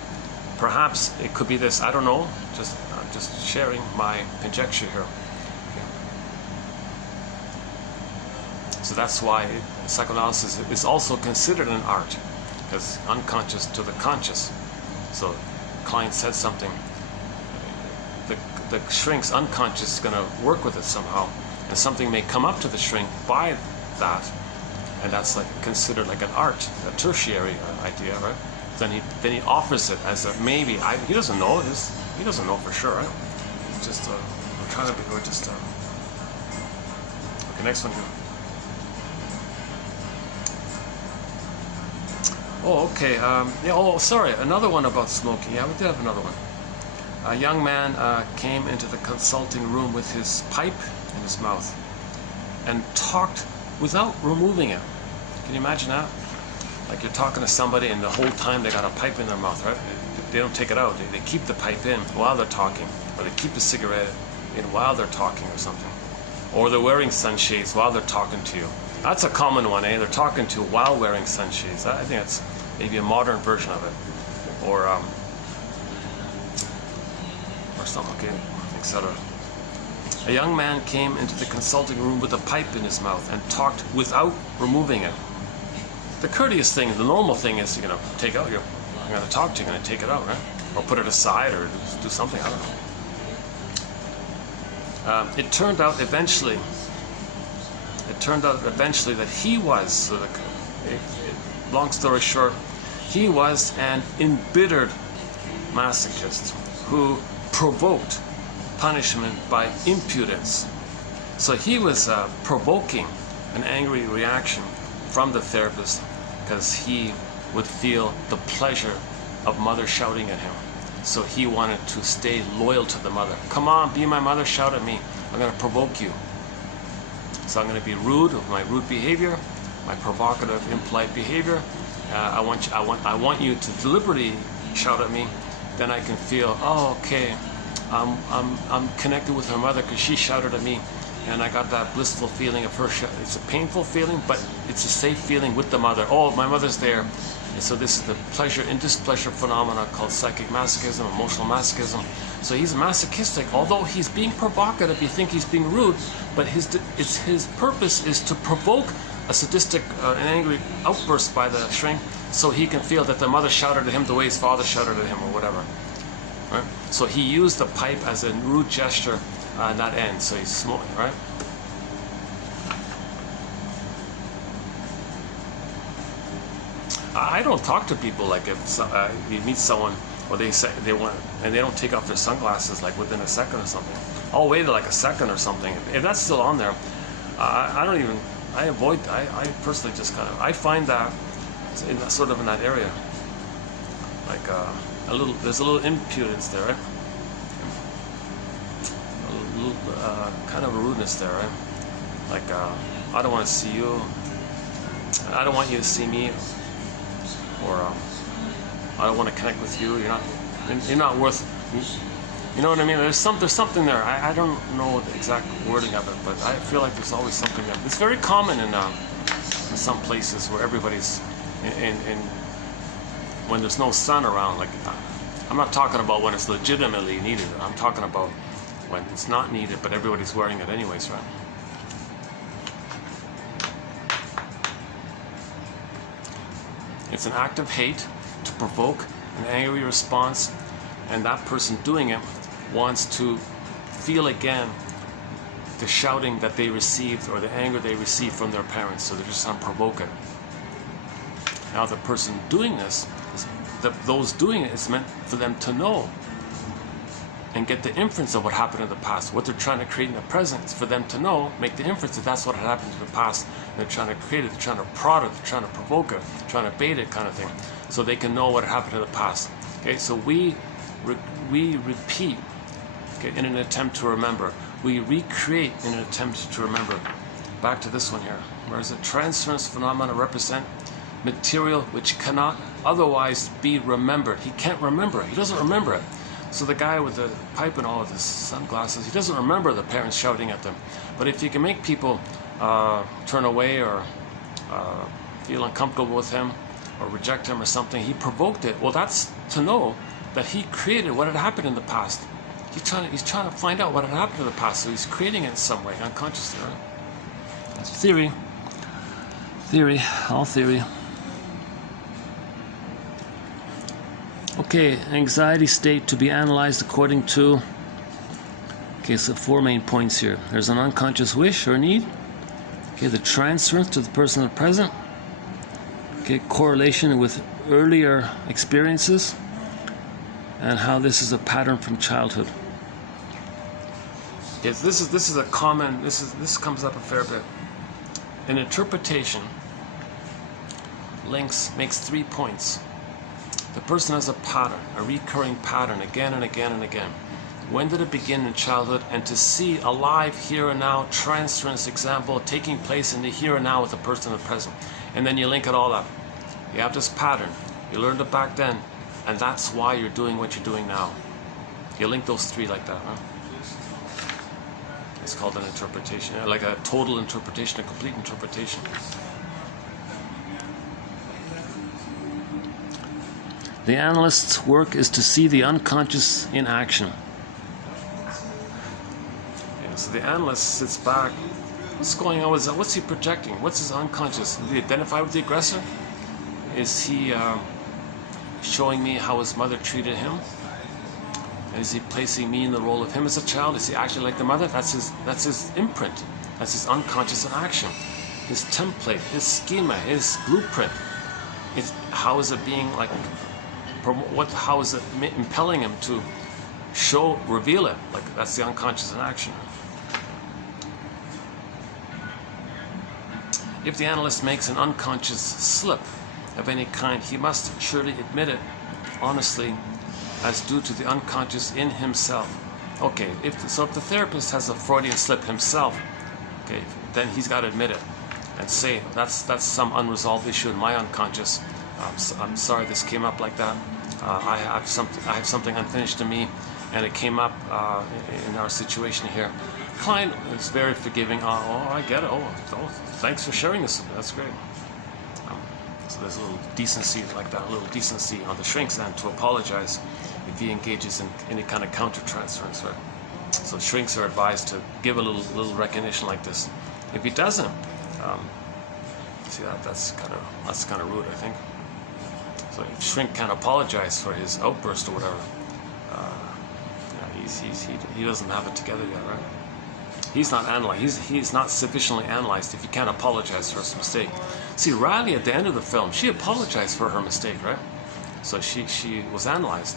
Perhaps it could be this. I don't know. I'm just sharing my conjecture here. Okay. So that's why psychoanalysis is also considered an art, because unconscious to the conscious. So the client said something. The shrink's unconscious is going to work with it somehow. And something may come up to the shrink by that, and that's like considered like an art, a tertiary idea, right? Then he offers it as a maybe. He doesn't know this. He doesn't know for sure, right? just we're trying to be, we're just okay, next one here. Oh, okay. Yeah, oh, sorry, another one about smoking. Yeah, we did have another one. A young man came into the consulting room with his pipe in his mouth and talked without removing it. Can you imagine that? Like you're talking to somebody and the whole time they got a pipe in their mouth, right? They don't take it out. They keep the pipe in while they're talking, or they keep the cigarette in while they're talking or something. Or they're wearing sunshades while they're talking to you. That's a common one, eh? They're talking to you while wearing sunshades. I think that's maybe a modern version of it. Or something, okay, etc. A young man came into the consulting room with a pipe in his mouth and talked without removing it. The courteous thing, the normal thing is, you know, take out your, I'm going to talk to you, I'm going to take it out, right? Or put it aside, or do something, I don't know. It turned out eventually that he was, so long story short, he was an embittered masochist who provoked punishment by impudence. So he was provoking an angry reaction from the therapist because he would feel the pleasure of mother shouting at him. So he wanted to stay loyal to the mother. Come on, be my mother, shout at me. I'm going to provoke you. So I'm going to be rude with my rude behavior, my provocative, impolite behavior. I want you to deliberately shout at me. Then I can feel, oh, okay, I'm connected with her mother because she shouted at me, and I got that blissful feeling of her. It's a painful feeling, but it's a safe feeling with the mother. Oh, my mother's there. And so this is the pleasure and displeasure phenomena called psychic masochism, emotional masochism. So he's masochistic, although he's being provocative. You think he's being rude, but his purpose is to provoke a sadistic, an angry outburst by the shrink, so he can feel that the mother shouted at him the way his father shouted at him, or whatever. Right? So he used the pipe as a rude gesture on that end. So he's smoking, right? I don't talk to people like if you meet someone or they say they want and they don't take off their sunglasses like within a second or something. I'll wait like a second or something. If that's still on there, I avoid. I personally just kind of I find that in sort of in that area, like there's a little impudence there, right? A little kind of a rudeness there, right? Like I don't want to see you. I don't want you to see me. Or I don't want to connect with you. You're not worth. You know what I mean? There's something there. I don't know the exact wording of it, but I feel like there's always something there. It's very common in some places where everybody's in when there's no sun around. Like I'm not talking about when it's legitimately needed. I'm talking about when it's not needed, but everybody's wearing it anyways, right? It's an act of hate to provoke an angry response, and that person doing it wants to feel again the shouting that they received or the anger they received from their parents, so they're just trying to provoke it. Now the person doing this, those doing it is meant for them to know and get the inference of what happened in the past. What they're trying to create in the present is for them to know, make the inference that that's what had happened in the past. And they're trying to create it, they're trying to prod it, they're trying to provoke it, trying to bait it, kind of thing, so they can know what happened in the past. Okay, so we repeat, okay, in an attempt to remember. We recreate in an attempt to remember. Back to this one here. Whereas the transference phenomena represent material which cannot otherwise be remembered. He can't remember it. He doesn't remember it. So the guy with the pipe and all of his sunglasses, he doesn't remember the parents shouting at them. But if you can make people turn away or feel uncomfortable with him or reject him or something, he provoked it. Well, that's to know that he created what had happened in the past. He's trying to find out what had happened in the past, so he's creating it in some way, unconsciously, right? That's theory. Theory, all theory. Okay, anxiety state to be analyzed according to, okay, so 4 main points here. There's an unconscious wish or need. Okay, the transference to the person in the present. Okay, correlation with earlier experiences and how this is a pattern from childhood. Yes, this is a common. This comes up a fair bit. An interpretation makes 3 points. The person has a pattern, a recurring pattern, again and again and again. When did it begin in childhood? And to see a live here and now transference example taking place in the here and now with the person in the present. And then you link it all up. You have this pattern. You learned it back then, and that's why you're doing what you're doing now. You link those 3 like that, huh? It's called an interpretation, like a total interpretation, a complete interpretation. The analyst's work is to see the unconscious in action. Yeah, so the analyst sits back. What's going on? What's he projecting? What's his unconscious? Did he identify with the aggressor? Is he showing me how his mother treated him? And is he placing me in the role of him as a child? Is he actually like the mother? That's his imprint. That's his unconscious in action. His template, his schema, his blueprint. How is it being like? How is it impelling him to reveal it? Like that's the unconscious in action. If the analyst makes an unconscious slip of any kind, he must surely admit it honestly as due to the unconscious in himself. Okay, if the therapist has a Freudian slip himself, okay, then he's got to admit it and say that's some unresolved issue in my unconscious. I'm sorry this came up like that. I have something unfinished in me, and it came up in our situation here. Client is very forgiving. Oh, I get it. Oh, thanks for sharing this. That's great. So there's a little decency like that, a little decency on the shrink's end to apologize if he engages in any kind of counter-transference, right? So shrinks are advised to give a little recognition like this. If he doesn't, see that's kind of rude, I think. So if shrink can't apologize for his outburst or whatever, he doesn't have it together yet, right? He's not analyzed. He's not sufficiently analyzed if he can't apologize for his mistake. See, Riley at the end of the film, she apologized for her mistake, right? So she was analyzed.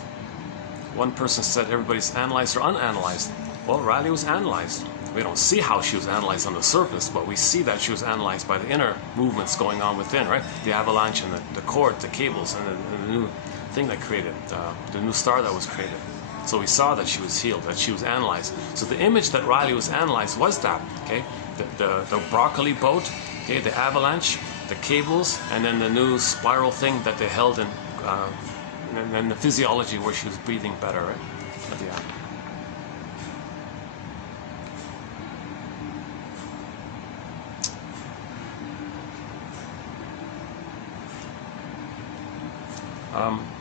One person said everybody's analyzed or unanalyzed. Well, Riley was analyzed. We don't see how she was analyzed on the surface, but we see that she was analyzed by the inner movements going on within, right? The avalanche and the cord, the cables, and the new thing that created, the new star that was created. So we saw that she was healed, that she was analyzed. So the image that Riley was analyzed was that, okay? The broccoli boat, okay, the avalanche, the cables, and then the new spiral thing that they held in, and then the physiology where she was breathing better, right? At the end.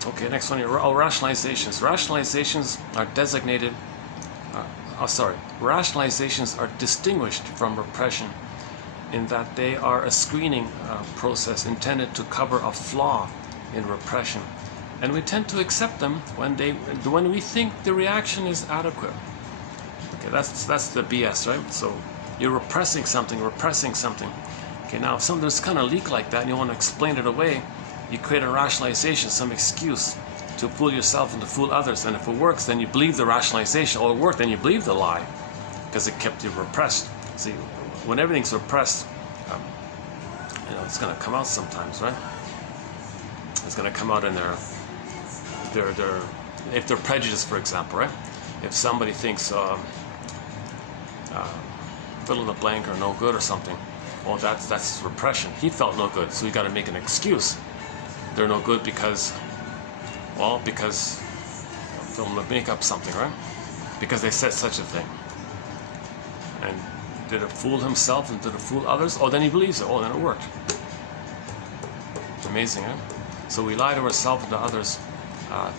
Okay, next one here. Rationalizations. Rationalizations are designated. Rationalizations are distinguished from repression in that they are a screening process intended to cover a flaw in repression, and we tend to accept them when we think the reaction is adequate. Okay, that's the BS, right? So you're repressing something. Okay, now if something's kind of leak like that, and you want to explain it away. You create a rationalization, some excuse to fool yourself and to fool others. And if it works, then you believe the rationalization. Or it worked, then you believe the lie because it kept you repressed. See, when everything's repressed, it's going to come out sometimes, right? It's going to come out in if they're prejudiced, for example, right? If somebody thinks fill in the blank or no good or something, well, that's repression. He felt no good, so you got to make an excuse. They're no good because they'll make up something, right? Because they said such a thing. And did it fool himself and did it fool others? Oh, then he believes it. Oh, then it worked. Amazing, right? So we lie to ourselves and to others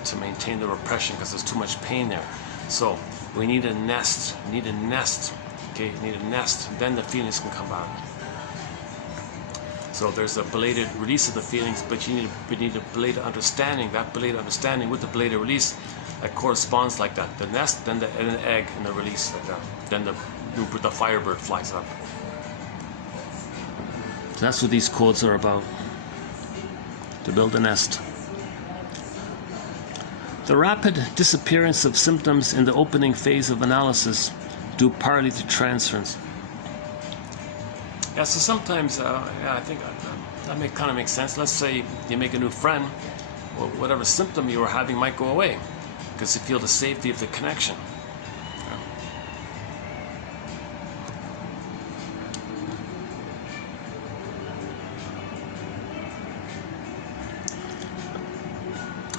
to maintain the repression because there's too much pain there. So we need a nest. Okay, you need a nest. Then the feelings can come out. So there's a belated release of the feelings, but you need a belated understanding. That belated understanding with the belated release that corresponds like that. The nest, then an egg, and the release like that. Then the firebird flies up. So that's what these codes are about. To build a nest. The rapid disappearance of symptoms in the opening phase of analysis due partly to transference. Yeah, so sometimes, yeah, I think that kind of makes sense. Let's say you make a new friend, well, whatever symptom you were having might go away because you feel the safety of the connection.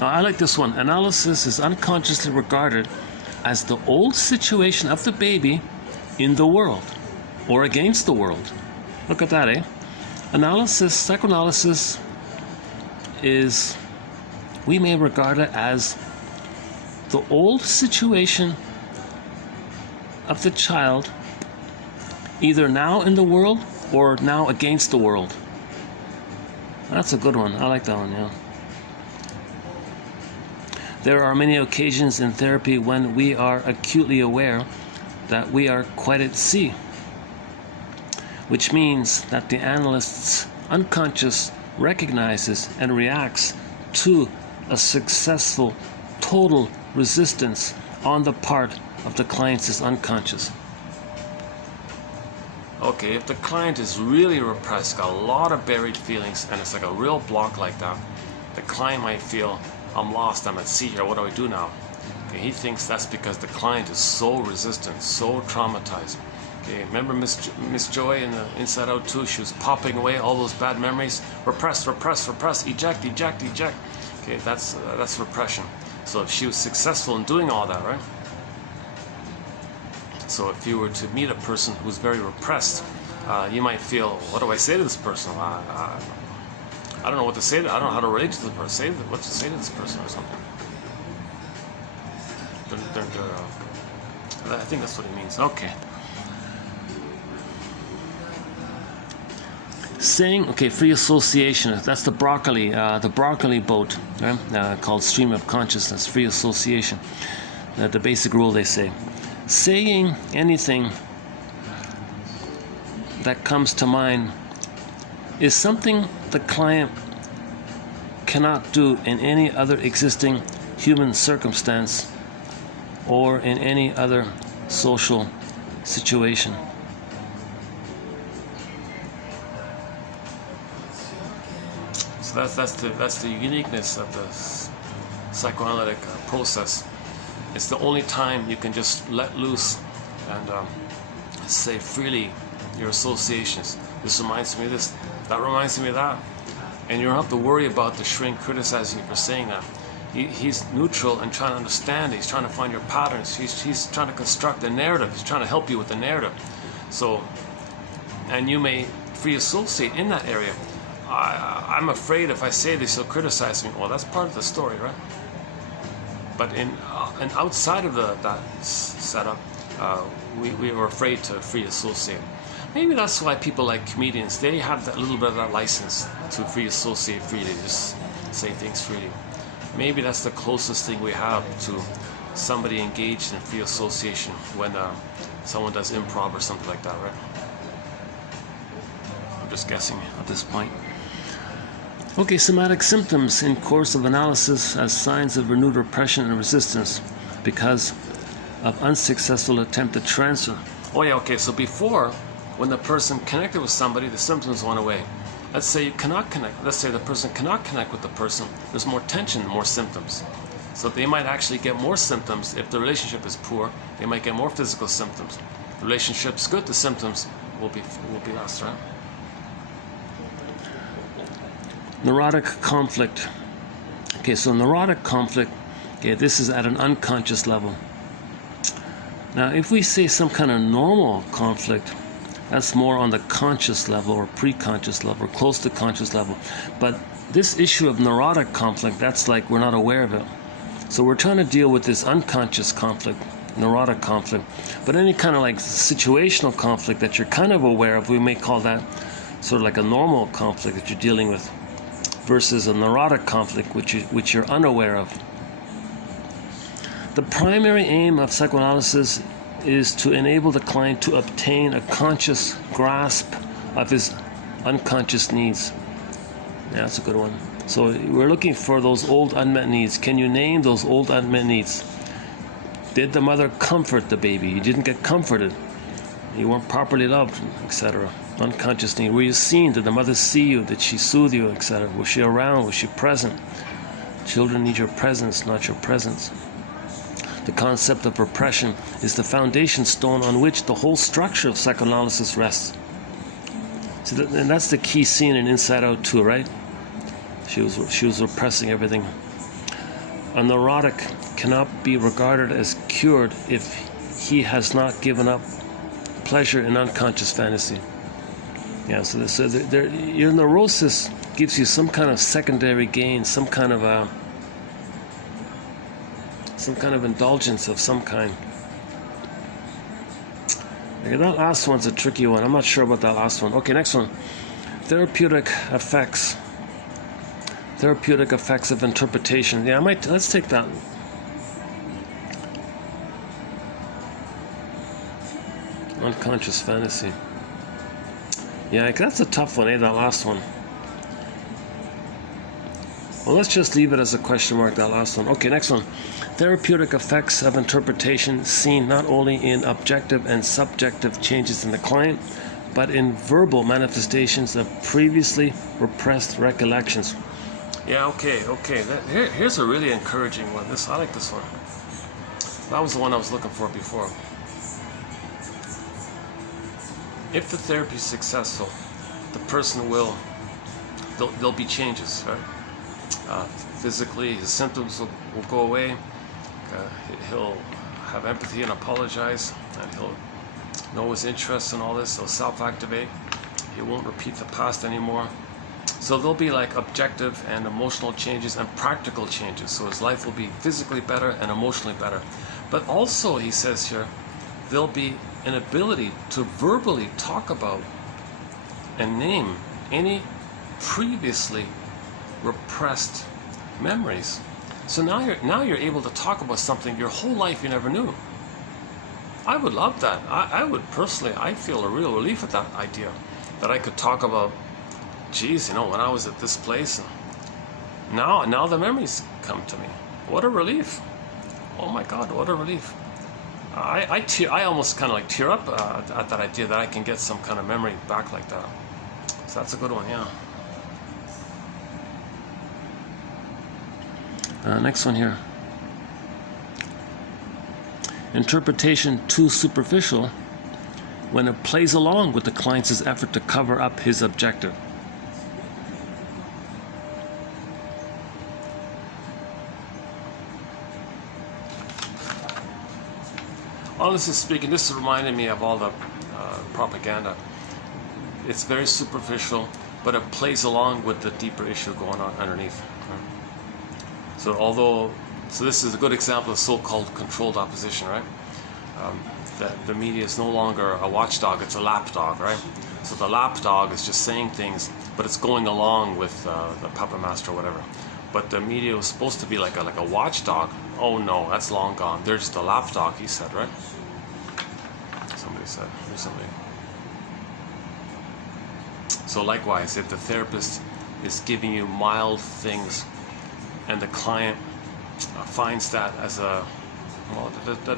I like this one. Analysis is unconsciously regarded as the old situation of the baby in the world or against the world. Look at that, eh? Analysis, psychoanalysis is, we may regard it as the old situation of the child, either now in the world or now against the world. That's a good one. I like that one, yeah. There are many occasions in therapy when we are acutely aware that we are quite at sea, which means that the analyst's unconscious recognizes and reacts to a successful total resistance on the part of the client's unconscious. Okay, if the client is really repressed, got a lot of buried feelings, and it's like a real block like that, the client might feel, I'm lost, I'm at sea here, what do I do now? Okay, he thinks that's because the client is so resistant, so traumatized. Okay, remember Miss Joy in the Inside Out 2, she was popping away all those bad memories, repress, repress, repress, eject, eject, eject. Okay, that's repression. So if she was successful in doing all that, right? So if you were to meet a person who's very repressed, you might feel, what do I say to this person? I don't know what to say. I don't know how to relate to the person. What to say to this person or something. I think that's what it means. Okay. Saying, okay, free association. That's the broccoli boat, right? Called stream of consciousness. Free association. The basic rule, they say. Saying anything that comes to mind is something the client cannot do in any other existing human circumstance or in any other social situation. So that's the uniqueness of the psychoanalytic process. It's the only time you can just let loose and say freely your associations. This reminds me of this, that reminds me of that. And you don't have to worry about the shrink criticizing you for saying that. He's neutral and trying to understand. He's trying to find your patterns. He's trying to construct a narrative. He's trying to help you with the narrative. So, and you may free associate in that area. I'm afraid if I say this, he'll criticize me. Well, that's part of the story, right? But and outside of that setup, we were afraid to free associate. Maybe that's why people like comedians, they have that little bit of that license to free associate freely, just say things freely. Maybe that's the closest thing we have to somebody engaged in free association when someone does improv or something like that, right? I'm just guessing at this point. Okay, somatic symptoms in course of analysis as signs of renewed repression and resistance because of unsuccessful attempt to transfer. Oh yeah, okay, so before, when the person connected with somebody, the symptoms went away. Let's say you cannot connect. Let's say the person cannot connect with the person. There's more tension, more symptoms. So they might actually get more symptoms if the relationship is poor. They might get more physical symptoms. The relationship's good, the symptoms will be less, right? Neurotic conflict. Okay, so neurotic conflict, okay, this is at an unconscious level. Now, if we say some kind of normal conflict, that's more on the conscious level or pre-conscious level or close to conscious level. But this issue of neurotic conflict, that's like we're not aware of it. So we're trying to deal with this unconscious conflict, neurotic conflict. But any kind of like situational conflict that you're kind of aware of, we may call that sort of like a normal conflict that you're dealing with versus a neurotic conflict which you're unaware of. The primary aim of psychoanalysis is to enable the client to obtain a conscious grasp of his unconscious needs. Yeah, that's a good one. So we're looking for those old unmet needs. Can you name those old unmet needs? Did the mother comfort the baby? You didn't get comforted. You weren't properly loved, etc. Unconscious need. Were you seen? Did the mother see you? Did she soothe you, etc.? Was she around? Was she present? Children need your presence, not your presence. The concept of repression is the foundation stone on which the whole structure of psychoanalysis rests. See, and that's the key scene in Inside Out 2, right? She was repressing everything. A neurotic cannot be regarded as cured if he has not given up pleasure in unconscious fantasy. Yeah, so your neurosis gives you some kind of secondary gain, some kind of indulgence of some kind. Okay, that last one's a tricky one. I'm not sure about that last one. Okay, next one. Therapeutic effects. Therapeutic effects of interpretation. Yeah, let's take that. Unconscious fantasy. Yeah, that's a tough one, that last one. Well, let's just leave it as a question mark, that last one. Okay, next one. Therapeutic effects of interpretation seen not only in objective and subjective changes in the client, but in verbal manifestations of previously repressed recollections. Yeah, okay. Here's a really encouraging one. I like this one. That was the one I was looking for before. If the therapy is successful, the person there'll be changes, right? Physically, his symptoms will go away. He'll have empathy and apologize, and he'll know his interests and all this. He'll self-activate. He won't repeat the past anymore. So there'll be like objective and emotional changes and practical changes. So his life will be physically better and emotionally better. But also, he says here, there'll be an ability to verbally talk about and name any previously repressed memories. So now you're able to talk about something your whole life you never knew. I would love that. I would personally, I feel a real relief at that idea, that I could talk about, geez, when I was at this place, and now the memories come to me. What a relief. Oh my God, what a relief. I almost kind of like tear up at that idea that I can get some kind of memory back like that. So that's a good one, yeah. Next one here. Interpretation too superficial when it plays along with the client's effort to cover up his objective. Honestly speaking, this reminded me of all the propaganda. It's very superficial, but it plays along with the deeper issue going on underneath. So this is a good example of so-called controlled opposition, right? That the media is no longer a watchdog, it's a lapdog, right? So the lapdog is just saying things, but it's going along with the puppet master or whatever. But the media was supposed to be like a watchdog. Oh no, that's long gone. They're just a lapdog, he said, right? Somebody said recently. So likewise, if the therapist is giving you mild things and the client finds that as that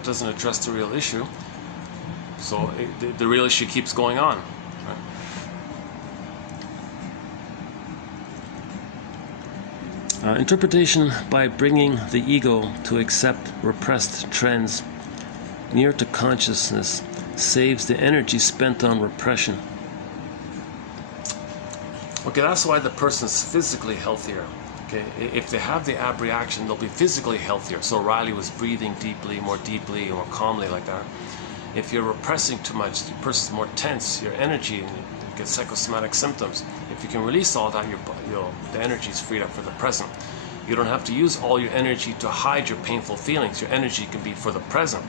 doesn't address the real issue, so the real issue keeps going on, right? Interpretation by bringing the ego to accept repressed trends near to consciousness saves the energy spent on repression. Okay, that's why the person's physically healthier. Okay, if they have the ab reaction, they'll be physically healthier. So Riley was breathing more deeply, more calmly like that. If you're repressing too much, the person's more tense, your energy, and you get psychosomatic symptoms. If you can release all that, the energy is freed up for the present. You don't have to use all your energy to hide your painful feelings. Your energy can be for the present.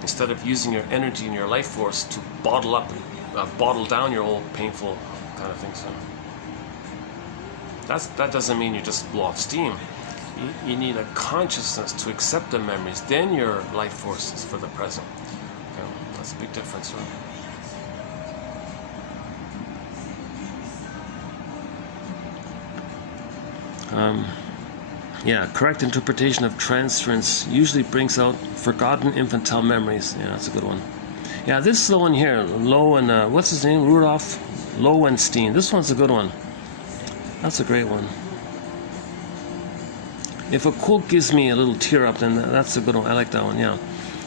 Instead of using your energy and your life force to bottle down your old painful kind of things. That doesn't mean you just blow off steam. You need a consciousness to accept the memories. Then your life force is for the present. Okay, that's a big difference, right? Yeah, correct interpretation of transference usually brings out forgotten infantile memories. Yeah, that's a good one. Yeah, this one here, Lowen, what's his name? Rudolf Lowenstein. This one's a good one. That's a great one. If a quote gives me a little tear up, then that's a good one. I like that one, yeah.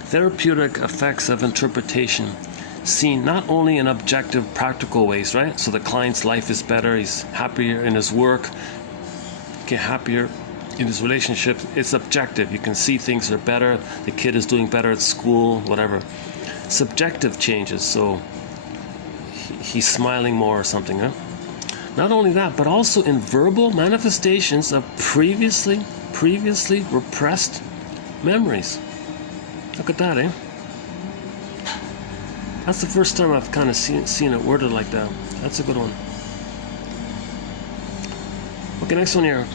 Therapeutic effects of interpretation seen not only in objective, practical ways, right? So the client's life is better, he's happier in his work, get happier in his relationship. It's objective. You can see things are better. The kid is doing better at school, whatever. Subjective changes. So he's smiling more or something. Huh? Not only that, but also in verbal manifestations of previously repressed memories. Look at that, eh? That's the first time I've kind of seen it worded like that. That's a good one. Okay, next one here.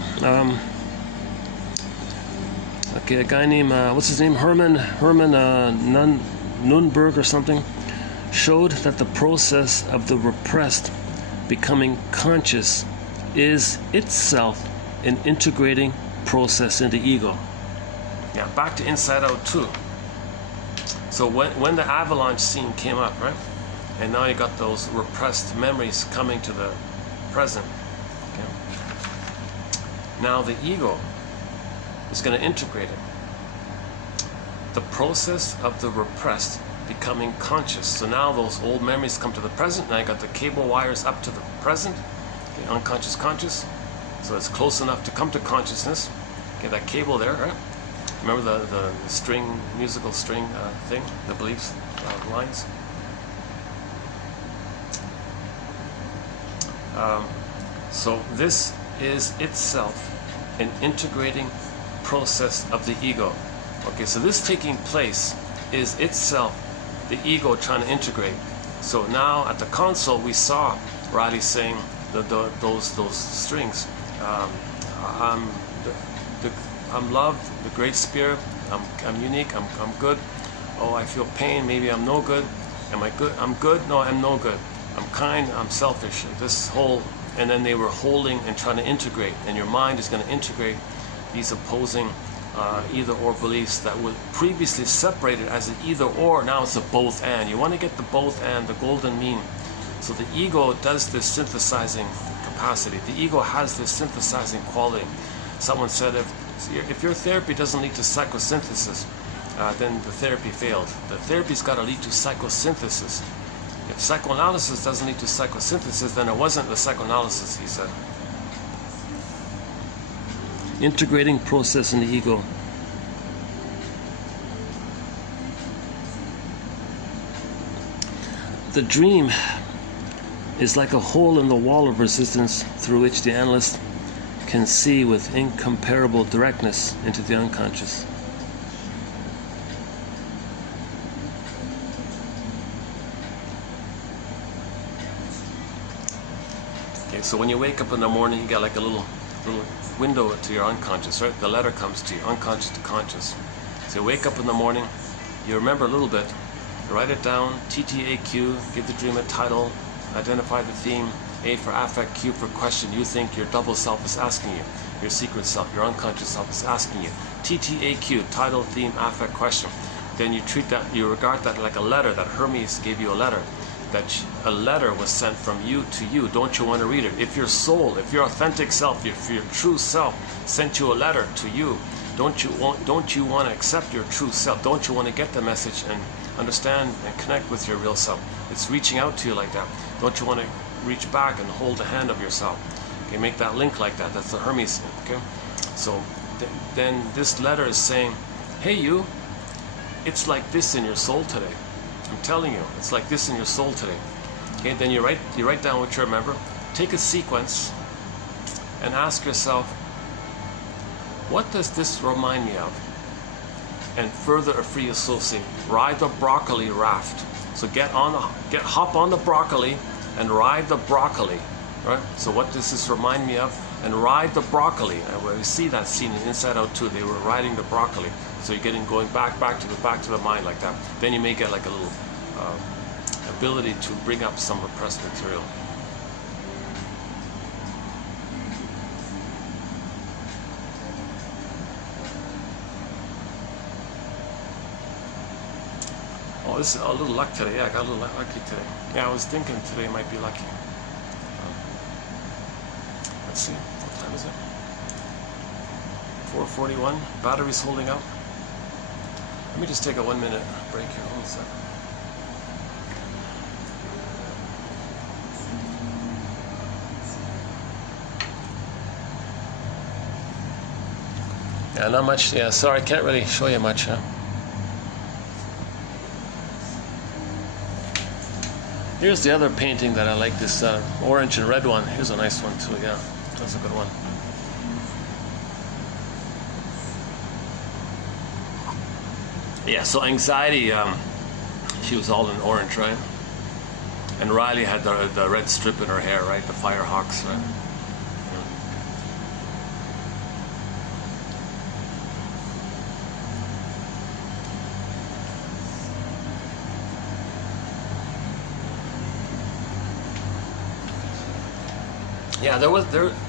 Okay, a guy named, what's his name? Herman Nunberg or something, showed that the process of the repressed becoming conscious is itself an integrating process into ego. Yeah, back to Inside Out 2. So when the avalanche scene came up, right? And now you got those repressed memories coming to the present. Okay? Now the ego is going to integrate it. The process of the repressed becoming conscious. So now those old memories come to the present. Now you got the cable wires up to the present. Okay, unconscious, conscious. So it's close enough to come to consciousness. Okay, that cable there, right? Remember the string, musical string thing, the beliefs, lines? So this is itself an integrating process of the ego. Okay, so this taking place is itself the ego trying to integrate. So now at the console we saw Riley saying those strings. I'm loved, the great spirit. I'm unique. I'm good. Oh, I feel pain. Maybe I'm no good. Am I good? I'm good. No, I'm no good. I'm kind. I'm selfish. This whole, and then they were holding and trying to integrate. And your mind is going to integrate these opposing either or beliefs that were previously separated as an either or. Now it's a both and. You want to get the both and, the golden mean. So the ego does this synthesizing capacity. The ego has this synthesizing quality. Someone said if your therapy doesn't lead to psychosynthesis, then the therapy failed. The therapy's got to lead to psychosynthesis. If psychoanalysis doesn't lead to psychosynthesis, then it wasn't the psychoanalysis, he said. Integrating process in the ego. The dream is like a hole in the wall of resistance through which the analyst can see with incomparable directness into the unconscious. Okay, so when you wake up in the morning, you got like a little window to your unconscious, right? The letter comes to you, unconscious to conscious. So you wake up in the morning, you remember a little bit, you write it down, TTAQ, give the dream a title, identify the theme, A for affect, Q for question. You think your double self is asking you, your secret self, your unconscious self is asking you. TTAQ, title, theme, affect, question. Then you treat that, you regard that like a letter, that Hermes gave you a letter, that a letter was sent from you to you. Don't you want to read it? If your soul, if your authentic self, if your true self sent you a letter to you, don't you want to accept your true self? Don't you want to get the message and understand and connect with your real self? It's reaching out to you like that. Don't you want to reach back and hold the hand of yourself? Okay, make that link like that. That's the Hermes. Okay, so then this letter is saying, hey you, it's like this in your soul today. I'm telling you, it's like this in your soul today. Okay, then you write down what you remember. Take a sequence and ask yourself, what does this remind me of? And further a free associate. Ride the broccoli raft. So hop on the broccoli and ride the broccoli, right? So what does this remind me of? And ride the broccoli. And we see that scene in Inside Out 2. They were riding the broccoli. So you're going back to the mind like that. Then you may get like a little ability to bring up some repressed material. this is a little luck today. Yeah, I got a little lucky today. Yeah, I was thinking today might be lucky. Let's see, what time is it? 4:41. Battery's holding up. Let me just take a 1 minute break here. Hold on a second. Yeah, not much. Yeah, sorry, can't really show you much, huh? Here's the other painting that I like, this orange and red one. Here's a nice one too, yeah. That's a good one. Yeah, so Anxiety, she was all in orange, right? And Riley had the red strip in her hair, right? The Firehawks, right? Yeah,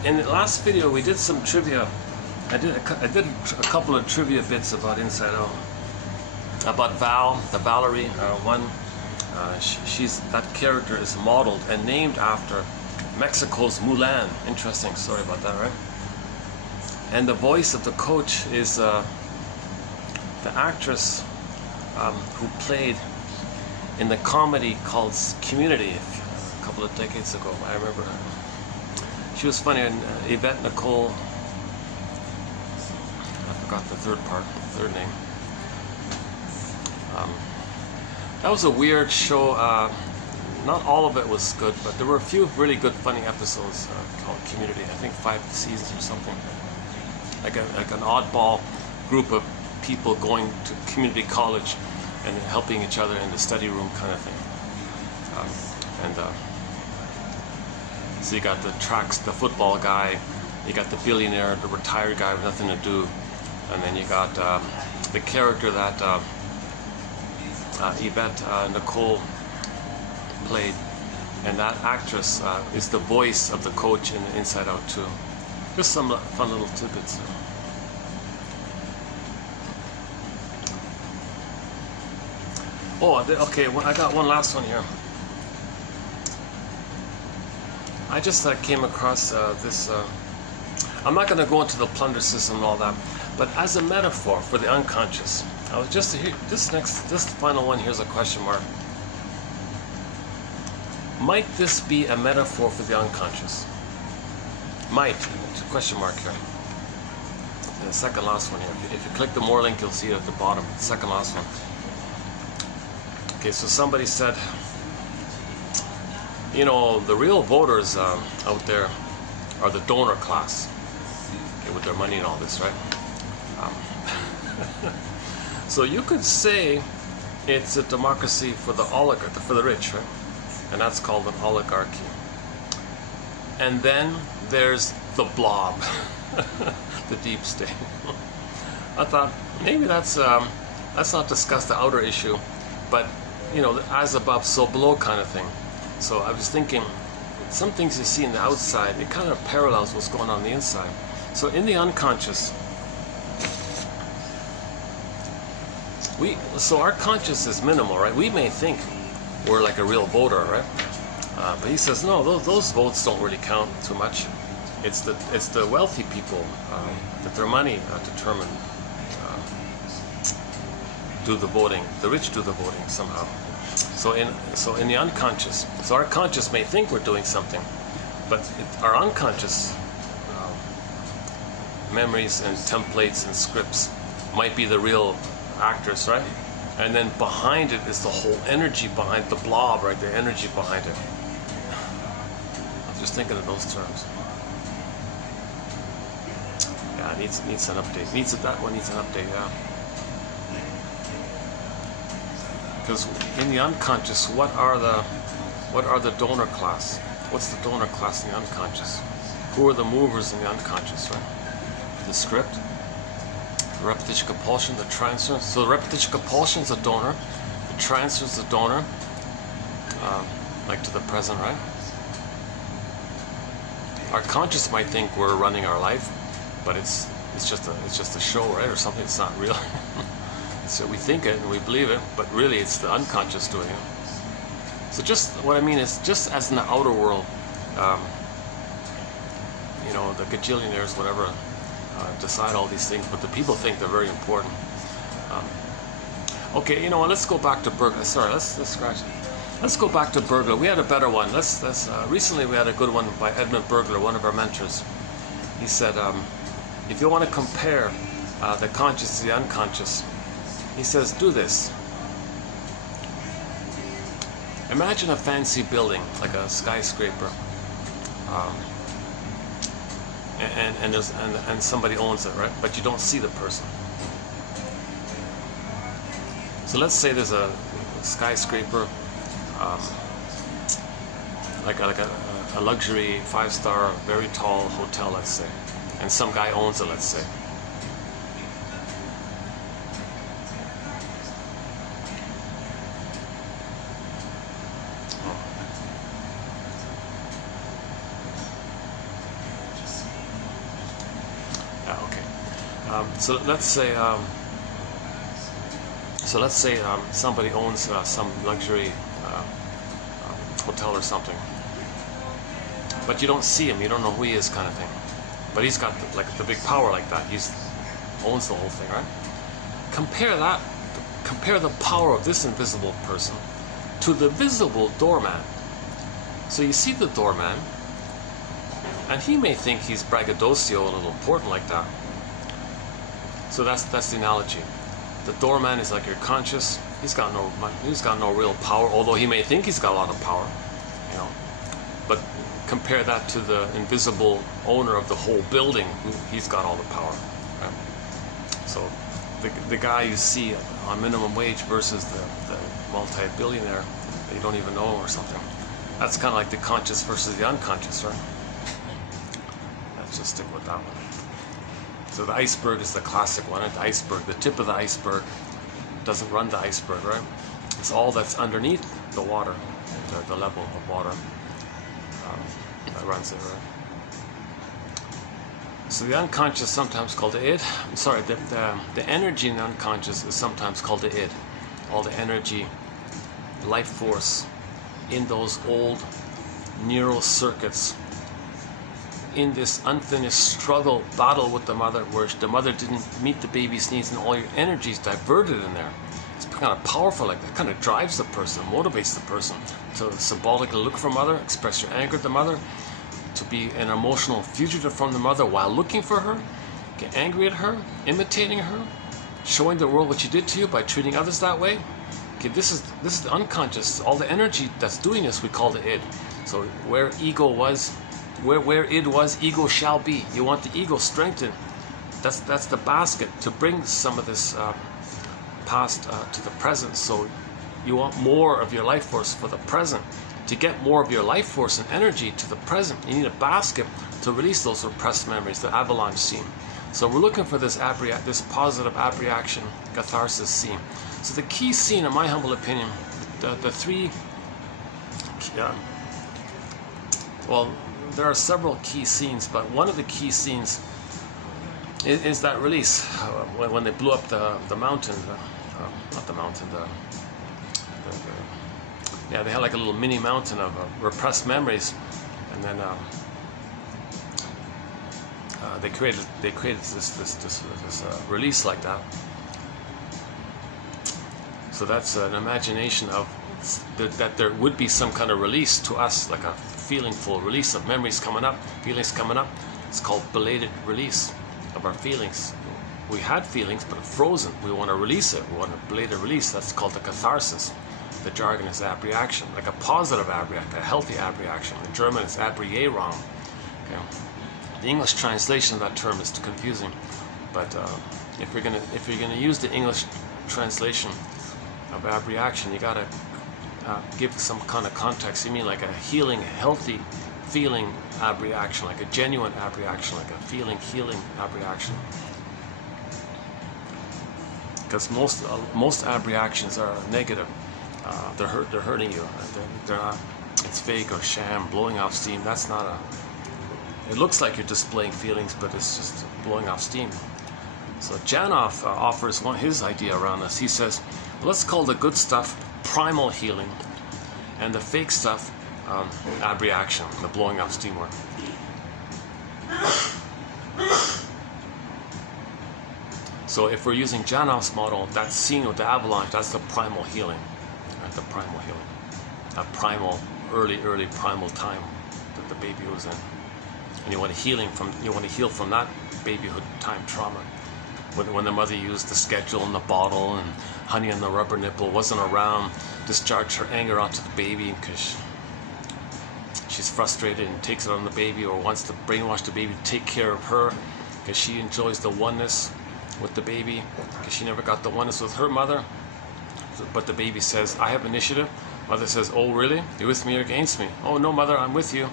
in the last video we did some trivia. I did a couple of trivia bits about Inside Out. About Val, the Valerie one. That character is modeled and named after Mexico's Mulan. Interesting story about that, right? And the voice of the coach is the actress who played in the comedy called Community a couple of decades ago. I remember her. She was funny, and Yvette Nicole, I forgot the third name. That was a weird show. Not all of it was good, but there were a few really good, funny episodes called Community. I think 5 seasons or something. Like an oddball group of people going to community college and helping each other in the study room kind of thing. So you got the football guy, you got the billionaire, the retired guy with nothing to do, and then you got the character that Yvette Nicole played, and that actress is the voice of the coach in Inside Out too. Just some fun little tidbits. Oh, okay, well, I got one last one here. I just came across this, I'm not going to go into the plunder system and all that, but as a metaphor for the unconscious, I was just here, this final one here's a question mark. Might this be a metaphor for the unconscious? Might, it's a question mark here. And the second last one here. If you click the more link, you'll see it at the bottom. The second last one. Okay, so somebody said, you know, the real voters out there are the donor class, okay, with their money and all this, right? So you could say it's a democracy for the oligarch, for the rich, right? And that's called an oligarchy. And then there's the blob, the deep state. I thought maybe let's not discuss the outer issue, but you know, as above, so below kind of thing. So I was thinking, some things you see in the outside, it kind of parallels what's going on the inside. So in the unconscious, so our conscious is minimal, right? We may think we're like a real voter, right? But he says, no, those votes don't really count too much. It's the wealthy people that their money determine do the voting. The rich do the voting somehow. So in the unconscious, so our conscious may think we're doing something, but our unconscious memories and templates and scripts might be the real actors, right? And then behind it is the whole energy behind the blob, right? The energy behind it. I'm just thinking of those terms. Yeah, it needs an update. That one needs an update, yeah. Because in the unconscious, what are the donor class? What's the donor class in the unconscious? Who are the movers in the unconscious, right? The script, the repetition compulsion, the transference. So the repetition compulsion is a donor, the transference is a donor, like to the present, right? Our conscious might think we're running our life, but it's just a show, right? Or something that's not real. So we think it and we believe it, but really it's the unconscious doing it. So just what I mean is, just as in the outer world, you know, the gajillionaires, whatever, decide all these things, but the people think they're very important. Okay, you know what? Let's go back to burglar. Sorry, let's scratch it. Let's go back to burglar. We had a better one. Recently we had a good one by Edmund Burglar, one of our mentors. He said, if you want to compare the conscious to the unconscious, he says, do this. Imagine a fancy building, like a skyscraper, and somebody owns it, right? But you don't see the person. So let's say there's a skyscraper, like a luxury 5-star, very tall hotel, let's say, and some guy owns it, let's say. So let's say somebody owns some luxury hotel or something, but you don't see him, you don't know who he is, kind of thing. But he's got the big power like that. He owns the whole thing, right? Compare the power of this invisible person to the visible doorman. So you see the doorman, and he may think he's braggadocio, a little important like that. So that's the analogy. The doorman is like your conscious. He's got no real power, although he may think he's got a lot of power, you know. But compare that to the invisible owner of the whole building. He's got all the power. Right? So the guy you see on minimum wage versus the multi-billionaire that you don't even know or something. That's kind of like the conscious versus the unconscious, right? Let's just stick with that one. So the iceberg is the classic one. The iceberg, the tip of the iceberg, doesn't run the iceberg, right? It's all that's underneath the water, the level of water that runs it, right? So the unconscious, sometimes called the id. Sorry, the energy in the unconscious is sometimes called the id. All the energy, life force in those old neural circuits, in this unfinished struggle, battle with the mother, where the mother didn't meet the baby's needs, and all your energy is diverted in there. It's kind of powerful like that. Kind of drives the person, motivates the person to symbolically look for mother, express your anger at the mother, to be an emotional fugitive from the mother while looking for her, get angry at her, imitating her, showing the world what you did to you by treating others that way. Okay, this is the unconscious. All the energy that's doing this we call the id. So where ego was, where id was, ego shall be. You want the ego strengthened. That's the basket to bring some of this past to the present. So you want more of your life force for the present. To get more of your life force and energy to the present, you need a basket to release those repressed memories, the avalanche scene. So we're looking for this positive abreaction, catharsis scene. So the key scene, in my humble opinion, the three, well, there are several key scenes, but one of the key scenes is that release when they blew up the mountain, not the mountain, yeah, they had like a little mini mountain of repressed memories, and then they created this release like that. So that's an imagination of that there would be some kind of release to us, like a feelingful release of memories coming up, feelings coming up. It's called belated release of our feelings. We had feelings, but frozen. We want to release it. We want a belated release. That's called the catharsis. The jargon is abreaction, like a positive abreaction, a healthy abreaction. In German, it's Abrierung. Okay. The English translation of that term is too confusing, but if you're gonna use the English translation of abreaction, you gotta give some kind of context. You mean like a healing, healthy feeling abreaction, like a genuine abreaction, like a feeling, healing abreaction. Because most abreactions are negative. They're hurting you. They're not. It's fake or sham, blowing off steam. That's not a. It looks like you're displaying feelings, but it's just blowing off steam. So Janov offers his idea around this. He says, let's call the good stuff primal healing, and the fake stuff abreaction, the blowing up steam work. So if we're using Janov's model, that scene with the avalanche, that's the primal healing, right? The primal healing, that primal, early primal time that the baby was in, and you want to heal from that babyhood time trauma. When the mother used the schedule and the bottle and honey on the rubber nipple, wasn't around, discharged her anger onto the baby because she's frustrated and takes it on the baby, or wants to brainwash the baby to take care of her because she enjoys the oneness with the baby, because she never got the oneness with her mother. But the baby says, I have initiative. Mother says, oh really? You're with me or against me? Oh no, mother, I'm with you.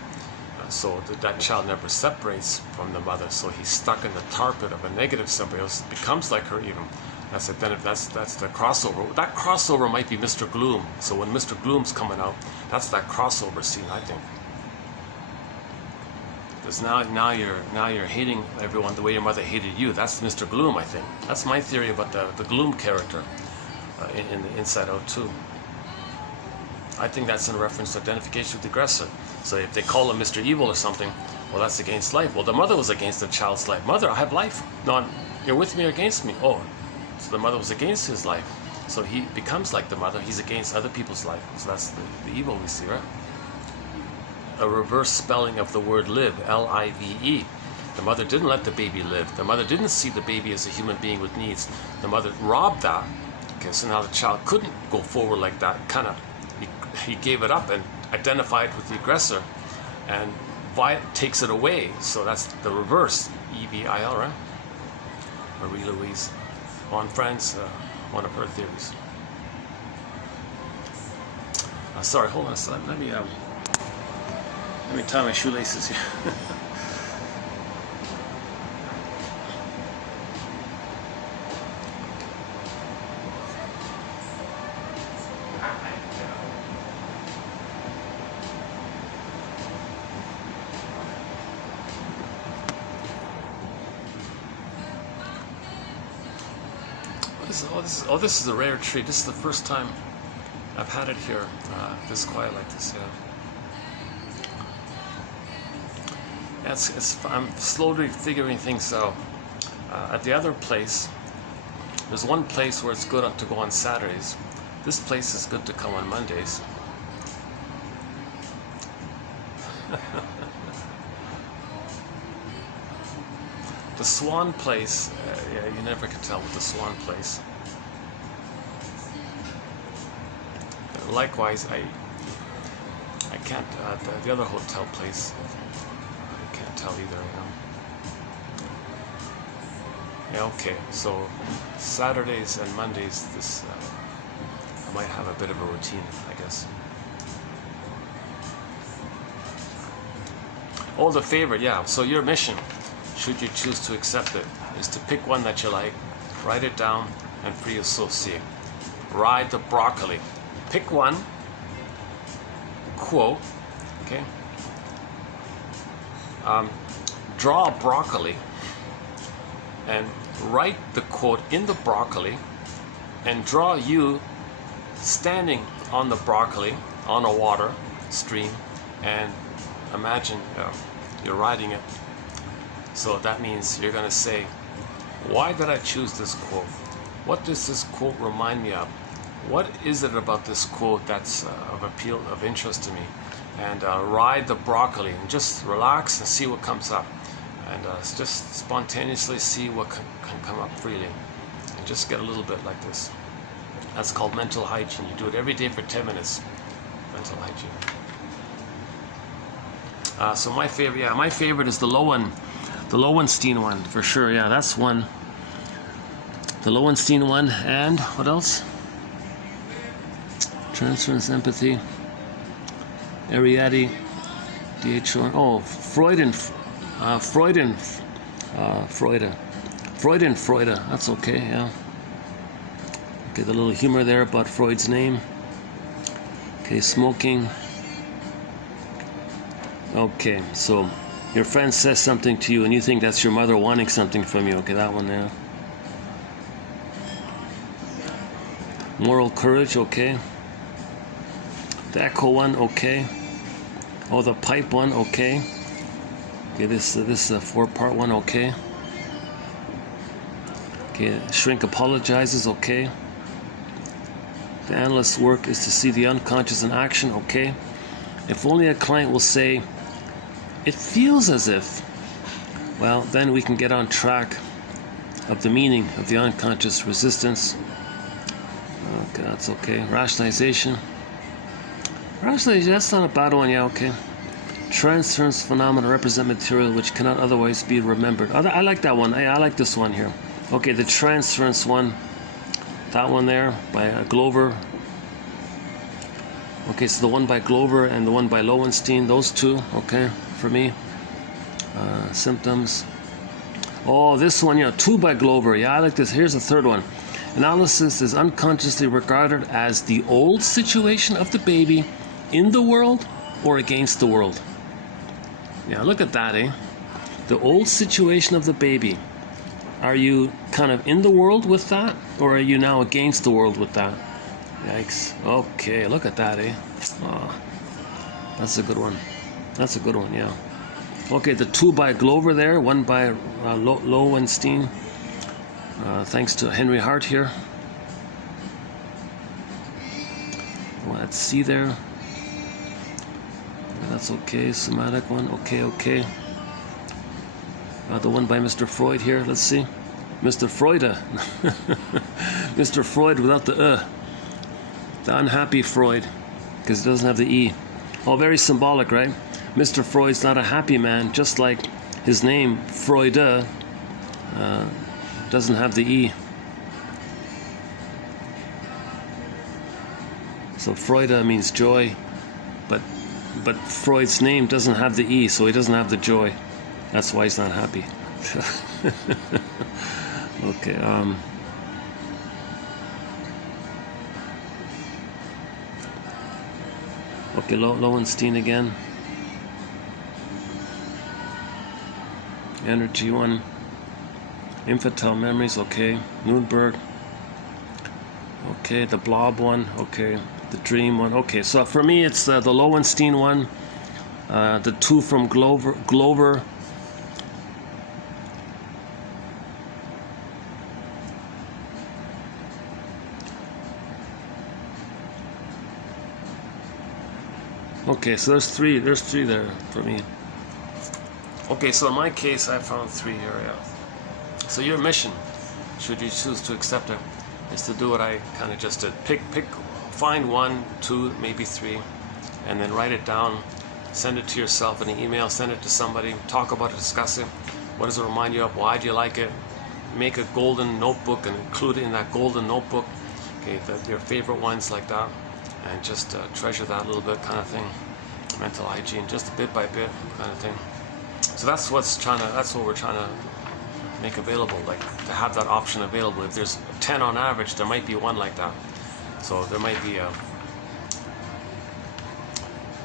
So that child never separates from the mother, so he's stuck in the tar pit of a negative symbiosis, becomes like her even. That's the crossover. That crossover might be Mr. Gloom. So when Mr. Gloom's coming out, that's that crossover scene, I think. Because now you're hating everyone the way your mother hated you. That's Mr. Gloom, I think. That's my theory about the Gloom character in the Inside Out too. I think that's in reference to identification with the aggressor. So if they call him Mr. Evil or something, well, that's against life. Well, the mother was against the child's life. Mother, I have life. No, you're with me or against me? Oh, so the mother was against his life. So he becomes like the mother. He's against other people's life. So that's the evil we see, right? A reverse spelling of the word live, L-I-V-E. The mother didn't let the baby live. The mother didn't see the baby as a human being with needs. The mother robbed that. Okay, so now the child couldn't go forward like that. He gave it up and identified with the aggressor, and Violet takes it away. So that's the reverse, E-V-I-L, right? Marie Louise von Franz, one of her theories. Sorry, hold on a second. Let me tie my shoelaces here. This is a rare treat. This is the first time I've had it here, this quiet like this. Yeah. I'm slowly figuring things out. At the other place, there's one place where it's good to go on Saturdays. This place is good to come on Mondays. The Swan place, yeah, you never can tell with the Swan place. Likewise, I can't, the other hotel place, I can't tell either, Yeah, okay, so Saturdays and Mondays, this, I might have a bit of a routine, I guess. Oh, the favorite, yeah, so your mission, should you choose to accept it, is to pick one that you like, write it down, and free associate. Ride the broccoli. Pick one, quote, okay? Draw a broccoli and write the quote in the broccoli, and draw you standing on the broccoli on a water stream, and imagine you're riding it. So that means you're going to say, why did I choose this quote? What does this quote remind me of? What is it about this quote that's of appeal, of interest to me? And ride the broccoli and just relax and see what comes up. And just spontaneously see what can come up freely. And just get a little bit like this. That's called mental hygiene. You do it every day for 10 minutes. Mental hygiene. So my favorite is the Lowenstein one, for sure. Yeah, that's one. The Lowenstein one, and what else? Transference, empathy, Arieti, DHR. Oh, freudenfreude. That's okay, yeah. Okay, the little humor there about Freud's name. Okay, smoking. Okay, so your friend says something to you and you think that's your mother wanting something from you. Okay, that one there. Moral courage, okay. The echo one, okay. Oh, the pipe one, okay. Okay, this 4-part one, okay. Okay, shrink apologizes, okay. The analyst's work is to see the unconscious in action, okay. If only a client will say, it feels as if, well, then we can get on track of the meaning of the unconscious resistance. Okay, that's okay. Rationalization. Rationalization, that's not a bad one, yeah, okay. Transference phenomena represent material which cannot otherwise be remembered. I like that one. I like this one here. Okay, the transference one. That one there by Glover. Okay, so the one by Glover and the one by Lowenstein, those two, okay, for me. Symptoms. Oh, this one, yeah, 2 by Glover. Yeah, I like this. Here's the third one. Analysis is unconsciously regarded as the old situation of the baby in the world or against the world. Yeah, look at that, eh? The old situation of the baby. Are you kind of in the world with that, or are you now against the world with that? Yikes. Okay, look at that, eh? Oh, that's a good one. That's a good one, yeah. Okay, the 2 by Glover there, 1 by Lowenstein. Thanks to Henry Hart here. Well, let's see there. Yeah, that's okay. Somatic one. Okay, okay. The one by Mr. Freud here. Let's see. Mr. Freude. Mr. Freud without the The unhappy Freud, because it doesn't have the E. Oh, very symbolic, right? Mr. Freud's not a happy man, just like his name, Freude, doesn't have the E. So Freude means joy, but Freud's name doesn't have the E, so he doesn't have the joy. That's why he's not happy. Okay. Okay, Lowenstein again. Energy one. Infantile memories, okay. Nürnberg. Okay, the blob one, okay. The dream one, okay. So for me, it's the Lowenstein one. The 2 from Glover. Okay, so there's three there for me. Okay, so in my case, I found 3 here, yeah. So your mission, should you choose to accept it, is to do what I kind of just did. Find 1, 2, maybe 3, and then write it down, send it to yourself in an email, send it to somebody, talk about it, discuss it. What does it remind you of? Why do you like it? Make a golden notebook and include it in that golden notebook. Okay, your favorite ones like that. And just treasure that a little bit, kind of thing. Mental hygiene, just bit by bit, kind of thing. So that's what we're trying to make available, like to have that option available. If there's 10 on average, there might be 1 like that. So there might be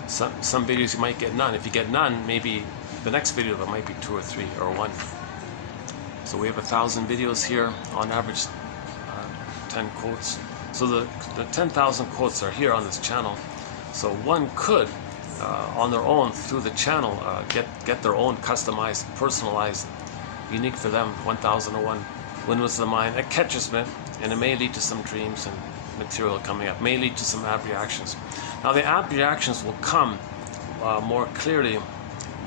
some videos you might get none. If you get none, maybe the next video there might be 2 or 3 or 1. So we have 1,000 videos here on average, 10 quotes. So the 10,000 quotes are here on this channel. So one could, on their own, through the channel, get their own customized, personalized, unique for them, 1001 Windmills of the mind. It catches me, and it may lead to some dreams and material coming up. May lead to some app reactions. Now the app reactions will come more clearly,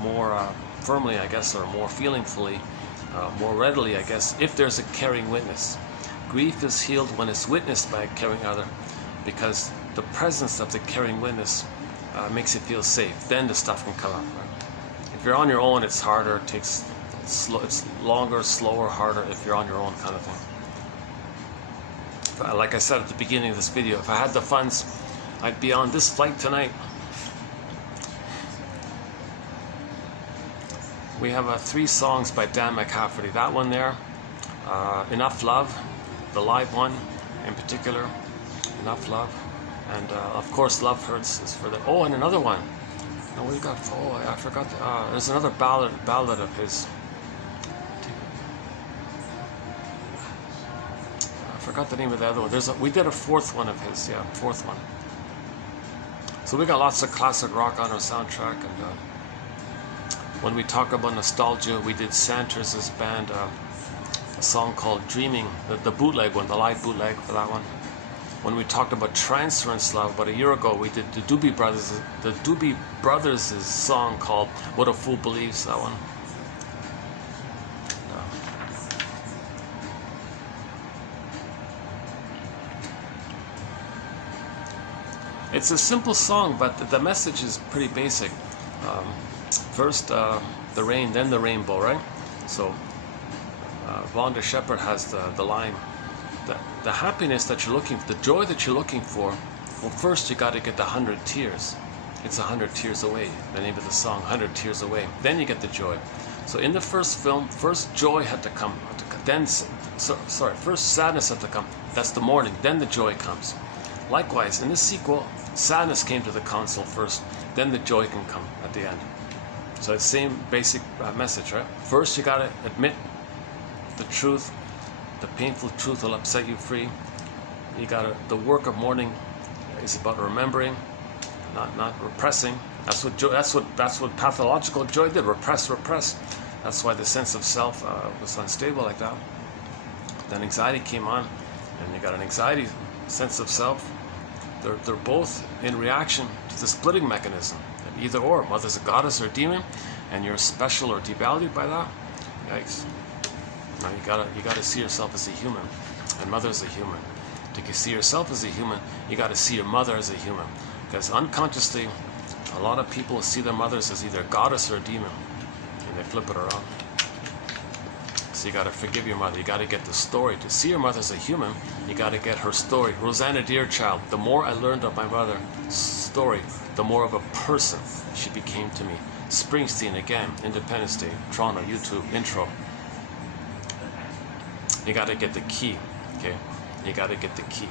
more firmly, I guess, or more feelingfully, more readily, I guess, if there's a caring witness. Grief is healed when it's witnessed by a caring other, because the presence of the caring witness makes it feel safe. Then the stuff can come up. Right? If you're on your own, it's harder. It's longer, slower, harder. If you're on your own, kind of thing. But like I said at the beginning of this video, if I had the funds, I'd be on this flight tonight. We have 3 songs by Dan McCafferty. That one there, Enough Love. The live one in particular, Enough Love, and of course Love Hurts is for the, oh, and another one. No, we've got, oh, I forgot, there's another ballad of his. I forgot the name of the other one. We did a fourth one of his, yeah, fourth one. So we got lots of classic rock on our soundtrack, and when we talk about nostalgia, we did Santers's band a song called Dreaming, the bootleg one, the live bootleg for that one. When we talked about Transference love about a year ago, we did the Doobie Brothers' song called What a Fool Believes, that one. It's a simple song, but the message is pretty basic. First the rain, then the rainbow, right? So Vonda Shepard has the line, the happiness that you're looking for, the joy that you're looking for, well, first you got to get the 100 tears. It's 100 tears away, the name of the song, 100 tears away. Then you get the joy. So in the first film, first joy had to come, then, first sadness had to come. That's the morning, then the joy comes. Likewise, in this sequel, sadness came to the console first, then the joy can come at the end. So it's the same basic message, right? First you gotta admit the truth. The painful truth will upset you free. You gotta. The work of mourning is about remembering, not repressing. That's what pathological joy did. Repress. That's why the sense of self was unstable like that. Then anxiety came on, and you got an anxiety sense of self. They're both in reaction to the splitting mechanism. Either or, mother's a goddess or a demon, and you're special or devalued by that. Yikes! Now you gotta see yourself as a human, and mother's a human. To see yourself as a human, you gotta see your mother as a human, because unconsciously, a lot of people see their mothers as either a goddess or a demon, and they flip it around. So you gotta forgive your mother. You gotta get the story. To see your mother as a human, you gotta get her story. Rosanna Deerchild. The more I learned of my mother's story, the more of a person she became to me. Springsteen again, Independence Day, Toronto, YouTube, intro. You gotta get the key, okay? You gotta get the key.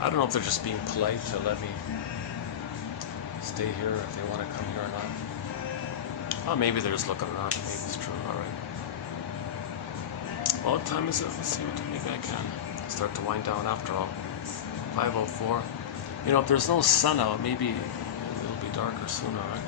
I don't know if they're just being polite to let me stay here, if they want to come here or not. Oh, maybe they're just looking around. Maybe it's true. All right. Well, what time is it? Let's see. Maybe I can start to wind down after all. 5:04. You know, if there's no sun out, maybe it'll be darker soon, all right?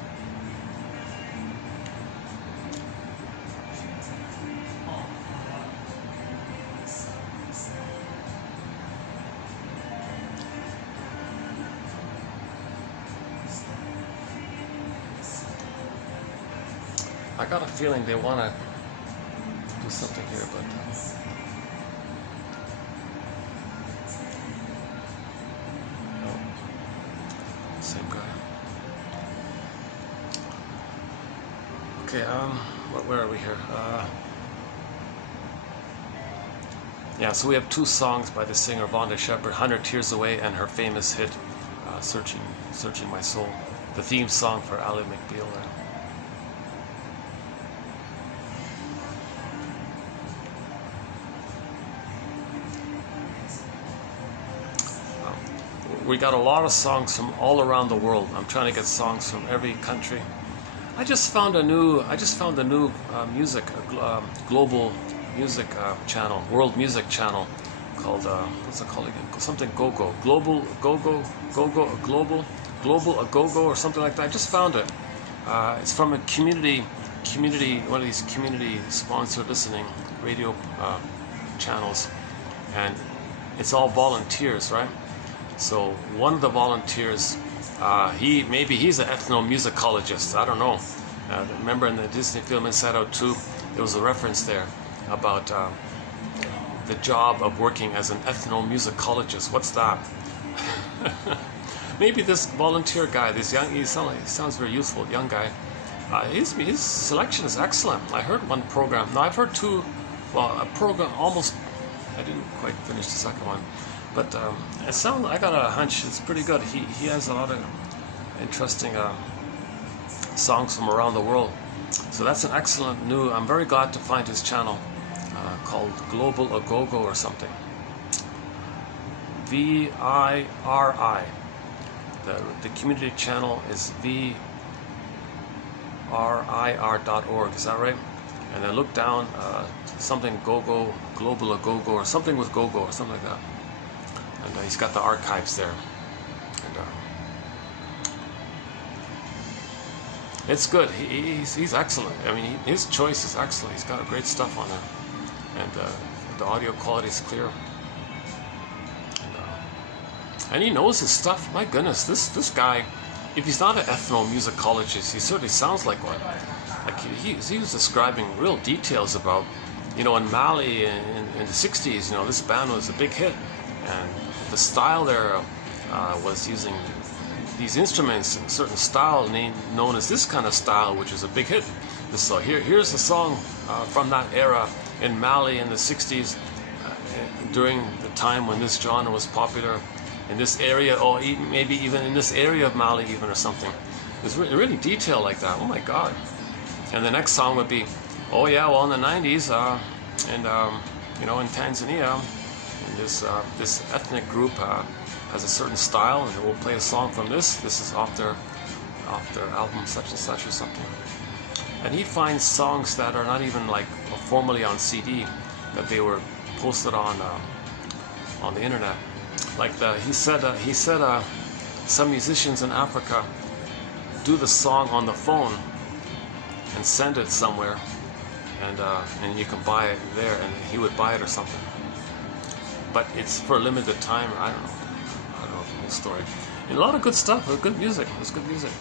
I got a feeling they want to do something here, but no, same guy. Okay, where are we here? Yeah, so we have two songs by the singer Vonda Shepard, 100 Tears Away, and her famous hit, Searching My Soul, the theme song for Ally McBeal. We got a lot of songs from all around the world. I'm trying to get songs from every country. I just found a new music, global music channel, world music channel called what's it called again? Something Go-Go, Global Go-Go, Global a Go-Go or something like that. I just found it. It's from a community, one of these community-sponsored listening radio channels, and it's all volunteers, right? So one of the volunteers, he's an ethnomusicologist. I don't know. Remember in the Disney film Inside Out 2, there was a reference there about the job of working as an ethnomusicologist. What's that? Maybe this volunteer guy, he sounds very youthful, young guy. His selection is excellent. I heard one program. No, I've heard two. Well, a program almost. I didn't quite finish the second one. But I got a hunch it's pretty good. He has a lot of interesting songs from around the world. So that's an excellent new. I'm very glad to find his channel called Global a Go-Go or something. VIRI. The community channel is VRIR.org, is that right? And then look down, something GoGo, Global or GoGo, or something with GoGo, or something like that. And he's got the archives there. And it's good. He's excellent. I mean, his choice is excellent. He's got great stuff on there. And the audio quality is clear. And he knows his stuff. My goodness, this guy, if he's not an ethnomusicologist, he certainly sounds like one. Like he was describing real details about, in Mali in the 60s, this band was a big hit. And the style there was using these instruments in a certain style known as this kind of style, which is a big hit. So here's a song from that era in Mali in the 60s, during the time when this genre was popular in this area, or maybe even in this area of Mali even, or something. It's really detailed like that. Oh my God. And the next song would be, oh yeah, well in the 90s, in Tanzania, and this ethnic group has a certain style, and we'll play a song from this. This is off their album such and such or something. And he finds songs that are not even like formally on CD, that they were posted on the internet. Like he said some musicians in Africa do the song on the phone and send it somewhere, and you can buy it there, and he would buy it or something. But it's for a limited time. I don't know the whole story. And a lot of good stuff. Good music. It's good music.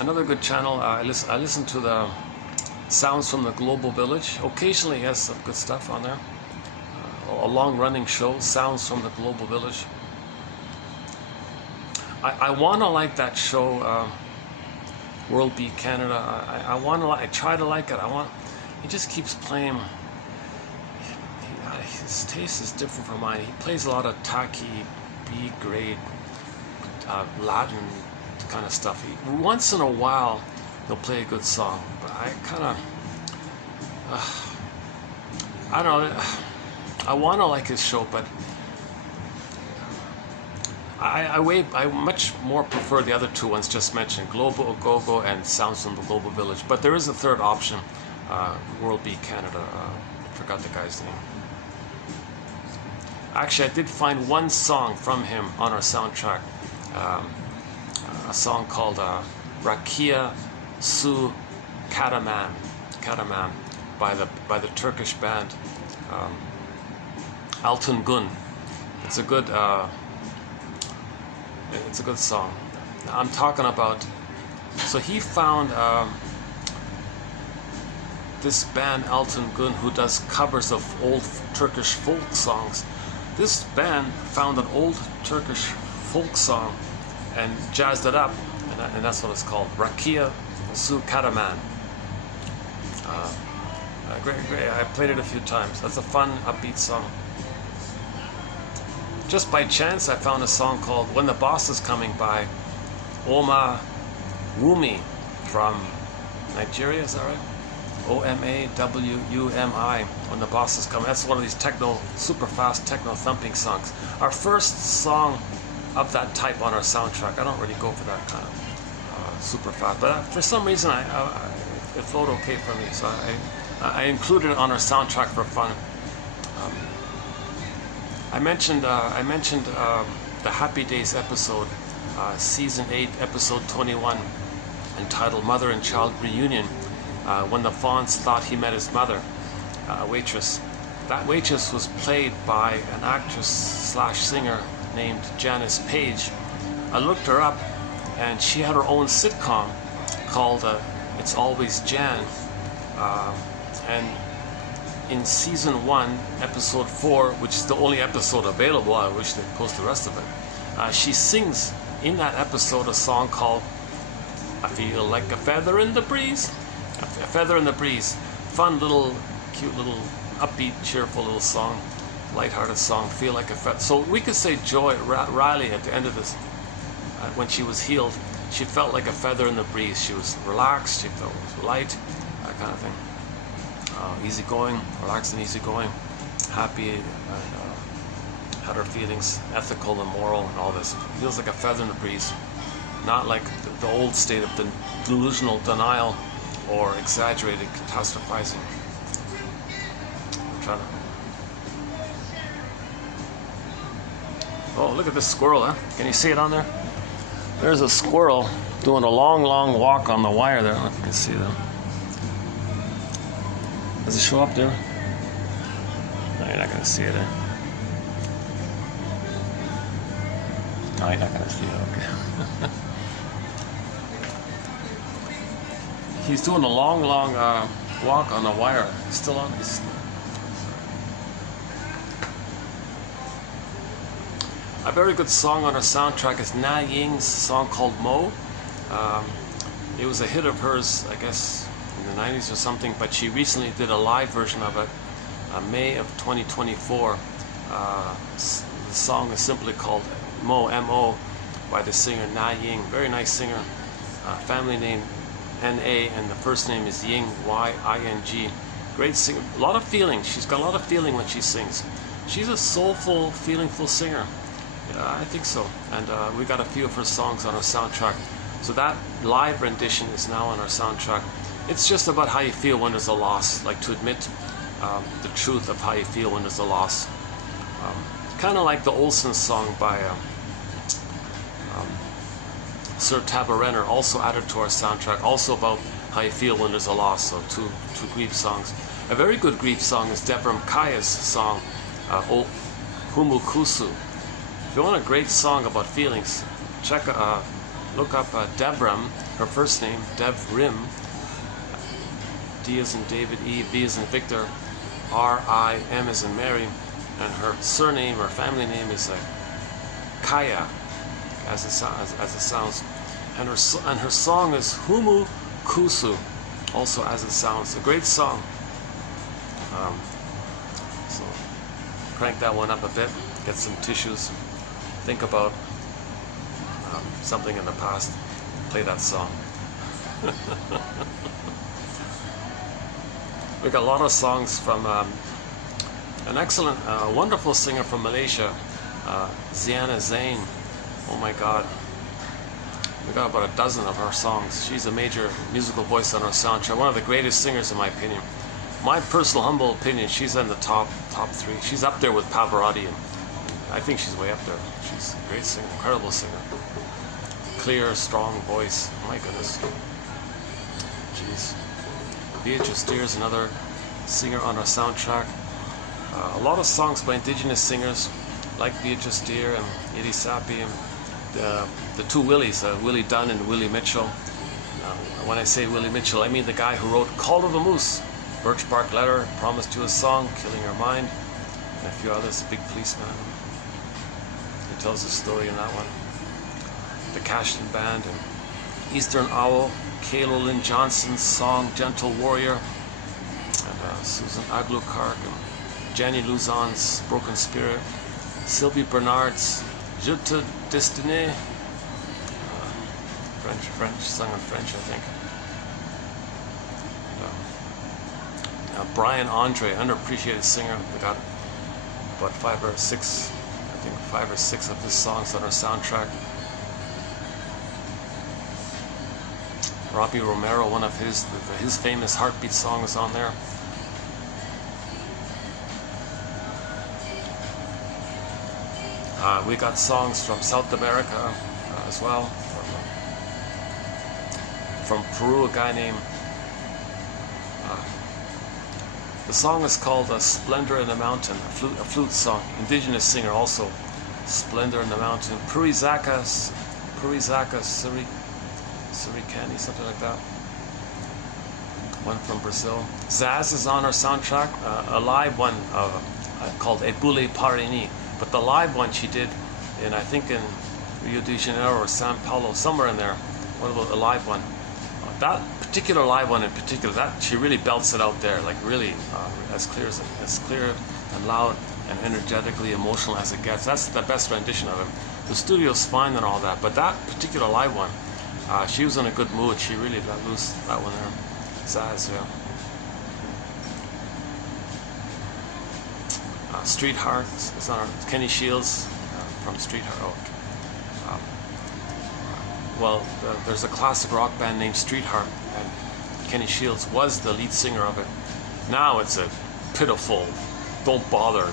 Another good channel. I listen to the Sounds from the Global Village. Occasionally, he has some good stuff on there. A long-running show, Sounds from the Global Village. I want to like that show, World Beat Canada. I try to like it. He just keeps playing. His taste is different from mine. He plays a lot of tacky, B-grade, Latin kind of stuff. Once in a while, he'll play a good song, but I kind of, I don't know. I want to like his show, but I much more prefer the other two ones just mentioned, Global Go-Go and Sounds from the Global Village. But there is a third option, World Beat Canada. I forgot the guy's name. Actually, I did find one song from him on our soundtrack, a song called Rakia Su Kataman, by the Turkish band Altın Gün. It's a good song. I'm talking about. So he found this band Altın Gün, who does covers of old Turkish folk songs. This band found an old Turkish folk song and jazzed it up, and that's what it's called, Rakia Su Kataman. Great. I played it a few times. That's a fun, upbeat song. Just by chance, I found a song called When the Boss Is Coming by Oma Wumi from Nigeria, is that right? Omawumi, When the Boss Is Coming. That's one of these super fast techno thumping songs. Our first song of that type on our soundtrack. I don't really go for that kind of super fast, but for some reason it flowed okay for me, so I included it on our soundtrack for fun. I mentioned the Happy Days episode, season 8, episode 21, entitled Mother and Child Reunion, when the Fonz thought he met his mother, waitress. That waitress was played by an actress/singer named Janice Page. I looked her up, and she had her own sitcom called It's Always Jan, and in season 1, episode 4, which is the only episode available, I wish they'd post the rest of it, she sings in that episode a song called I Feel Like a Feather in the Breeze. A Feather in the Breeze. Fun little, cute little, upbeat, cheerful little song, lighthearted song, Feel Like a Feather. So we could say Joy Riley at the end of this, when she was healed, she felt like a feather in the breeze. She was relaxed, she felt light, that kind of thing. Easygoing, relaxed and easygoing, happy had her feelings ethical and moral and all this. It feels like a feather in the breeze, not like the old state of the delusional denial or exaggerated catastrophizing. I'm trying to... Oh, look at this squirrel, huh? Can you see it on there? There's a squirrel doing a long, long walk on the wire there. I don't know if you can see that. Does it show up there? No, you're not going to see it, eh? No, you're not going to see it, okay. He's doing a long, long walk on the wire. He's still on. A very good song on her soundtrack is Na Ying's song called Mo. It was a hit of hers, I guess, in the 90s or something, but she recently did a live version of it, May of 2024. The song is simply called Mo, M-O, by the singer Na Ying. Very nice singer. Family name N-A, and the first name is Ying, Y-I-N-G. Great singer. A lot of feeling. She's got a lot of feeling when she sings. She's a soulful, feelingful singer. I think so. And we got a few of her songs on our soundtrack. So that live rendition is now on our soundtrack. It's just about how you feel when there's a loss, like to admit the truth of how you feel when there's a loss. Kind of like the Olsen song by Sir Tabarenner, also added to our soundtrack, also about how you feel when there's a loss. So two grief songs. A very good grief song is Debram Kaya's song, O Humukusu. If you want a great song about feelings, look up Debram, her first name, Devrim, D as in David, E, V as in Victor, R-I-M as in Mary, and her surname or family name is Kaya, as it sounds, and her song is Humu Kusu, also as it sounds. A great song. So crank that one up a bit, get some tissues, think about something in the past, play that song. We got a lot of songs from an excellent, wonderful singer from Malaysia, Ziana Zain. Oh my God. We got about a dozen of her songs. She's a major musical voice on our soundtrack. One of the greatest singers, in my opinion. My personal, humble opinion, she's in the top three. She's up there with Pavarotti, and I think she's way up there. She's a great singer, incredible singer. Clear, strong voice. Oh my goodness. Jeez. Beatrice Deer is another singer on our soundtrack. A lot of songs by indigenous singers like Beatrice Deer and Eddie Sapi and the two Willies, Willie Dunn and Willie Mitchell. When I say Willie Mitchell, I mean the guy who wrote Call to the Moose, Birch Bark Letter, Promised You a Song, Killing Your Mind, and a few others, Big Policeman. He tells a story in that one. The Cashton Band and Eastern Owl, Kayla Lynn Johnson's song Gentle Warrior, and Susan Aglukart and Jenny Luzon's Broken Spirit, Sylvie Bernard's Je te destiné, French, sung in French, I think. Brian Andre, underappreciated singer. We got about 5 or 6 of his songs on our soundtrack. Robbie Romero, one of his famous Heartbeat songs on there. We got songs from South America as well. From Peru, a guy named... the song is called Splendor in the Mountain, a flute song. Indigenous singer also. Splendor in the Mountain. Purizaka Suricani, something like that. One from Brazil. Zaz is on our soundtrack, a live one called Ebule Parini. But the live one she did in, I think in Rio de Janeiro or Sao Paulo, somewhere in there. What about the live one? That particular live one in particular, that she really belts it out there, like really as clear and loud and energetically emotional as it gets. That's the best rendition of it. The studio's fine and all that, but that particular live one, she was in a good mood. She really let loose that one there. Zaz, yeah. Streetheart is on Kenny Shields from Streetheart. Oh, well, there's a classic rock band named Streetheart, and Kenny Shields was the lead singer of it. Now it's a pitiful, don't bother,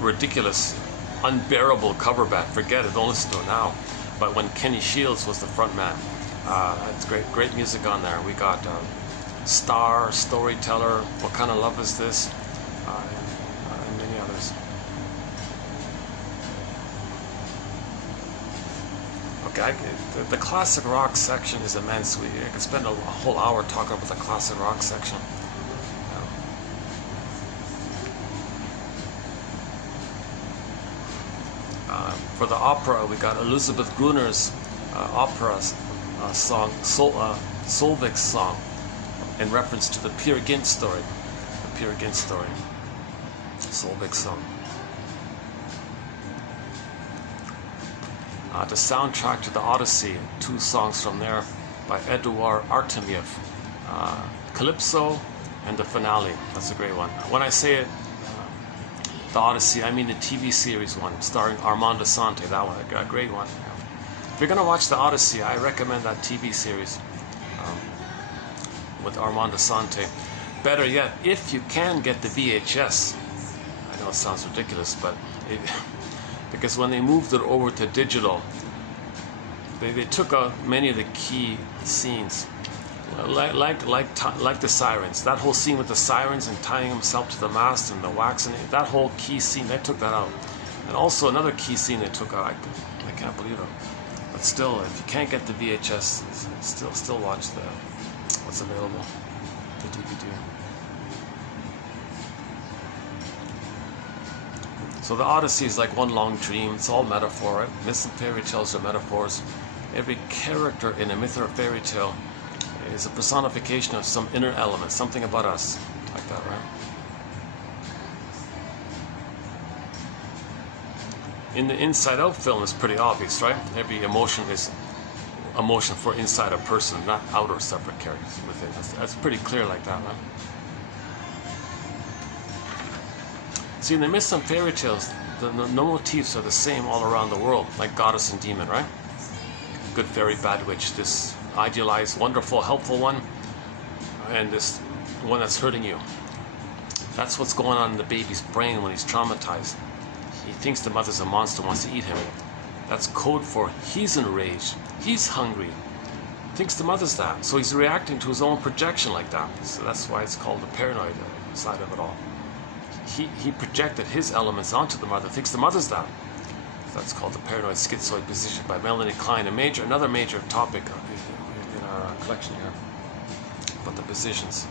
ridiculous, unbearable cover band. Forget it, don't listen to it now. But when Kenny Shields was the front man, it's great music on there. We got Star, Storyteller, What Kind of Love Is This, and many others. Okay, the classic rock section is immense. I could spend a whole hour talking about the classic rock section. For the opera, we got Elizabeth Gruner's opera song, Solveig's song, in reference to the Peer Gynt story. The Peer Gynt story. Solveig's song. The soundtrack to the Odyssey, 2 songs from there by Eduard Artemiev. Calypso and the finale. That's a great one. When I say it, the Odyssey, I mean the TV series one, starring Armando Sante. That one, a great one. If you're gonna watch the Odyssey, I recommend that TV series with Armando Sante. Better yet, if you can get the VHS. I know it sounds ridiculous, but because when they moved it over to digital, they took out many of the key scenes, like the sirens. That whole scene with the sirens and tying himself to the mast and the wax, and that whole key scene, they took that out. And also another key scene they took out. I can't believe it. But still, if you can't get the VHS, still watch what's available, the DVD. So the Odyssey is like one long dream. It's all metaphor, right? Myths and fairy tales are metaphors. Every character in a myth or a fairy tale is a personification of some inner element, something about us, like that, right? In the Inside Out film, it's pretty obvious, right? Every emotion is emotion for inside a person, not outer separate characters within. That's pretty clear like that, right? See, in the myths and fairy tales, the motifs are the same all around the world, like goddess and demon, right? Good fairy, bad witch, this idealized, wonderful, helpful one, and this one that's hurting you. That's what's going on in the baby's brain when he's traumatized. He thinks the mother's a monster, wants to eat him. That's code for he's enraged, he's hungry, thinks the mother's that. So he's reacting to his own projection like that. So that's why it's called the paranoid side of it all. He projected his elements onto the mother, thinks the mother's that. So that's called the paranoid schizoid position by Melanie Klein, another major topic in our collection here. But the positions.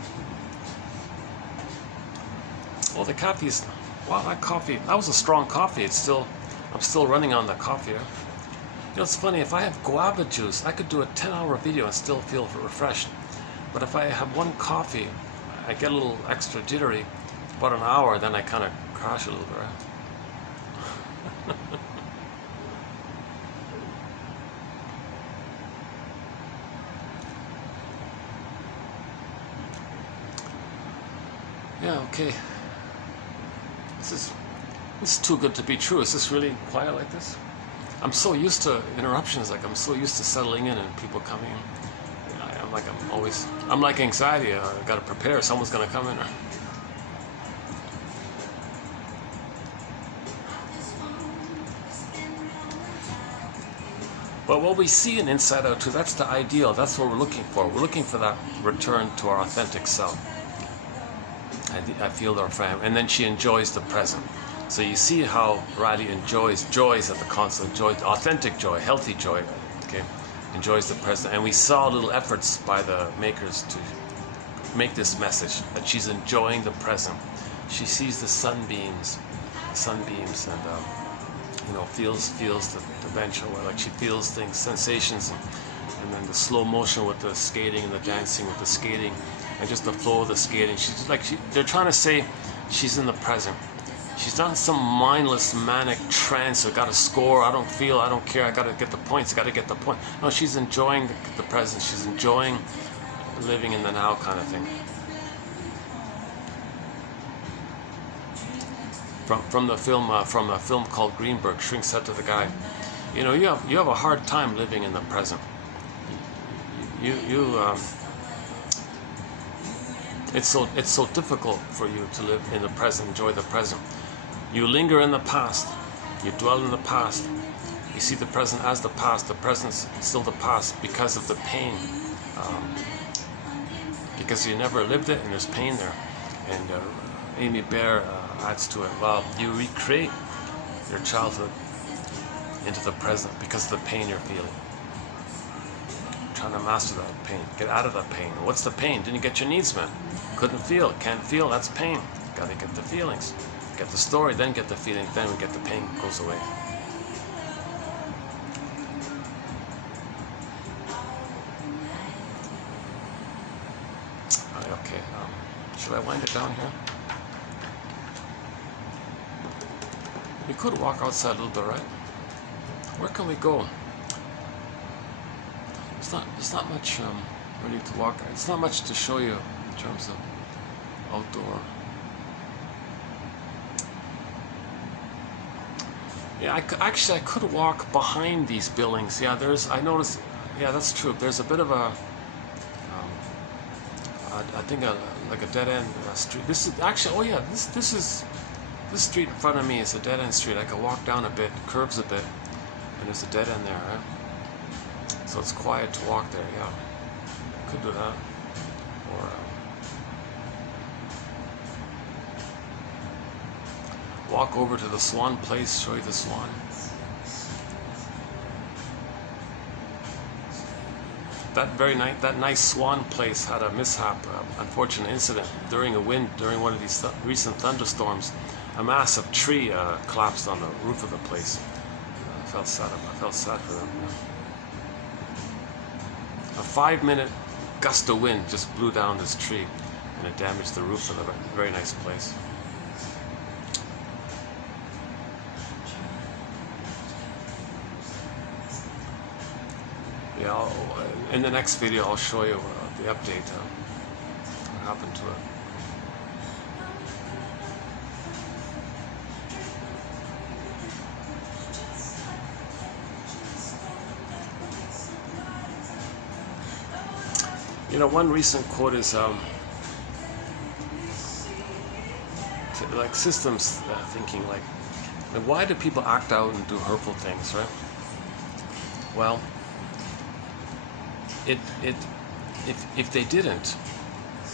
Well, the coffee is, wow, that coffee, that was a strong coffee. I'm still running on the coffee. You know, it's funny, if I have guava juice, I could do a 10-hour video and still feel refreshed. But if I have one coffee, I get a little extra jittery. About an hour, then I kind of crash a little bit, right? Yeah, okay. This is too good to be true. Is this really quiet like this? I'm so used to interruptions. Like, I'm so used to settling in and people coming in. I'm like anxiety. I got to prepare. Someone's gonna come in. But what we see in Inside Out 2, that's the ideal. That's what we're looking for. We're looking for that return to our authentic self. I feel our family, and then she enjoys the present. So you see how Riley joys at the constant, joy, authentic joy, healthy joy, okay? Enjoys the present. And we saw little efforts by the makers to make this message, that she's enjoying the present. She sees the sunbeams, and you know, feels the bench, or like she feels things, sensations, and then the slow motion with the skating and the dancing with the skating, and just the flow of the skating. She's like, they're trying to say she's in the present. She's not in some mindless manic trance. I got to score. I don't care. I got to get the points. I got to get the point. No, she's enjoying the present. She's enjoying living in the now, kind of thing. from a film called Greenberg. Shrink said to the guy, you know, you have a hard time living in the present. It's so difficult for you to live in the present, enjoy the present. You linger in the past, you dwell in the past, you see the present as the past, the present's still the past because of the pain, because you never lived it and there's pain there. And Amy Bear adds to it, well, you recreate your childhood into the present because of the pain you're feeling. Trying to master that pain, get out of that pain. What's the pain? Didn't get your needs met. Couldn't feel, can't feel, that's pain. Gotta get the feelings. Get the story, then get the feeling, then we get the pain, goes away. Okay, should I wind it down here? We could walk outside a little bit, right? Where can we go? It's not much really to walk. It's not much to show you in terms of outdoor. Yeah, I could walk behind these buildings. Yeah, I noticed. Yeah, that's true. There's a bit of a, I think like a dead end street. This is actually. Oh yeah, this street in front of me is a dead end street. I could walk down a bit, curves a bit, and there's a dead end there, right? So it's quiet to walk there, yeah. Could do that. Or walk over to the Swan Place, show you the Swan. That nice Swan Place had a mishap, unfortunate incident during one of these recent thunderstorms. A massive tree collapsed on the roof of the place. I felt sad for them. Yeah. A 5-minute gust of wind just blew down this tree and it damaged the roof of a very nice place. Yeah, in the next video I'll show you the update, what happened to it. You know, one recent quote is like systems thinking, like why do people act out and do hurtful things, right? Well, if they didn't,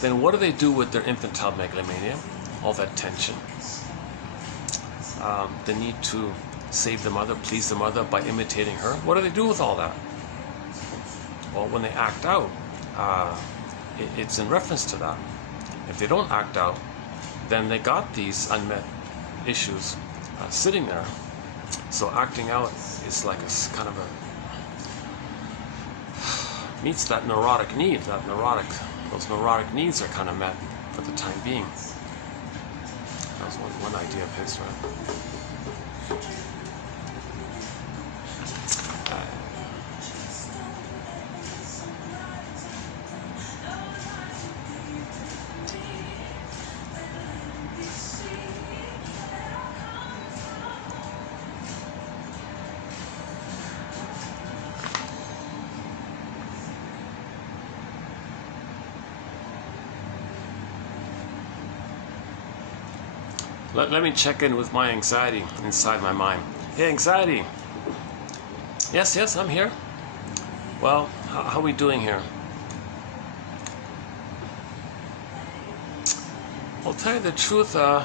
then what do they do with their infantile megalomania? All that tension, the need to save the mother, please the mother by imitating her. What do they do with all that? Well, when they act out, it's in reference to that. If they don't act out, then they got these unmet issues sitting there. So acting out is like a kind of a meets that neurotic need. Those neurotic needs are kind of met for the time being. That was one idea of his, right? Let me check in with my anxiety inside my mind. Hey, anxiety. Yes, I'm here. Well, how are we doing here? I'll tell you the truth, I'm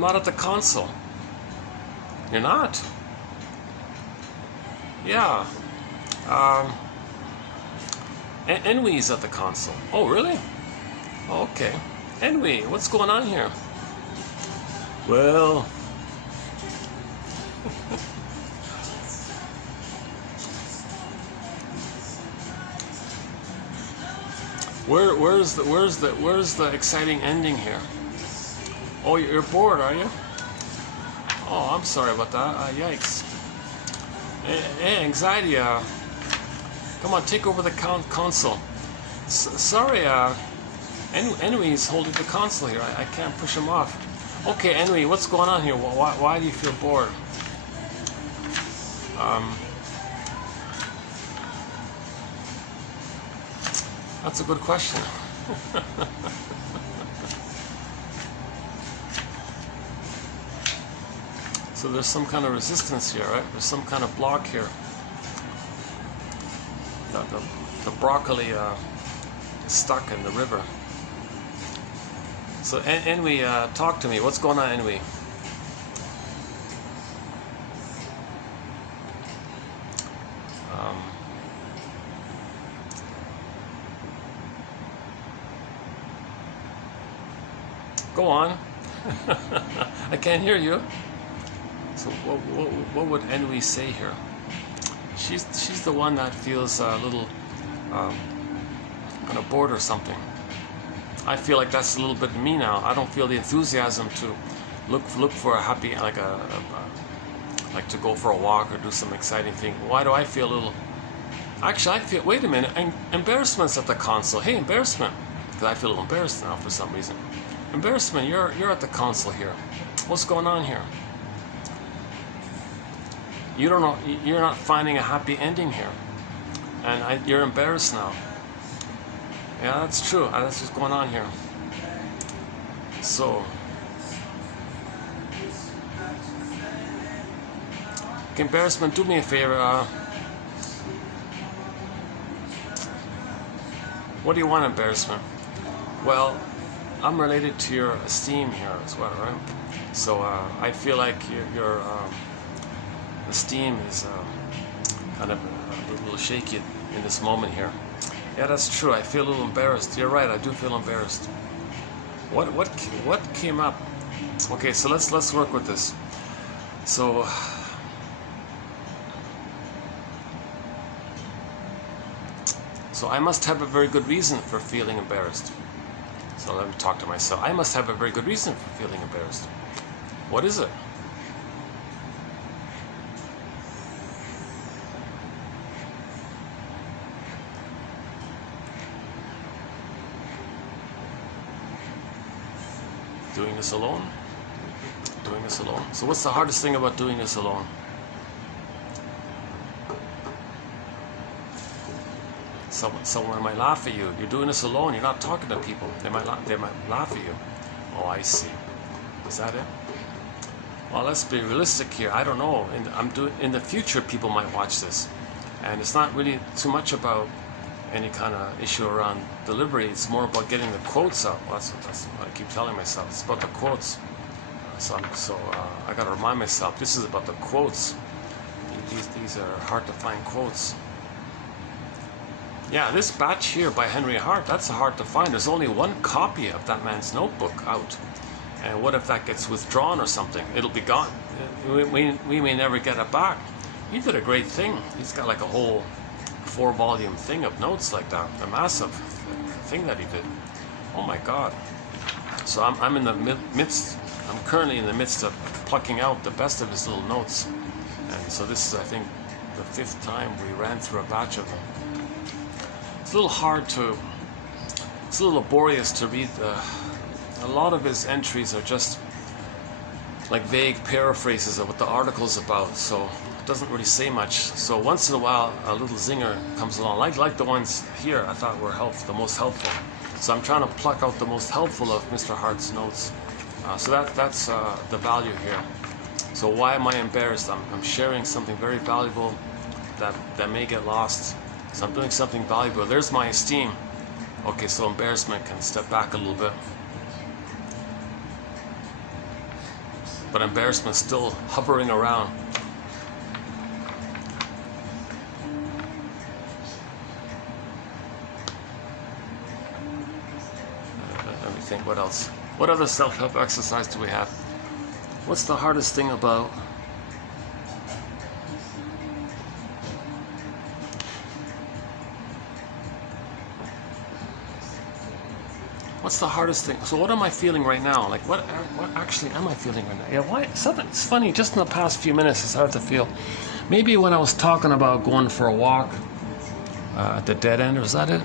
not at the console. You're not? Yeah. Enwy's at the console. Oh, really? Oh, okay. Enwy, what's going on here? Well, where's the exciting ending here? Oh, you're bored, are you? Oh, I'm sorry about that. Yikes. Hey, anxiety. Come on, take over the console. Sorry. Anyway, he's holding the console here. I can't push him off. Okay, anyway, what's going on here? Why do you feel bored? That's a good question. So there's some kind of resistance here, right? There's some kind of block here. The broccoli is stuck in the river. So Enwy, talk to me. What's going on, Enwy? Go on. I can't hear you. So what would Enwy say here? She's the one that feels a little kind of bored or something. I feel like that's a little bit me now. I don't feel the enthusiasm to look for a happy, like to go for a walk or do some exciting thing. Why do I feel a little? Actually, I feel. Wait a minute. Embarrassment's at the console. Hey, embarrassment. Because I feel a little embarrassed now for some reason. Embarrassment, you're at the console here. What's going on here? You don't know. You're not finding a happy ending here, and you're embarrassed now. Yeah, that's true. That's what's going on here. So, embarrassment, do me a favor. What do you want, embarrassment? Well, I'm related to your esteem here as well, right? So I feel like your esteem is kind of a little shaky in this moment here. Yeah, that's true. I feel a little embarrassed. You're right. I do feel embarrassed. What came up? Okay, so let's work with this. So I must have a very good reason for feeling embarrassed. So let me talk to myself. I must have a very good reason for feeling embarrassed. What is it? Doing this alone? Doing this alone. So what's the hardest thing about doing this alone? Someone might laugh at you. You're doing this alone. You're not talking to people. They might laugh at you. Oh, I see. Is that it? Well, let's be realistic here. I don't know. In the future, people might watch this, and it's not really too much about any kind of issue around delivery. It's more about getting the quotes out. That's what I keep telling myself. It's about the quotes. So I got to remind myself. This is about the quotes. These are hard to find quotes. Yeah, this batch here by Henry Hart, that's hard to find. There's only one copy of that man's notebook out. And what if that gets withdrawn or something? It'll be gone. We may never get it back. He did a great thing. He's got like a whole 4-volume thing of notes like that. A massive thing that he did. Oh my God. So I'm in the midst, I'm currently in the midst of plucking out the best of his little notes. And so this is, I think, the 5th time we ran through a batch of them. It's a little hard to, it's a little laborious to read. A lot of his entries are just like vague paraphrases of what the article's about, so it doesn't really say much. So once in a while, a little zinger comes along, like the ones here I thought were the most helpful. So I'm trying to pluck out the most helpful of Mr. Hart's notes. So that's the value here. So why am I embarrassed? I'm sharing something very valuable that may get lost. So I'm doing something valuable. There's my esteem. Okay, so embarrassment can step back a little bit. But embarrassment's still hovering around. Let me think, what else? What other self-help exercise do we have? What's the hardest thing about What's the hardest thing? So what am I feeling right now? Like what actually am I feeling right now? Yeah, why? Something. It's funny. Just in the past few minutes, I started to feel. Maybe when I was talking about going for a walk at the dead end, was that it?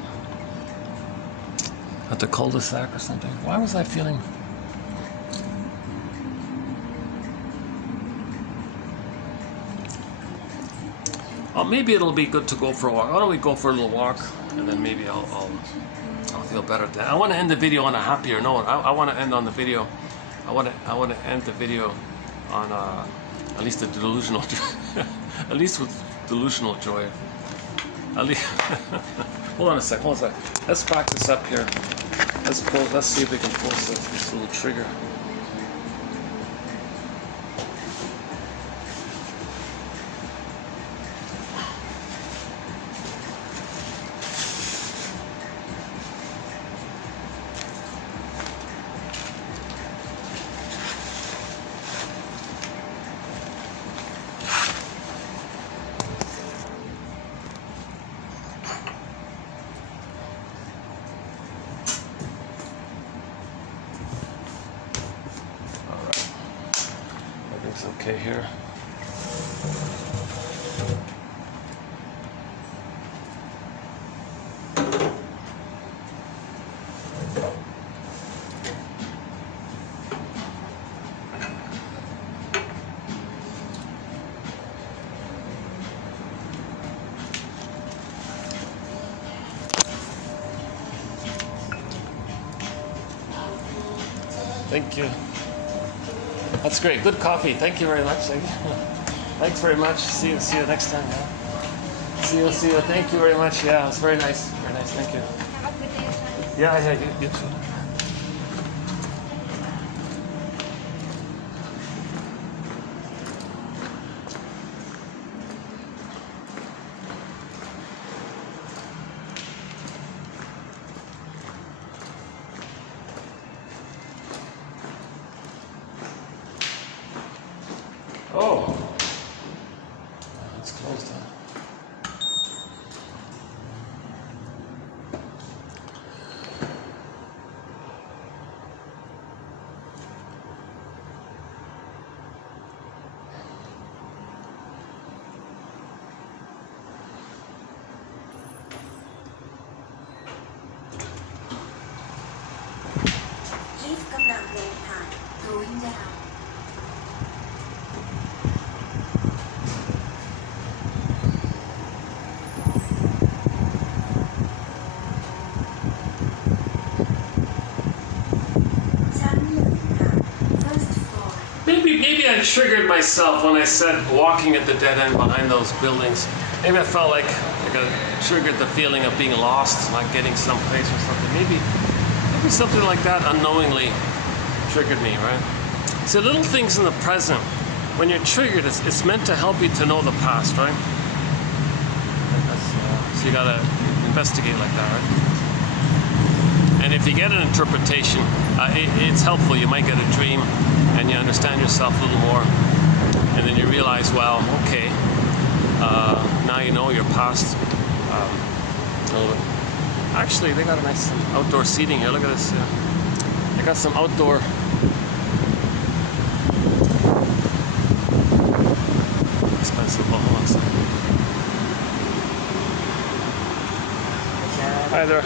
at the cul-de-sac or something. Why was I feeling? Oh, maybe it'll be good to go for a walk. Why don't we go for a little walk, and then maybe I'll feel better then. I want to end the video on a happier note. I want to end on the video. I want to end the video on at least a delusional, at least with delusional joy. At least. Hold on a sec. Let's practice up here. Let's see if we can force this little trigger. Okay here. Thank you. That's great. Good coffee. Thank you very much. Thanks very much. See you next time. Yeah. See you. Thank you very much. Yeah, it was very nice. Very nice. Thank you. Have a good day. Yeah, you too. Oh, it's closed down. Lift กำลังลงค่ะ going down Maybe I triggered myself when I said walking at the dead end behind those buildings. Maybe I felt like I triggered the feeling of being lost, like getting someplace or something. Maybe something like that unknowingly triggered me, right? See, little things in the present, when you're triggered, it's meant to help you to know the past, right? So you gotta investigate like that, right? And if you get an interpretation, it's helpful. You might get a dream and you understand yourself a little more, and then you realize, well, okay, now you know your past a little bit. Actually, they got a nice outdoor seating here. Look at this. They got some outdoor. Expensive, but hold on a second. Hi there.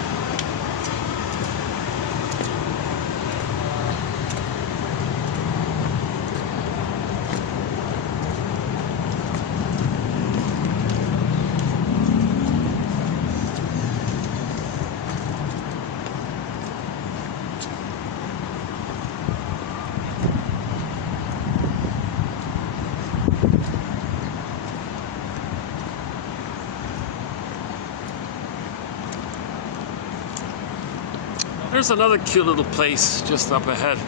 There's another cute little place just up ahead,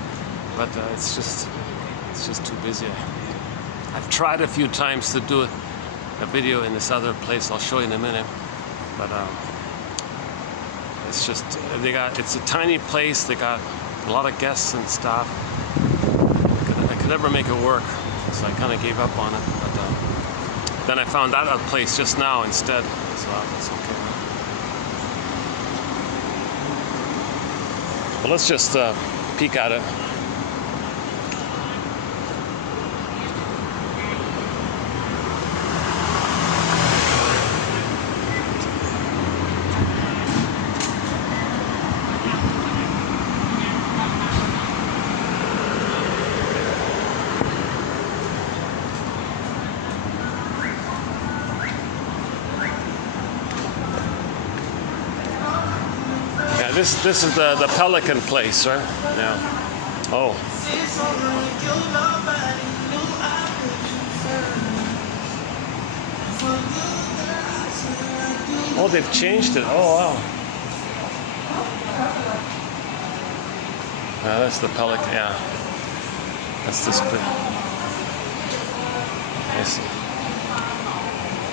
but it's just too busy. I've tried a few times to do a video in this other place. I'll show you in a minute, but it's just it's a tiny place. They got a lot of guests and stuff. I could never make it work, so I kind of gave up on it. But then I found that other place just now instead, so it's okay. Well, let's just peek at it. This is the pelican place, right? Yeah. Oh. Oh, they've changed it. Oh, wow. That's the pelican. Yeah. That's this bit. I see.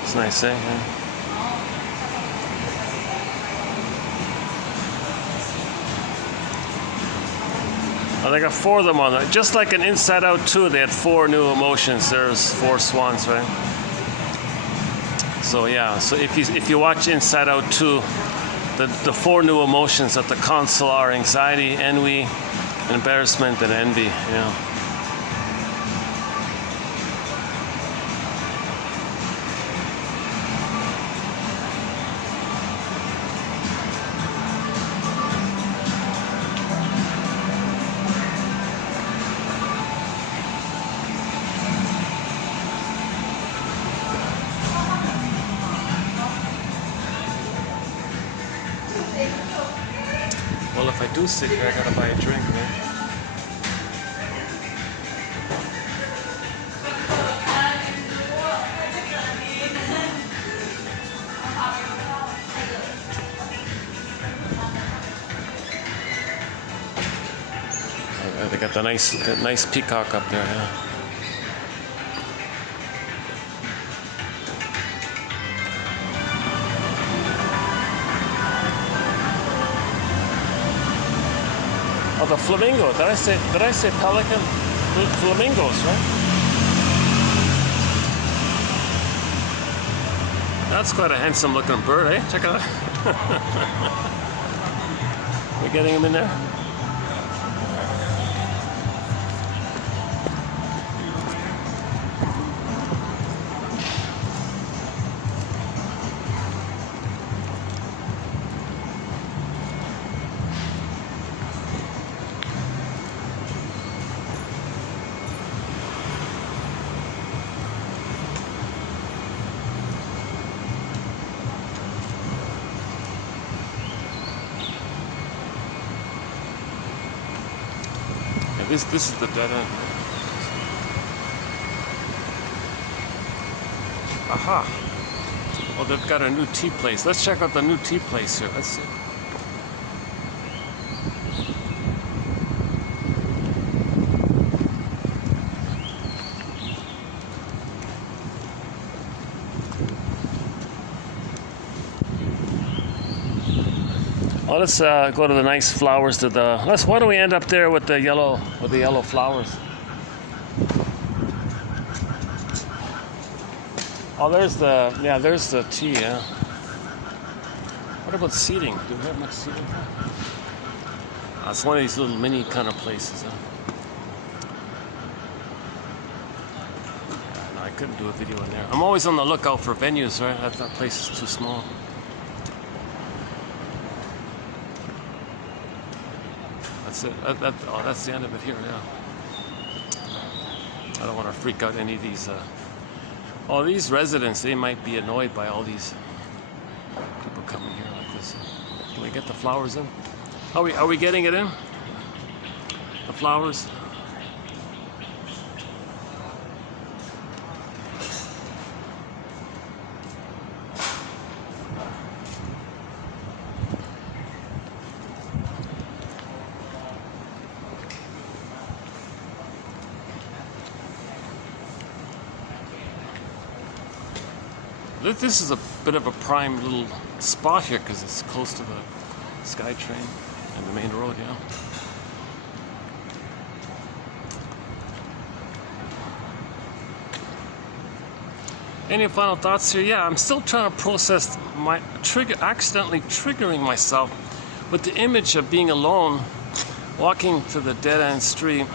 It's nice, eh? Yeah. Oh, they got 4 of them on there. Just like in Inside Out 2, they had 4 new emotions. There's 4 swans, right? So yeah, so if you watch Inside Out 2, the 4 new emotions at the console are anxiety, ennui, embarrassment, and envy. Yeah. Well, if I do sit here, I gotta buy a drink, man. They got the nice peacock up there, yeah. Oh, the flamingo. Did I say pelican? Flamingos, right? That's quite a handsome looking bird, eh? Check it out. We're getting him in there. This is the dead end. Aha! Well, they've got a new tea place. Let's check out the new tea place here. Let's see. Well, let's go to the nice flowers. Why don't we end up there with the yellow flowers? Oh, there's the tea. Yeah. What about seating? Do we have much seating? It's one of these little mini kind of places. Huh? No, I couldn't do a video in there. I'm always on the lookout for venues, right? That place is too small. That's it. That's the end of it here, yeah. I don't want to freak out any of these. These residents, they might be annoyed by all these people coming here like this. Can we get the flowers in? Are we getting it in? The flowers? This is a bit of a prime little spot here because it's close to the SkyTrain and the main road, yeah. Any final thoughts here? Yeah, I'm still trying to process my accidentally triggering myself with the image of being alone, walking to the dead-end street.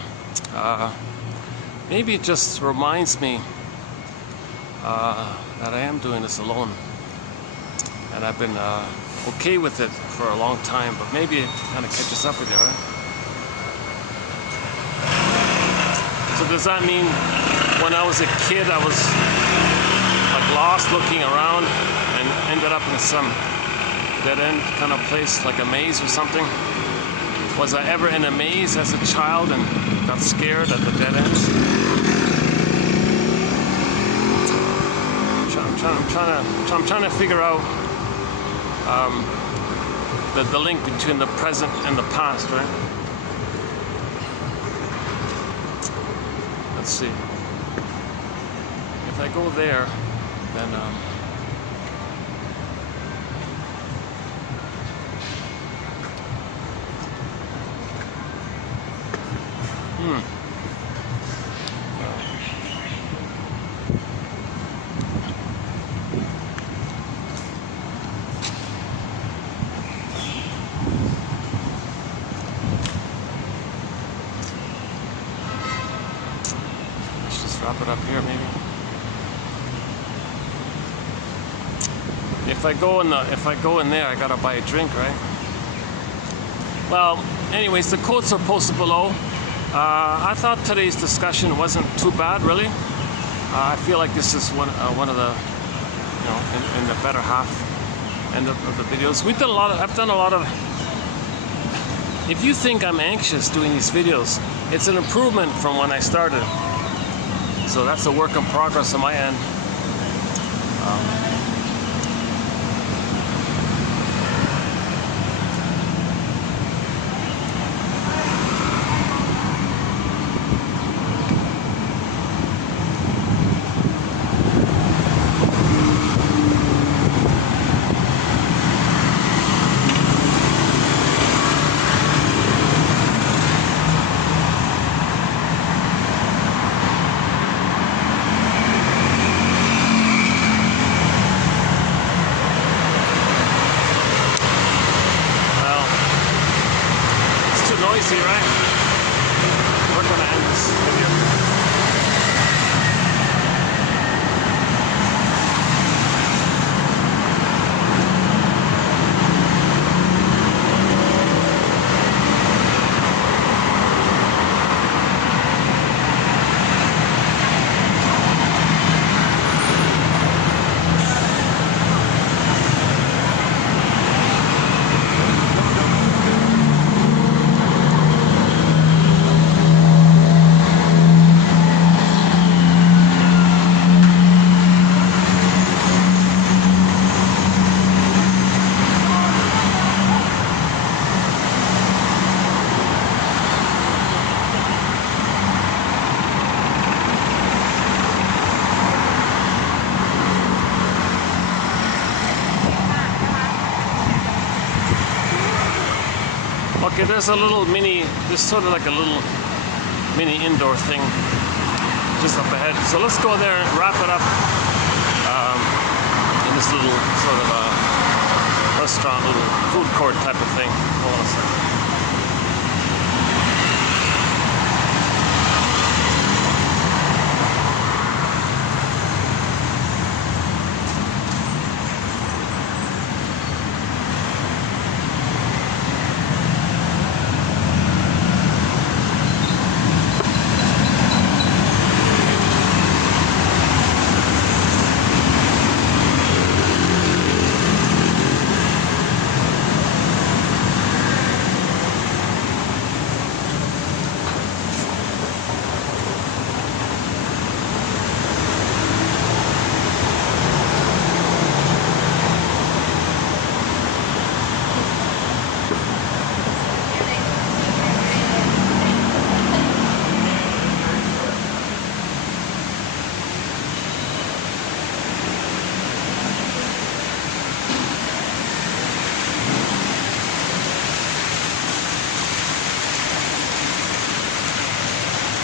Maybe it just reminds me that I am doing this alone, and I've been okay with it for a long time, but maybe it kind of catches up with you, right? So does that mean when I was a kid I was like lost looking around and ended up in some dead end kind of place, like a maze or something. Was I ever in a maze as a child and got scared at the dead ends? I'm trying to figure out the link between the present and the past, right? Let's see. If I go there, then let's just wrap it up here, maybe. If I go in there, I gotta buy a drink, right? Well, anyways, the quotes are posted below. I thought today's discussion wasn't too bad, really. I feel like this is one of the, you know, in the better half end of the videos. We've done a lot of. I've done a lot of. If you think I'm anxious doing these videos, it's an improvement from when I started. So that's a work in progress on my end. Noisy, right? We're gonna end this video. Okay, there's a little mini, there's sort of like a little mini indoor thing just up ahead. So let's go there and wrap it up in this little sort of restaurant, little food court type of thing. Hold on a second.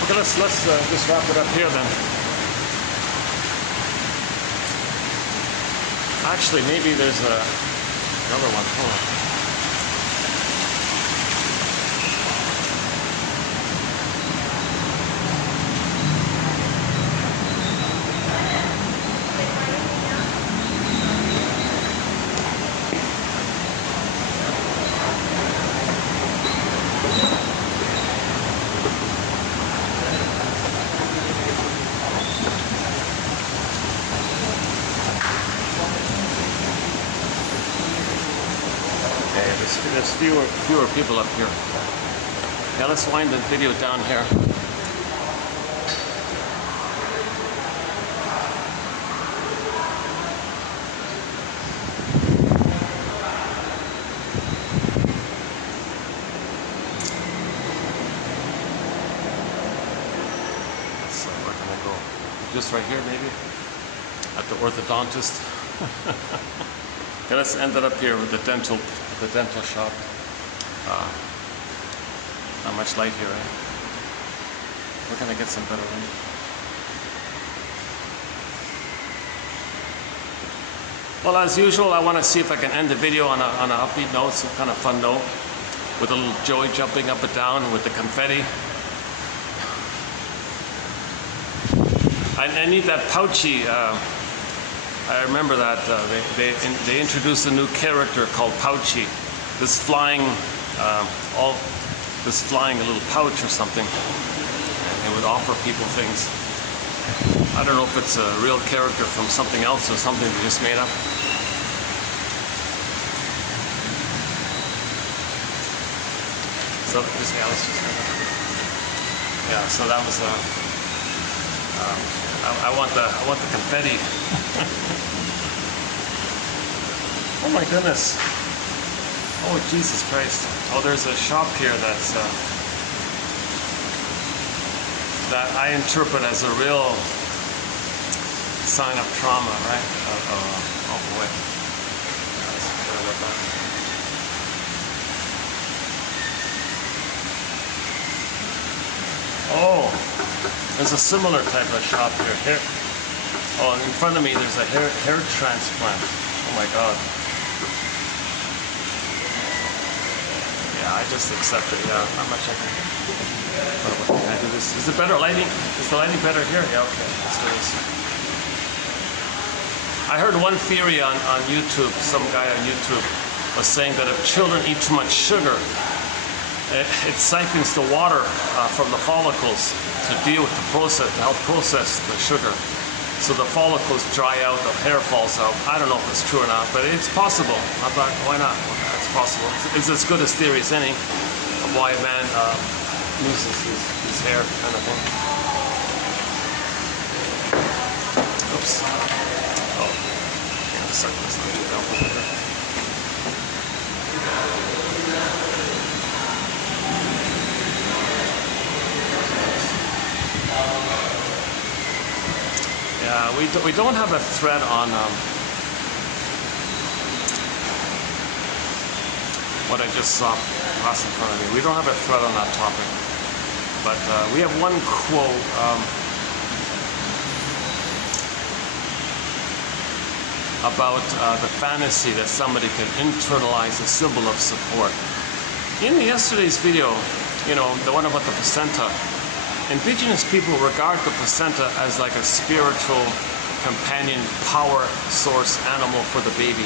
Okay, let's just wrap it up here then. Actually, maybe there's another one. Hold on. fewer people up here. Yeah, let's wind the video down here. So where can I go? Just right here, maybe? At the orthodontist. Okay, let's end it up here with the dental shop. Not much light here, eh? Where can I get some better light? Well, as usual, I want to see if I can end the video on an upbeat note, some kind of fun note, with a little Joey jumping up and down with the confetti. I need that pouchy. I remember that they introduced a new character called Pouchy. This flying little pouch or something, and it would offer people things. I don't know if it's a real character from something else or something they just made up. So let's just yeah. So that was I want the confetti. Oh my goodness. Oh Jesus Christ. Oh, there's a shop here that's that I interpret as a real sign of trauma, right? Oh boy. Sorry about that. Oh, there's a similar type of shop here. Oh, in front of me there's a hair transplant. Oh my God. Yeah, I just accept it. Yeah, how much I can do this. Is it better lighting? Is the lighting better here? Yeah, okay. Let's do this. I heard one theory on YouTube. Some guy on YouTube was saying that if children eat too much sugar, it siphons the water from the follicles to deal with the process, to help process the sugar. So the follicles dry out, the hair falls out. I don't know if it's true or not, but it's possible. I thought, why not? It's possible. It's as good as theory as any of why a man loses his hair, kind of thing. Oops. Oh, yeah, sorry, let's not do that. Yeah, we don't have a thread on what I just saw pass in front of me. We don't have a thread on that topic, but we have one quote. About the fantasy that somebody can internalize a symbol of support. In yesterday's video, you know, the one about the placenta, indigenous people regard the placenta as like a spiritual companion power source animal for the baby,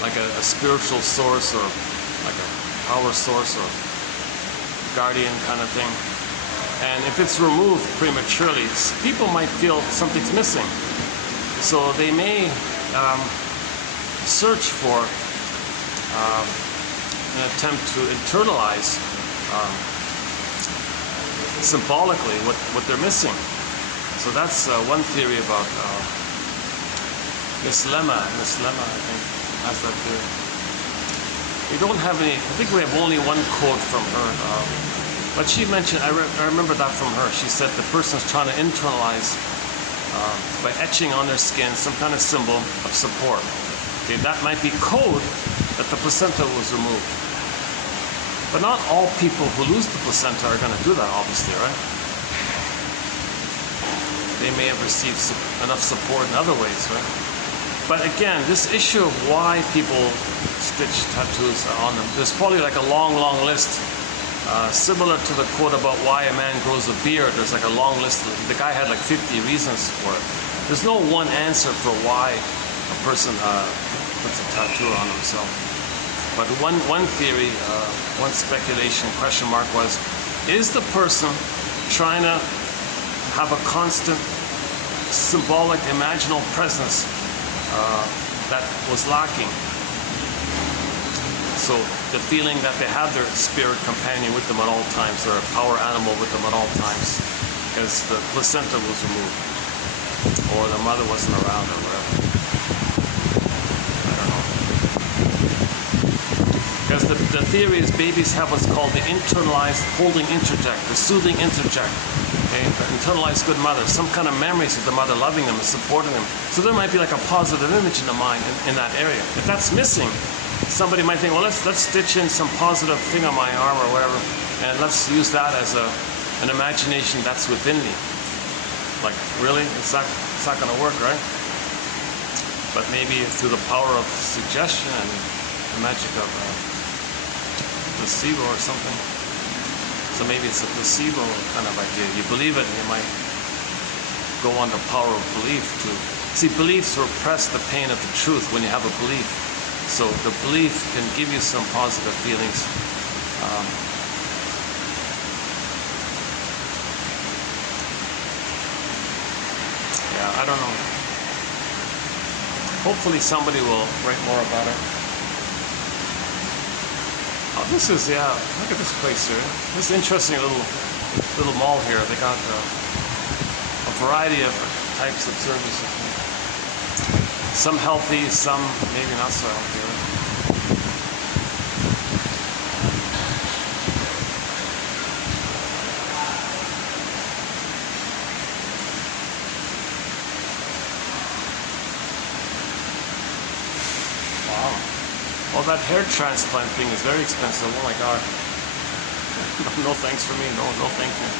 like a spiritual source or like a power source or guardian kind of thing. And if it's removed prematurely, people might feel something's missing. So they may search for an attempt to internalize symbolically what they're missing. So that's one theory about Miss Lemma, I think, has that theory. We don't have any, I think we have only one quote from her, but she mentioned, I remember that from her. She said the person's trying to internalize by etching on their skin some kind of symbol of support. Okay, that might be code that the placenta was removed. But not all people who lose the placenta are going to do that, obviously, right? They may have received enough support in other ways, right? But again, this issue of why people stitch tattoos on them, there's probably like a long list. Similar to the quote about why a man grows a beard, there's like a long list. The guy had like 50 reasons for it. There's no one answer for why a person puts a tattoo on himself. But one theory, one speculation, question mark was, is the person trying to have a constant symbolic imaginal presence that was lacking? So the feeling that they have their spirit companion with them at all times, or a power animal with them at all times, because the placenta was removed, or the mother wasn't around, or whatever. I don't know. Because the theory is babies have what's called the internalized holding interject, the soothing interject. Okay? The internalized good mother, some kind of memories of the mother loving them and supporting them. So there might be like a positive image in the mind in that area. If that's missing, somebody might think, well, let's stitch in some positive thing on my arm or whatever, and let's use that as an imagination that's within me. Like, really? It's not going to work, right? But maybe through the power of suggestion and the magic of placebo or something. So maybe it's a placebo kind of idea. You believe it, and you might go on the power of belief to see. Beliefs repress the pain of the truth when you have a belief. So the belief can give you some positive feelings. Yeah, I don't know. Hopefully somebody will write more about it. Oh, this is, yeah, look at this place here. This is interesting little mall here. They got a variety of types of services. Some healthy, some maybe not so healthy. Right? Wow. Well, that hair transplant thing is very expensive. Oh my God. No thanks for me. No thank you.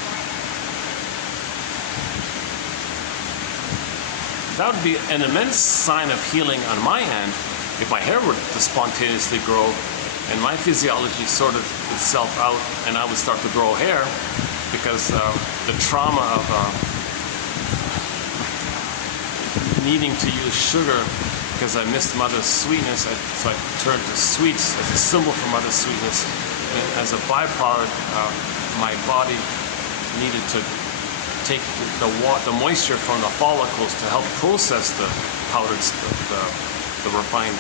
That would be an immense sign of healing on my end if my hair were to spontaneously grow and my physiology sorted itself out and I would start to grow hair, because the trauma of needing to use sugar because I missed mother's sweetness, so I turned to sweets as a symbol for mother's sweetness, and as a byproduct my body needed to take the moisture from the follicles to help process the powdered, the refined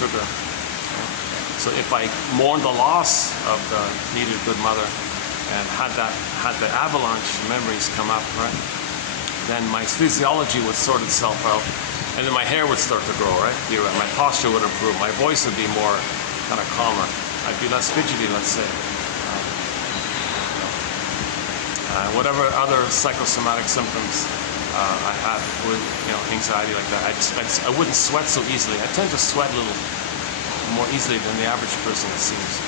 sugar. So if I mourned the loss of the needed good mother and had the avalanche memories come up, right, then my physiology would sort itself out, and then my hair would start to grow, right? My posture would improve. My voice would be more kind of calmer. I'd be less fidgety, let's say. Whatever other psychosomatic symptoms I had with, anxiety like that, I wouldn't sweat so easily. I tend to sweat a little more easily than the average person, it seems.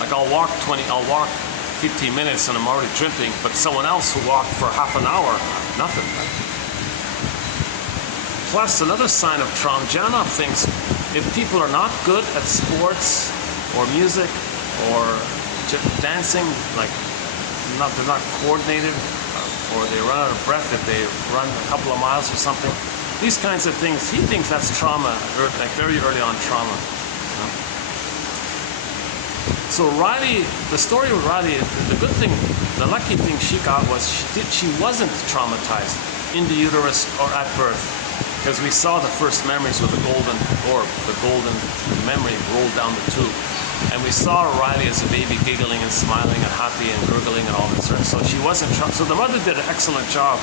Like I'll walk 15 minutes and I'm already dripping, but someone else who walked for half an hour, nothing. Right? Plus, another sign of trauma, Janov thinks if people are not good at sports or music or dancing, like they're not coordinated, or they run out of breath if they run a couple of miles or something. These kinds of things, he thinks that's trauma, like very early on trauma. So Riley, the story with Riley, the good thing, the lucky thing she got was she wasn't traumatized in the uterus or at birth, because we saw the first memories with the golden orb, the golden memory rolled down the tube. And we saw Riley as a baby giggling and smiling and happy and gurgling and all this. Right? So she wasn't trauma. So the mother did an excellent job.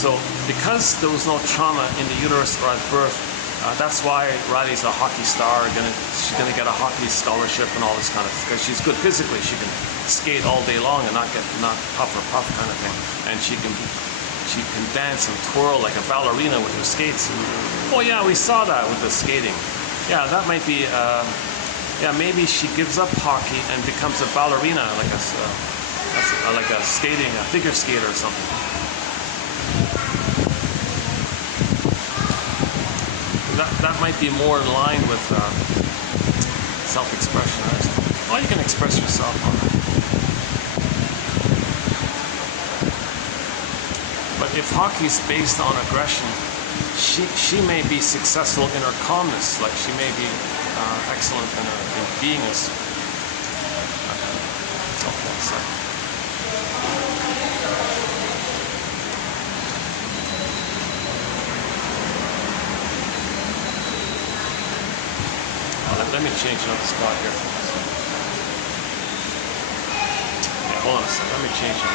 So because there was no trauma in the uterus or at birth, that's why Riley's a hockey star. She's gonna get a hockey scholarship and all this kind of stuff. Because she's good physically. She can skate all day long and not puff kind of thing. And she can dance and twirl like a ballerina with her skates. Oh yeah, we saw that with the skating. Yeah, that might be. Yeah, maybe she gives up hockey and becomes a ballerina, like a figure skater or something. That might be more in line with self-expression. Right? Well, you can express yourself on that. But if hockey's based on aggression, she may be successful in her calmness, like she may be excellent in beingness. Okay, so. Let me change another spot here. Yeah, hold on a second. Let me change it.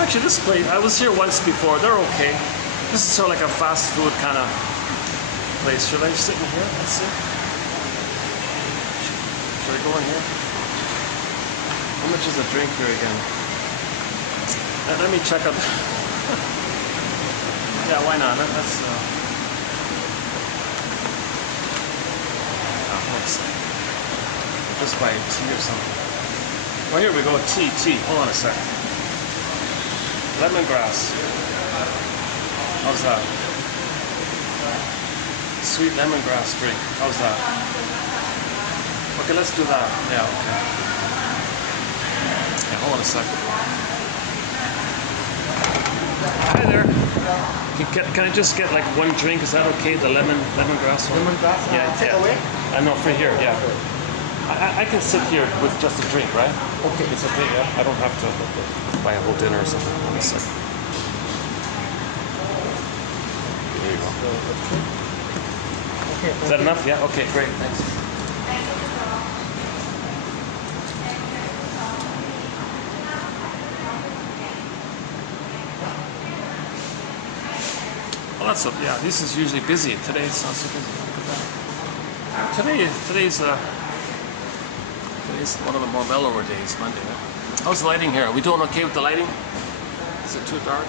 Actually, this place, I was here once before. They're okay. This is sort of like a fast food kind of place. Should I sit in here? Let's see. Should I go in here? How much is a drink here again? Let me check out. Yeah, why not? Let's. Let's just buy tea or something. Well, here we go. Tea. Hold on a sec. Lemongrass. How's that? Sweet lemongrass drink. How's that? Okay, let's do that. Yeah, okay. Yeah, hold on a second. Hi there. Can I just get like one drink? Is that okay? The lemongrass one? Lemongrass? Yeah, take away? No, for here, yeah. I can sit here with just a drink, right? Okay. It's okay, yeah? I don't have to buy a whole dinner or something. Hold on a second. There you go. Okay. Is that enough? Yeah? Okay, great. Thanks. Well, that's a, yeah, this is usually busy. Today it's not so busy. Look at that. Today's one of the more mellower days, Monday. Right? How's the lighting here? Are we doing okay with the lighting? Is it too dark?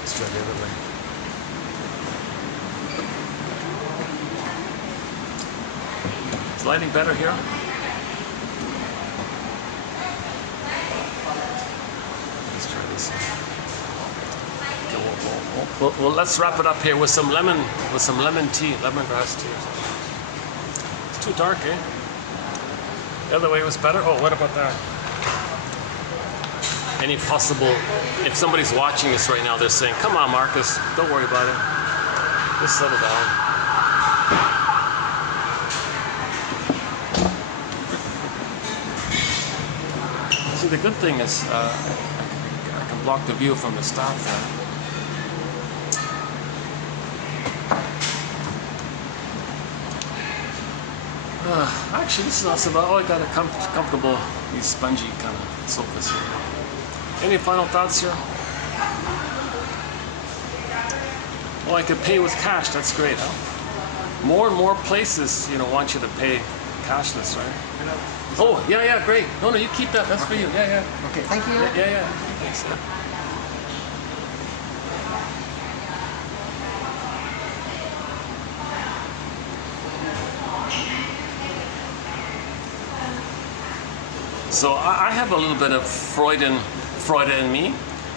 Let's try the other way. Is the lighting better here? Let's try this. Okay, well, let's wrap it up here with some lemon tea, lemongrass tea. It's too dark, eh? The other way was better? Oh, what about that? Any possible, if somebody's watching this right now, they're saying, come on, Marcus, don't worry about it. Just settle down. See, the good thing is I can block the view from the staff there. Actually, this is not so bad. Oh, I got a comfortable, these spongy kind of sofas here. Any final thoughts here? Well, I could pay with cash. That's great, huh? More and more places, want you to pay cashless, right? Oh, yeah, great. No, you keep that. That's for you. Yeah. Okay, thank you. Yeah. Thanks. Yeah. So I have a little bit of freude in me.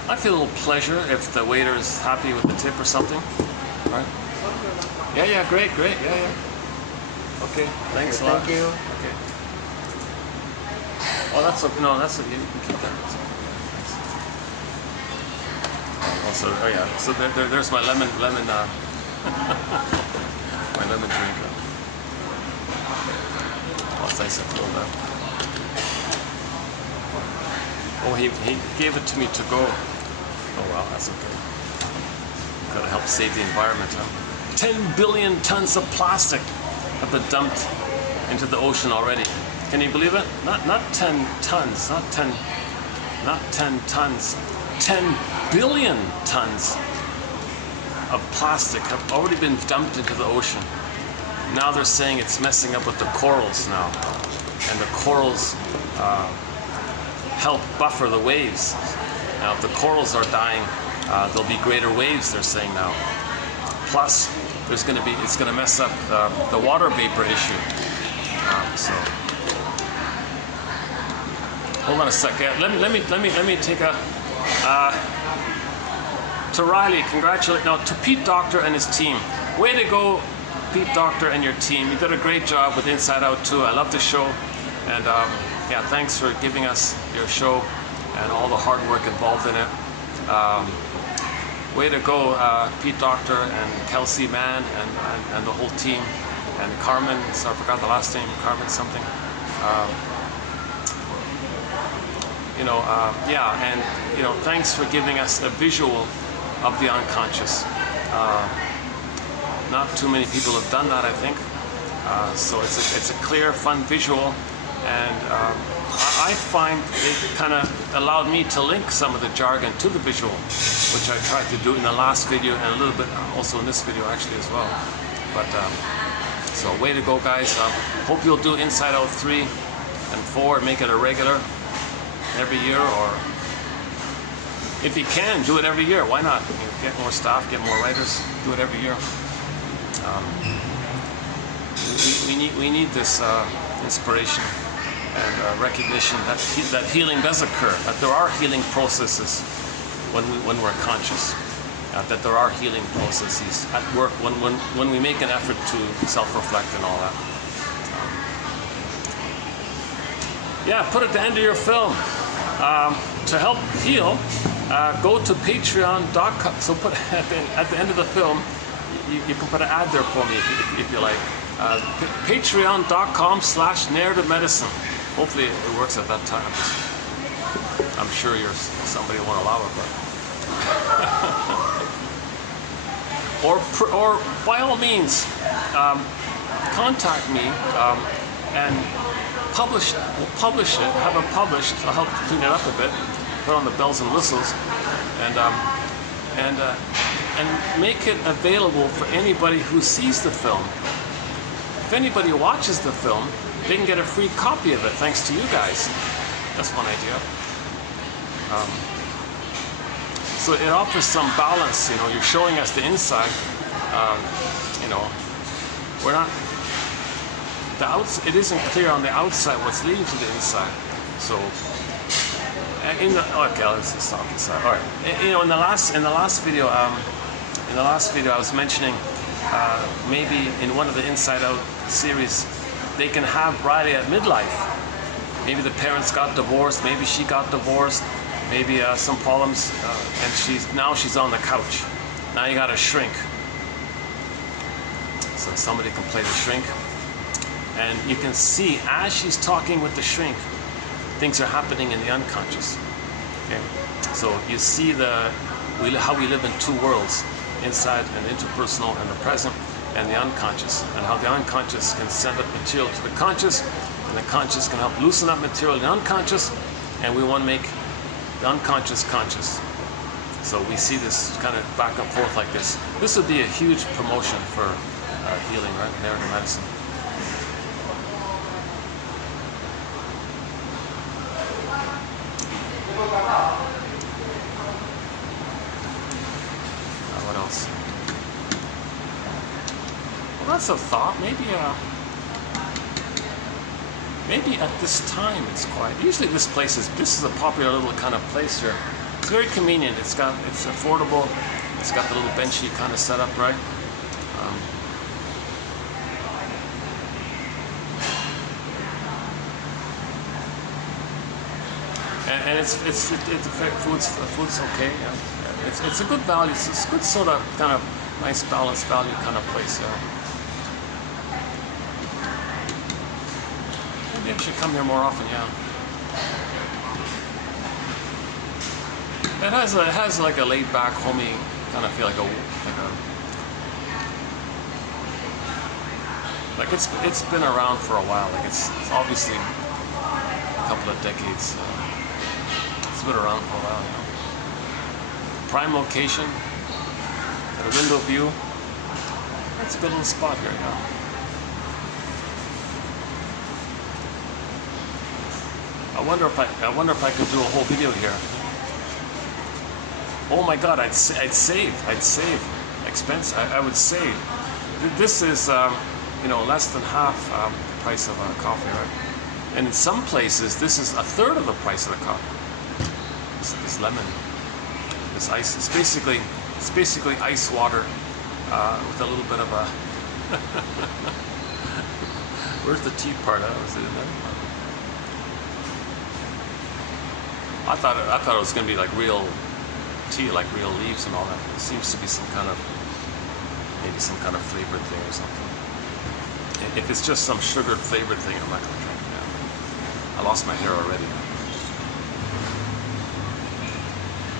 I feel a little pleasure if the waiter is happy with the tip or something. Right? Yeah, great. Yeah. Okay, thanks a lot. Thank you. Okay. Oh, that's okay. No, that's okay. You can keep that. Thanks. Also, oh yeah. So there's my lemon. My lemon drink. Oh, it's nice and cool now. Oh, he gave it to me to go. Oh, wow, that's okay. Gotta help save the environment, huh? 10 billion tons of plastic have been dumped into the ocean already. Can you believe it? Not 10 tons, not 10 tons. 10 billion tons of plastic have already been dumped into the ocean. Now they're saying it's messing up with the corals now. And the corals help buffer the waves. Now, if the corals are dying, there'll be greater waves, they're saying now. Plus, it's going to mess up the water vapor issue. So, hold on a second. Let me take a. To Riley, to Pete Doctor and his team. Way to go, Pete Doctor and your team. You did a great job with Inside Out too. I love the show, and yeah, thanks for giving us your show and all the hard work involved in it. Way to go, Pete Doctor and Kelsey Mann and the whole team, and Carmen. So I forgot the last name. Carmen something. Yeah, and thanks for giving us a visual of the unconscious. Not too many people have done that, I think. So it's a clear, fun visual, and I find it kind of allowed me to link some of the jargon to the visual, which I tried to do in the last video and a little bit also in this video actually as well. But so way to go, guys. Hope you'll do Inside Out 3 and 4 and make it a regular every year, or if you can, do it every year. Why not? Get more staff, get more writers, do it every year. We need this inspiration and recognition that healing does occur, that there are healing processes when we're conscious, that there are healing processes at work when we make an effort to self-reflect and all that. Yeah, put at the end of your film. To help heal, go to patreon.com. So put at the end of the film, you can put an ad there for me if you like. Patreon.com/narrative medicine. Hopefully it works at that time. I'm sure somebody won't allow it, but or by all means, contact me and we'll publish it, have it published. I'll help clean it up a bit, put on the bells and whistles, and make it available for anybody who sees the film. If anybody watches the film, they can get a free copy of it thanks to you guys. That's one idea. So it offers some balance. You're showing us the inside. We're not. It isn't clear on the outside what's leading to the inside. So, let's stop inside. All right. In the last video, I was mentioning maybe in one of the Inside Out series, they can have Riley at midlife. Maybe the parents got divorced. Maybe she got divorced. Maybe some problems, and she's on the couch. Now you got to shrink. So somebody can play the shrink. And you can see as she's talking with the shrink, things are happening in the unconscious. Okay, so you see how we live in two worlds, inside and interpersonal and the present, and the unconscious, and how the unconscious can send up material to the conscious, and the conscious can help loosen up material in the unconscious, and we want to make the unconscious conscious. So we see this kind of back and forth like this. This would be a huge promotion for healing, right? Narrative medicine. What else? Well, that's a thought. Maybe at this time it's quiet. Usually this is a popular little kind of place here. It's very convenient. It's affordable. It's got the little benchy kind of set up, right? And food's okay. Yeah. It's a good value. It's a good sort of kind of nice balanced value kind of place. Yeah. Maybe I should come here more often. Yeah. It has like a laid back, homey kind of feel, like it's been around for a while. Like it's obviously a couple of decades. It's been around for a while. Prime location, got a window view. That's a good little spot here. Yeah. I wonder if I could do a whole video here. Oh my God, I'd save expense. I would save. This is less than half the price of a coffee, right? And in some places, this is a third of the price of the coffee. This lemon, this ice. It's basically ice water with a little bit of a Where's the tea part? Was it in there? I thought it was going to be like real tea, like real leaves and all that. It seems to be maybe some kind of flavored thing or something. If it's just some sugared flavored thing, I'm not going to drink it. I lost my hair already.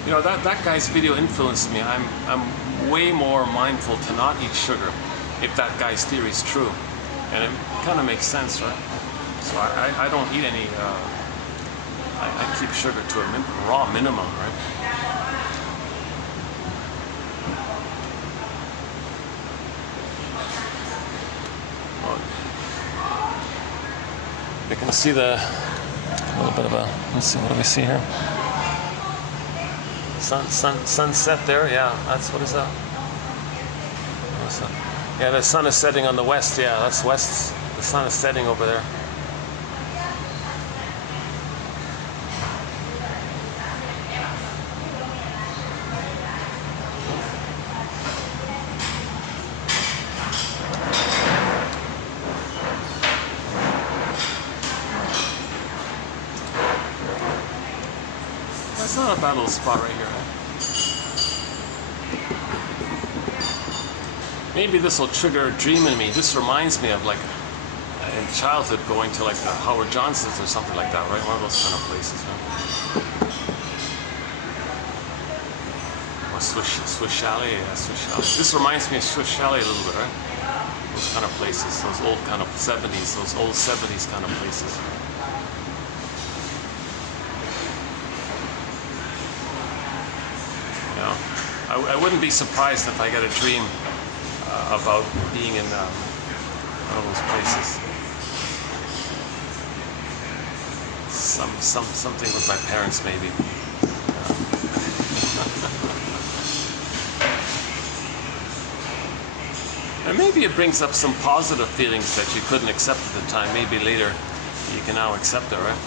You know, that guy's video influenced me. I'm way more mindful to not eat sugar if that guy's theory is true. And it kind of makes sense, right? So I don't eat any, I keep sugar to a raw minimum, right? You can see a little bit of a, let's see, what do we see here? Sunset there, yeah, what is that? What's that? Yeah, the sun is setting on the west, yeah, that's west. The sun is setting over there. That's not a bad little spot right here. Maybe this will trigger a dream in me. This reminds me of like in childhood going to like the Howard Johnson's or something like that, right? One of those kind of places, right? Or Swiss Chalet, yeah, Swiss Chalet. This reminds me of Swiss Chalet a little bit, right? Those kind of places, those old kind of 70s, those old 70s kind of places. I wouldn't be surprised if I get a dream about being in one of those places. Something with my parents, maybe. And maybe it brings up some positive feelings that you couldn't accept at the time. Maybe later you can now accept it, right?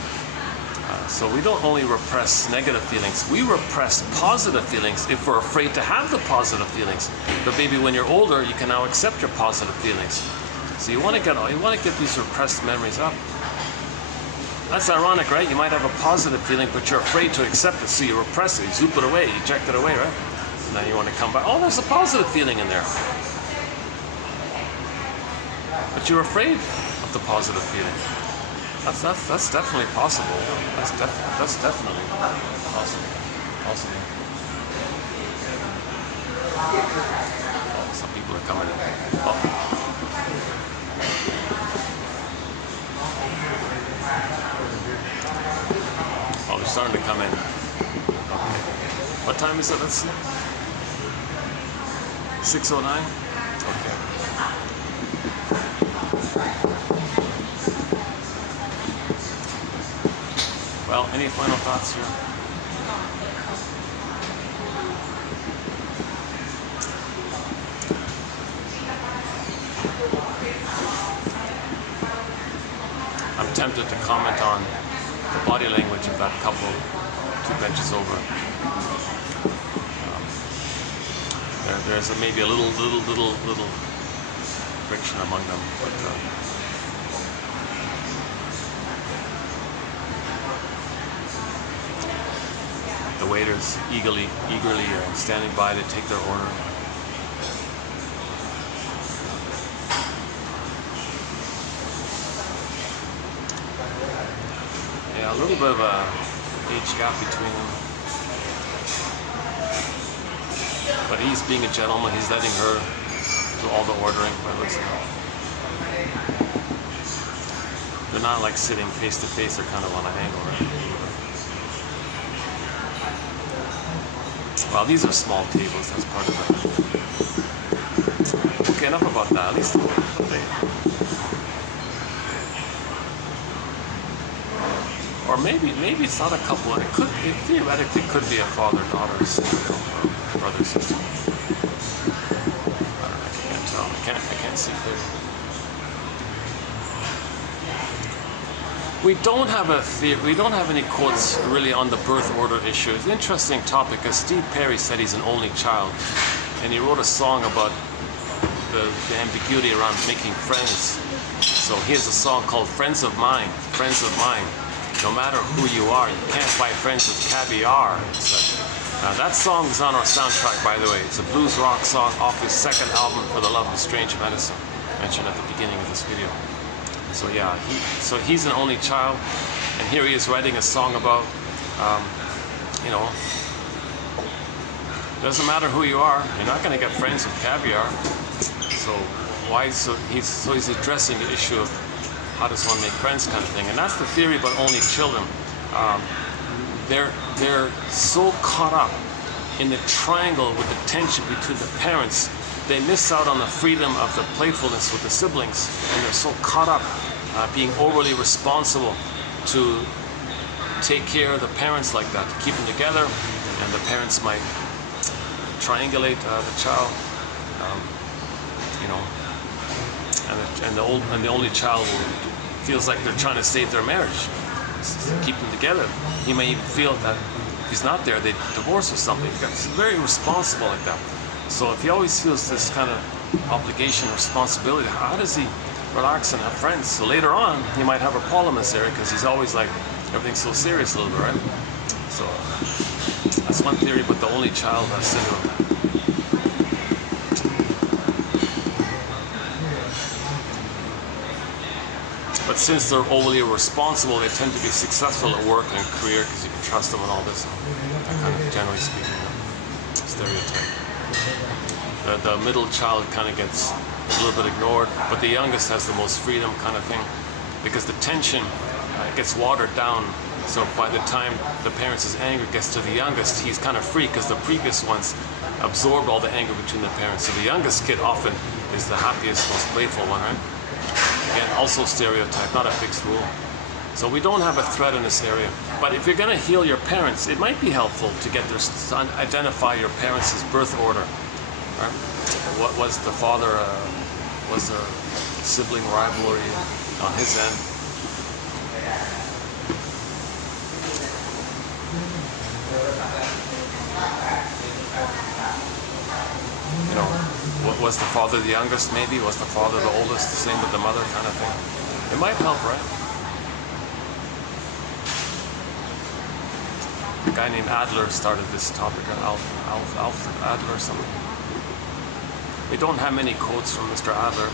So we don't only repress negative feelings, we repress positive feelings if we're afraid to have the positive feelings. But maybe when you're older, you can now accept your positive feelings. So you want to get these repressed memories up. That's ironic, right? You might have a positive feeling, but you're afraid to accept it, so you repress it, you zoop it away, you eject it away, right? And then you want to come back. Oh, there's a positive feeling in there. But you're afraid of the positive feeling. That's definitely possible. That's definitely possible. Oh, some people are coming in. Oh, they're starting to come in. Okay. What time is it? Let's see. 6:09. Okay. Well, any final thoughts here? I'm tempted to comment on the body language of that couple 2 benches over. There's maybe a little friction among them, but the waiters eagerly standing by to take their order. Yeah, a little bit of a age gap between them. But he's being a gentleman, he's letting her do all the ordering by the looks of it. They're not like sitting face to face, they're kind of on an angle, right? Well, these are small tables, that's part of it. Okay, enough about that. At least they... Or maybe it's not a couple. It theoretically could be a father-daughter, or brother-sister. I don't know. I can't tell. I can't see clearly. We don't have a theory. We don't have any quotes really on the birth order issue. It's an interesting topic because Steve Perry said he's an only child, and he wrote a song about the ambiguity around making friends. So he has a song called Friends of Mine, Friends of Mine. No matter who you are, you can't buy friends with caviar. That song is on our soundtrack, by the way. It's a blues rock song off his second album, For the Love of Strange Medicine, mentioned at the beginning of this video. So yeah, he's an only child, and here he is writing a song about, you know, doesn't matter who you are, you're not going to get friends with caviar. So he's addressing the issue of how does one make friends kind of thing, and that's the theory about only children. They're so caught up in the triangle with the tension between the parents, they miss out on the freedom of the playfulness with the siblings, and they're so caught up being overly responsible to take care of the parents like that, to keep them together, and the parents might triangulate the child, you know, and the only child feels like they're trying to save their marriage, keep them together. He may even feel that if he's not there, they divorce or something. He's very responsible like that. So if he always feels this kind of obligation, responsibility, how does he relax and have friends? So later on, he might have a problem in this area because he's always like, everything's so serious a little bit, right? So that's one theory, but the only child syndrome. But since they're overly responsible, they tend to be successful at work and career because you can trust them and all this. That kind of, generally speaking, stereotype. The middle child kind of gets a little bit ignored, but the youngest has the most freedom kind of thing because the tension gets watered down. So by the time the parents' anger gets to the youngest, he's kind of free because the previous ones absorbed all the anger between the parents. So the youngest kid often is the happiest, most playful one, right? Again, also stereotype, not a fixed rule. So we don't have a threat in this area. But if you're going to heal your parents, it might be helpful to get their son, identify your parents' birth order. Right? What was the father? Was there sibling rivalry on his end? You know, was the father the youngest? Maybe was the father the oldest? The same with the mother, kind of thing. It might help, right? A guy named Adler started this topic, Alf Adler or something. We don't have many quotes from Mr. Adler.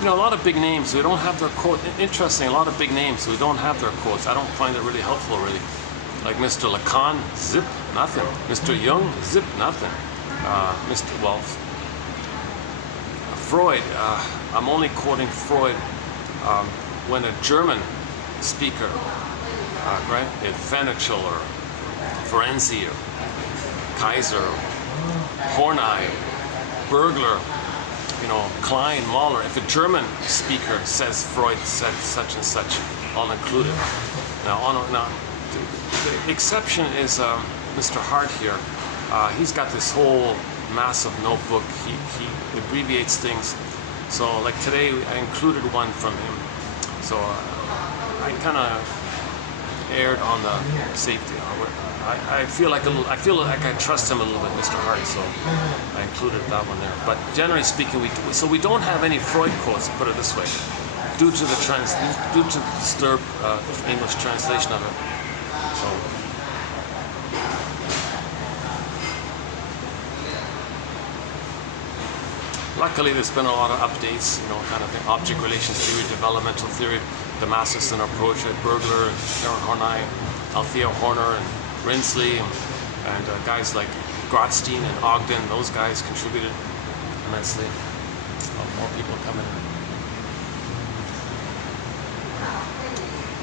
You know, a lot of big names, we don't have their quote. Interesting, a lot of big names, we don't have their quotes. I don't find it really helpful, really. Like Mr. Lacan, zip, nothing. Mr. Jung, zip, nothing. Freud, I'm only quoting Freud when a German speaker, right, Fenichel or Ferenczi or Kaiser, Horney, Bergler, you know, Klein, Mahler. If a German speaker says Freud said such and such, I'll include it. Now, the exception is Mr. Hart here. He's got this whole massive notebook. He abbreviates things. So like today, I included one from him. So I kind of erred on the safety. I feel like I trust him a little bit, Mr. Hart. So I included that one there. But generally speaking, we don't have any Freud quotes. Put it this way, due to the disturbed English translation of it. So. Luckily, there's been a lot of updates, you know, kind of thing. Object relations theory, developmental theory, the Masterson approach at Bergler, Karen Horney, Althea Horner, and Rinsley, and guys like Grotstein and Ogden. Those guys contributed immensely. More people coming in.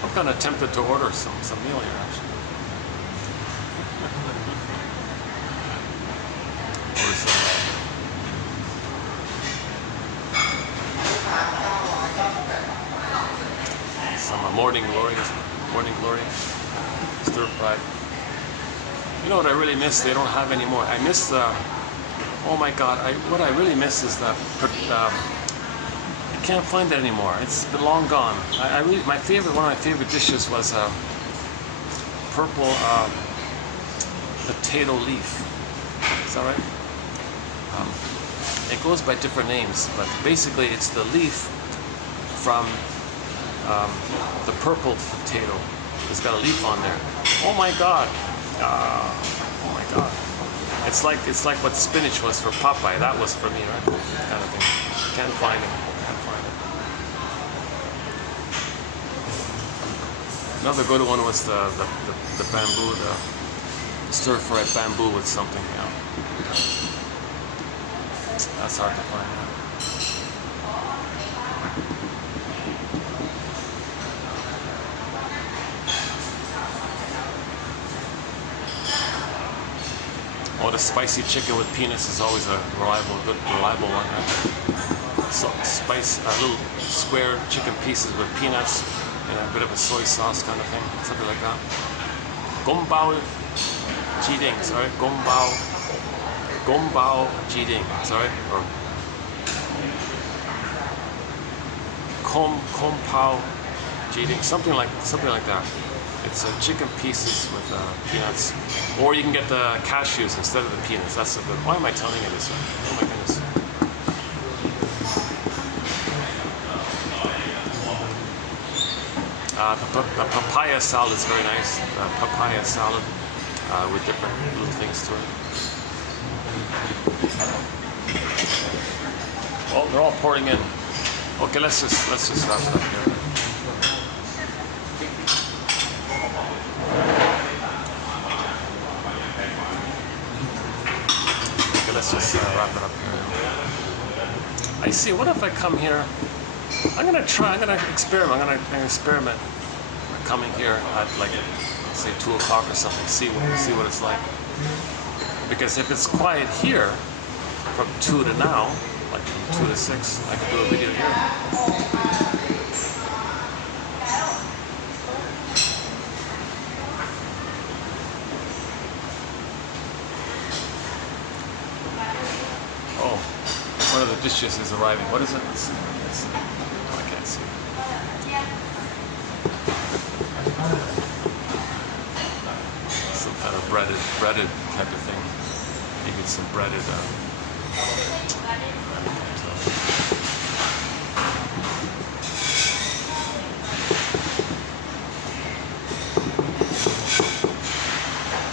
I'm kind of tempted to order some meal here, actually. Order some morning glory, stir fried. You know what I really miss? They don't have any more. I miss the. Oh my God! What I really miss is the. I can't find it anymore. It's been long gone. One of my favorite dishes was purple potato leaf. Is that right? it goes by different names, but basically it's the leaf from the purple potato. It's got a leaf on there. Oh my God! Oh my God! It's like what spinach was for Popeye. That was for me, right? Kind of thing. Can't find it. Can't find it. Another good one was the bamboo, the stir-fried bamboo with something. Yeah. That's hard to find out. Oh, the spicy chicken with peanuts is always a reliable one. Right? So a little square chicken pieces with peanuts and a bit of a soy sauce kind of thing, something like that. Gombao jiding, sorry, gombao jiding, sorry, or kompao jiding, something like that. It's chicken pieces with peanuts, or you can get the cashews instead of the peanuts. That's a good. Why am I telling you this? Oh my goodness. The papaya salad is very nice. Papaya salad with different little things to it. Well, they're all pouring in. Okay, let's just wrap it up here. Let's just wrap it up here. I see. What if I come here? I'm gonna experiment. I'm gonna experiment coming here at like say 2 o'clock or something. See what it's like. Because if it's quiet here from 2 to now, like from 2 to 6, I could do a video here. One of the dishes is arriving. What is it? Let's see. Oh, I can't see. Some kind of breaded type of thing. Maybe some breaded.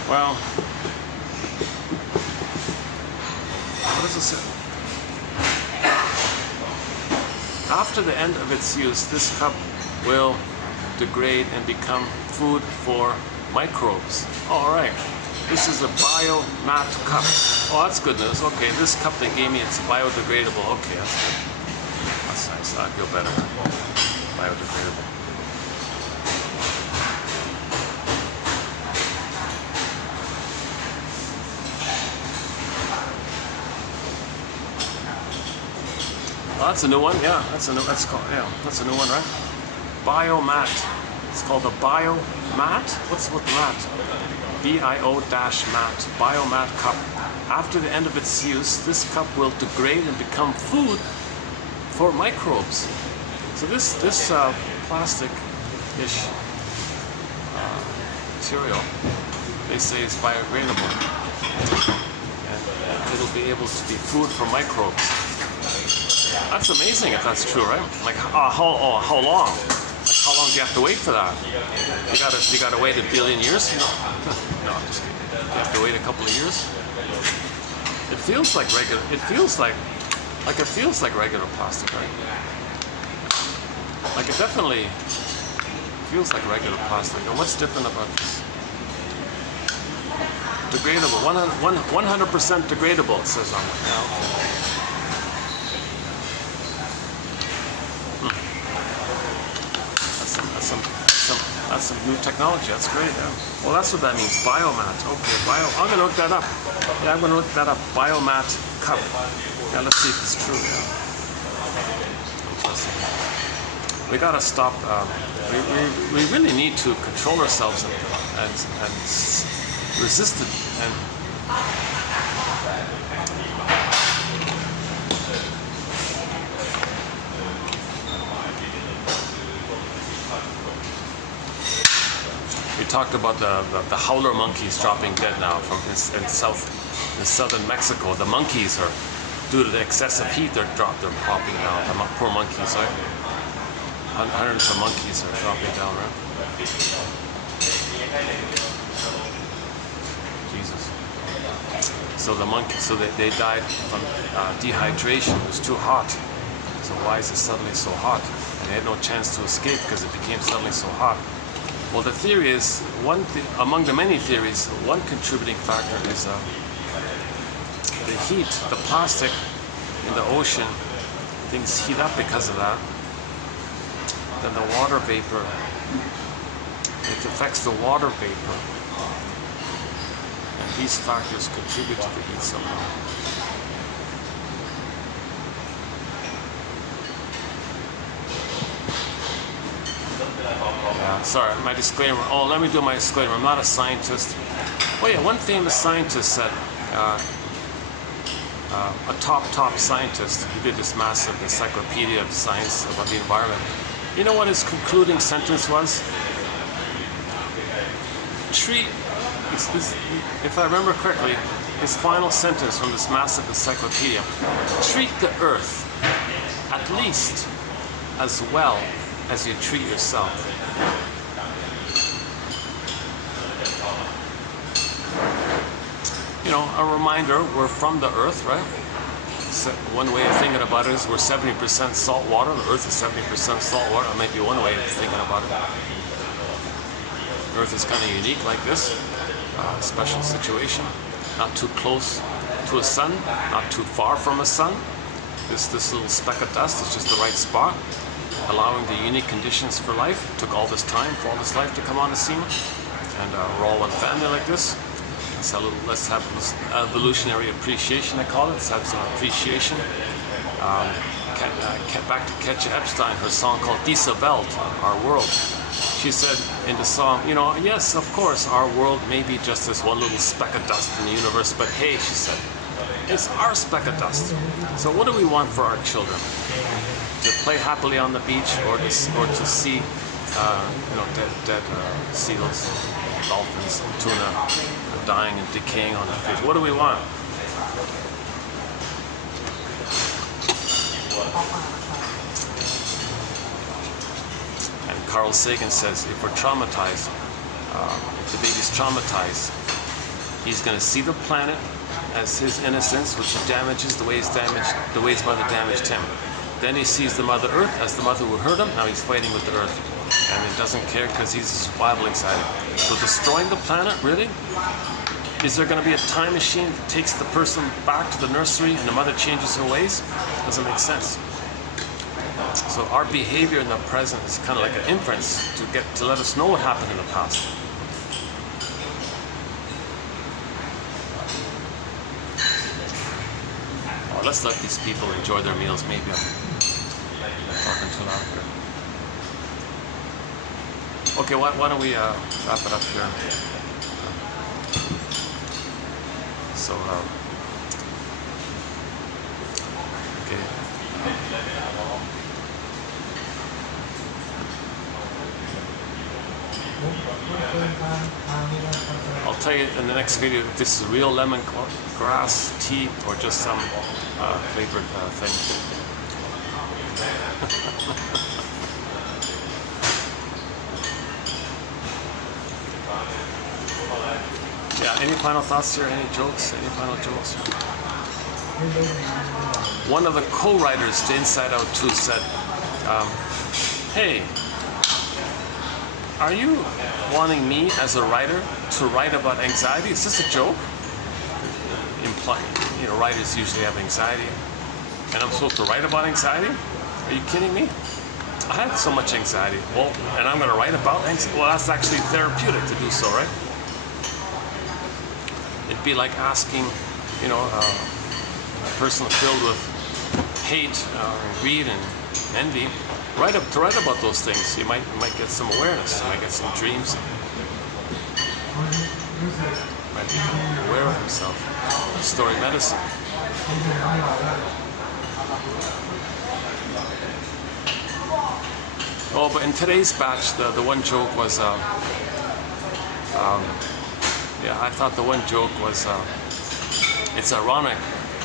Well, what does it say? After the end of its use, this cup will degrade and become food for microbes. All right, this is a biomat cup. Oh, that's good news. Okay, this cup they gave me, it's biodegradable. Okay, that's good. That's nice. I feel better. Biodegradable. Oh, that's a new one. Yeah, that's a new one, right? Biomat. It's called the Biomat. What's with mat? BIO-mat. Biomat cup. After the end of its use, this cup will degrade and become food for microbes. So this plastic-ish material, they say is biodegradable, and it'll be able to be food for microbes. That's amazing if that's true, right? Like how long? Like how long do you have to wait for that? You gotta wait a billion years? No, no, I'm just kidding. You have to wait a couple of years. It feels like regular. It feels like regular plastic, right? Like it definitely feels like regular plastic. And what's different about this? Degradable, 100% degradable. It says on it. Yeah, okay. That's some new technology. That's great. Yeah. Well, that's what that means. Biomat. Okay, I'm gonna look that up. Yeah, I'm gonna look that up. Biomat cup. Yeah, let's see if it's true. Yeah. We gotta stop. We really need to control ourselves and resist it. And we talked about the howler monkeys dropping dead now from in southern Mexico. The monkeys are due to the excessive heat, they're popping down. The poor monkeys, right? Hundreds of monkeys are dropping down, right? Jesus. So the monkeys, they died from dehydration. It was too hot. So why is it suddenly so hot? And they had no chance to escape because it became suddenly so hot. Well, the theory is, among the many theories, one contributing factor is the heat. The plastic in the ocean, things heat up because of that. Then the water vapor, it affects the water vapor. And these factors contribute to the heat somehow. Sorry, my disclaimer. Oh, let me do my disclaimer. I'm not a scientist. Oh yeah, one famous scientist said, a top scientist who did this massive encyclopedia of science about the environment. You know what his concluding sentence was? If I remember correctly, his final sentence from this massive encyclopedia: treat the earth at least as well as you treat yourself. You know, a reminder, we're from the earth, right? So one way of thinking about it is we're 70% salt water. The earth is 70% salt water. That might be one way of thinking about it. Earth is kind of unique like this. Special situation. Not too close to a sun, not too far from a sun. This little speck of dust is just the right spot, allowing the unique conditions for life. It took all this time for all this life to come on the scene. And we're all one family like this. Let's have evolutionary appreciation, I call it. Let's have some appreciation. Back to Katja Epstein, her song called Diese Welt, Our World. She said in the song, you know, yes, of course, our world may be just this one little speck of dust in the universe, but hey, she said, it's our speck of dust. So what do we want for our children? To play happily on the beach, or to see, dead seals, dolphins, tuna, dying and decaying on the fish. What do we want? And Carl Sagan says, if we're traumatized, if the baby's traumatized, he's going to see the planet as his innocence, which he damages the way his mother damaged him. Then he sees the Mother Earth as the mother who hurt him. Now he's fighting with the Earth. And he doesn't care because he's survival anxiety. So destroying the planet, really? Is there going to be a time machine that takes the person back to the nursery and the mother changes her ways? Doesn't make sense. So our behavior in the present is kind of like an inference to let us know what happened in the past. Oh, let's let these people enjoy their meals. Maybe I'm talking too loud here. Okay, why don't we wrap it up here? So, okay. I'll tell you in the next video if this is real lemongrass tea or just some flavored thing. Yeah, any final thoughts here? Any jokes? Any final jokes? One of the co-writers to Inside Out 2 said, hey, are you wanting me as a writer to write about anxiety? Is this a joke? Implying, writers usually have anxiety, and I'm supposed to write about anxiety? Are you kidding me? I had so much anxiety. Well, and I'm going to write about anxiety? Well, that's actually therapeutic to do so, right? It'd be like asking, a person filled with hate, greed, and envy, to write about those things. You might get some awareness. You might get some dreams. Might become aware of himself. Story medicine. Oh, but in today's batch, the one joke was, I thought the one joke was, it's ironic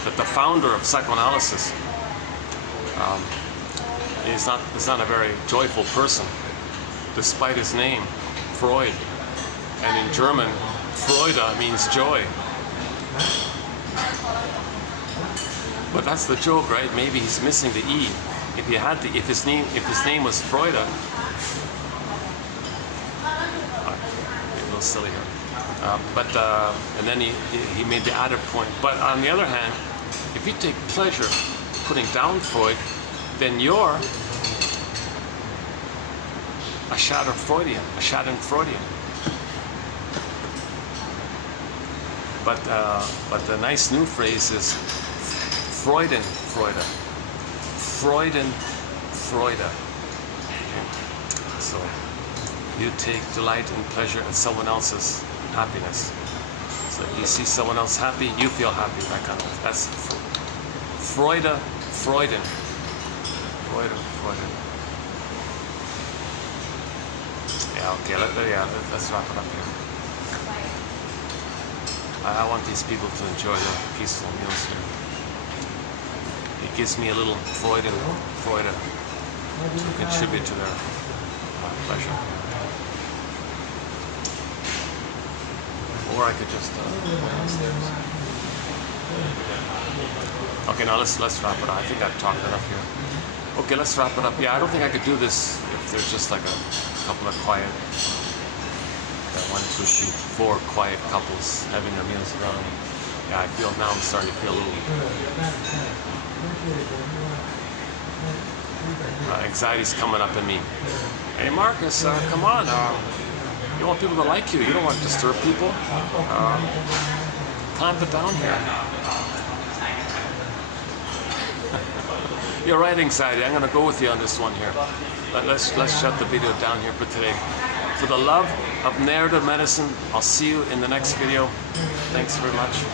that the founder of psychoanalysis is not a very joyful person, despite his name, Freud. And in German, Freude means joy. But that's the joke, right? Maybe he's missing the E. If his name was Freude, a little silly here. And then he made the added point. But on the other hand, if you take pleasure putting down Freud, then you're a Schadenfreudian. But the nice new phrase is freudenfreude. Freudenfreude. Okay. So you take delight and pleasure in someone else's happiness. So you see someone else happy, you feel happy. That kind of. That's Freuden. Yeah. Okay. Let's wrap it up here. I want these people to enjoy their peaceful meals here. It gives me a little Freude to contribute to their pleasure. Or I could just downstairs. Okay, now let's wrap it up. I think I've talked enough here. Okay, let's wrap it up. Yeah, I don't think I could do this if there's just like a couple of quiet. 1, 2, 3, 4 quiet couples having their meals around me. Yeah, I feel now I'm starting to feel a little anxiety's coming up in me. Hey Marcus, come on. You want people to like you. You don't want to disturb people. Clamp it down here. You're right, anxiety. I'm going to go with you on this one here. Let's shut the video down here for today. For the love of narrative medicine, I'll see you in the next video. Thanks very much.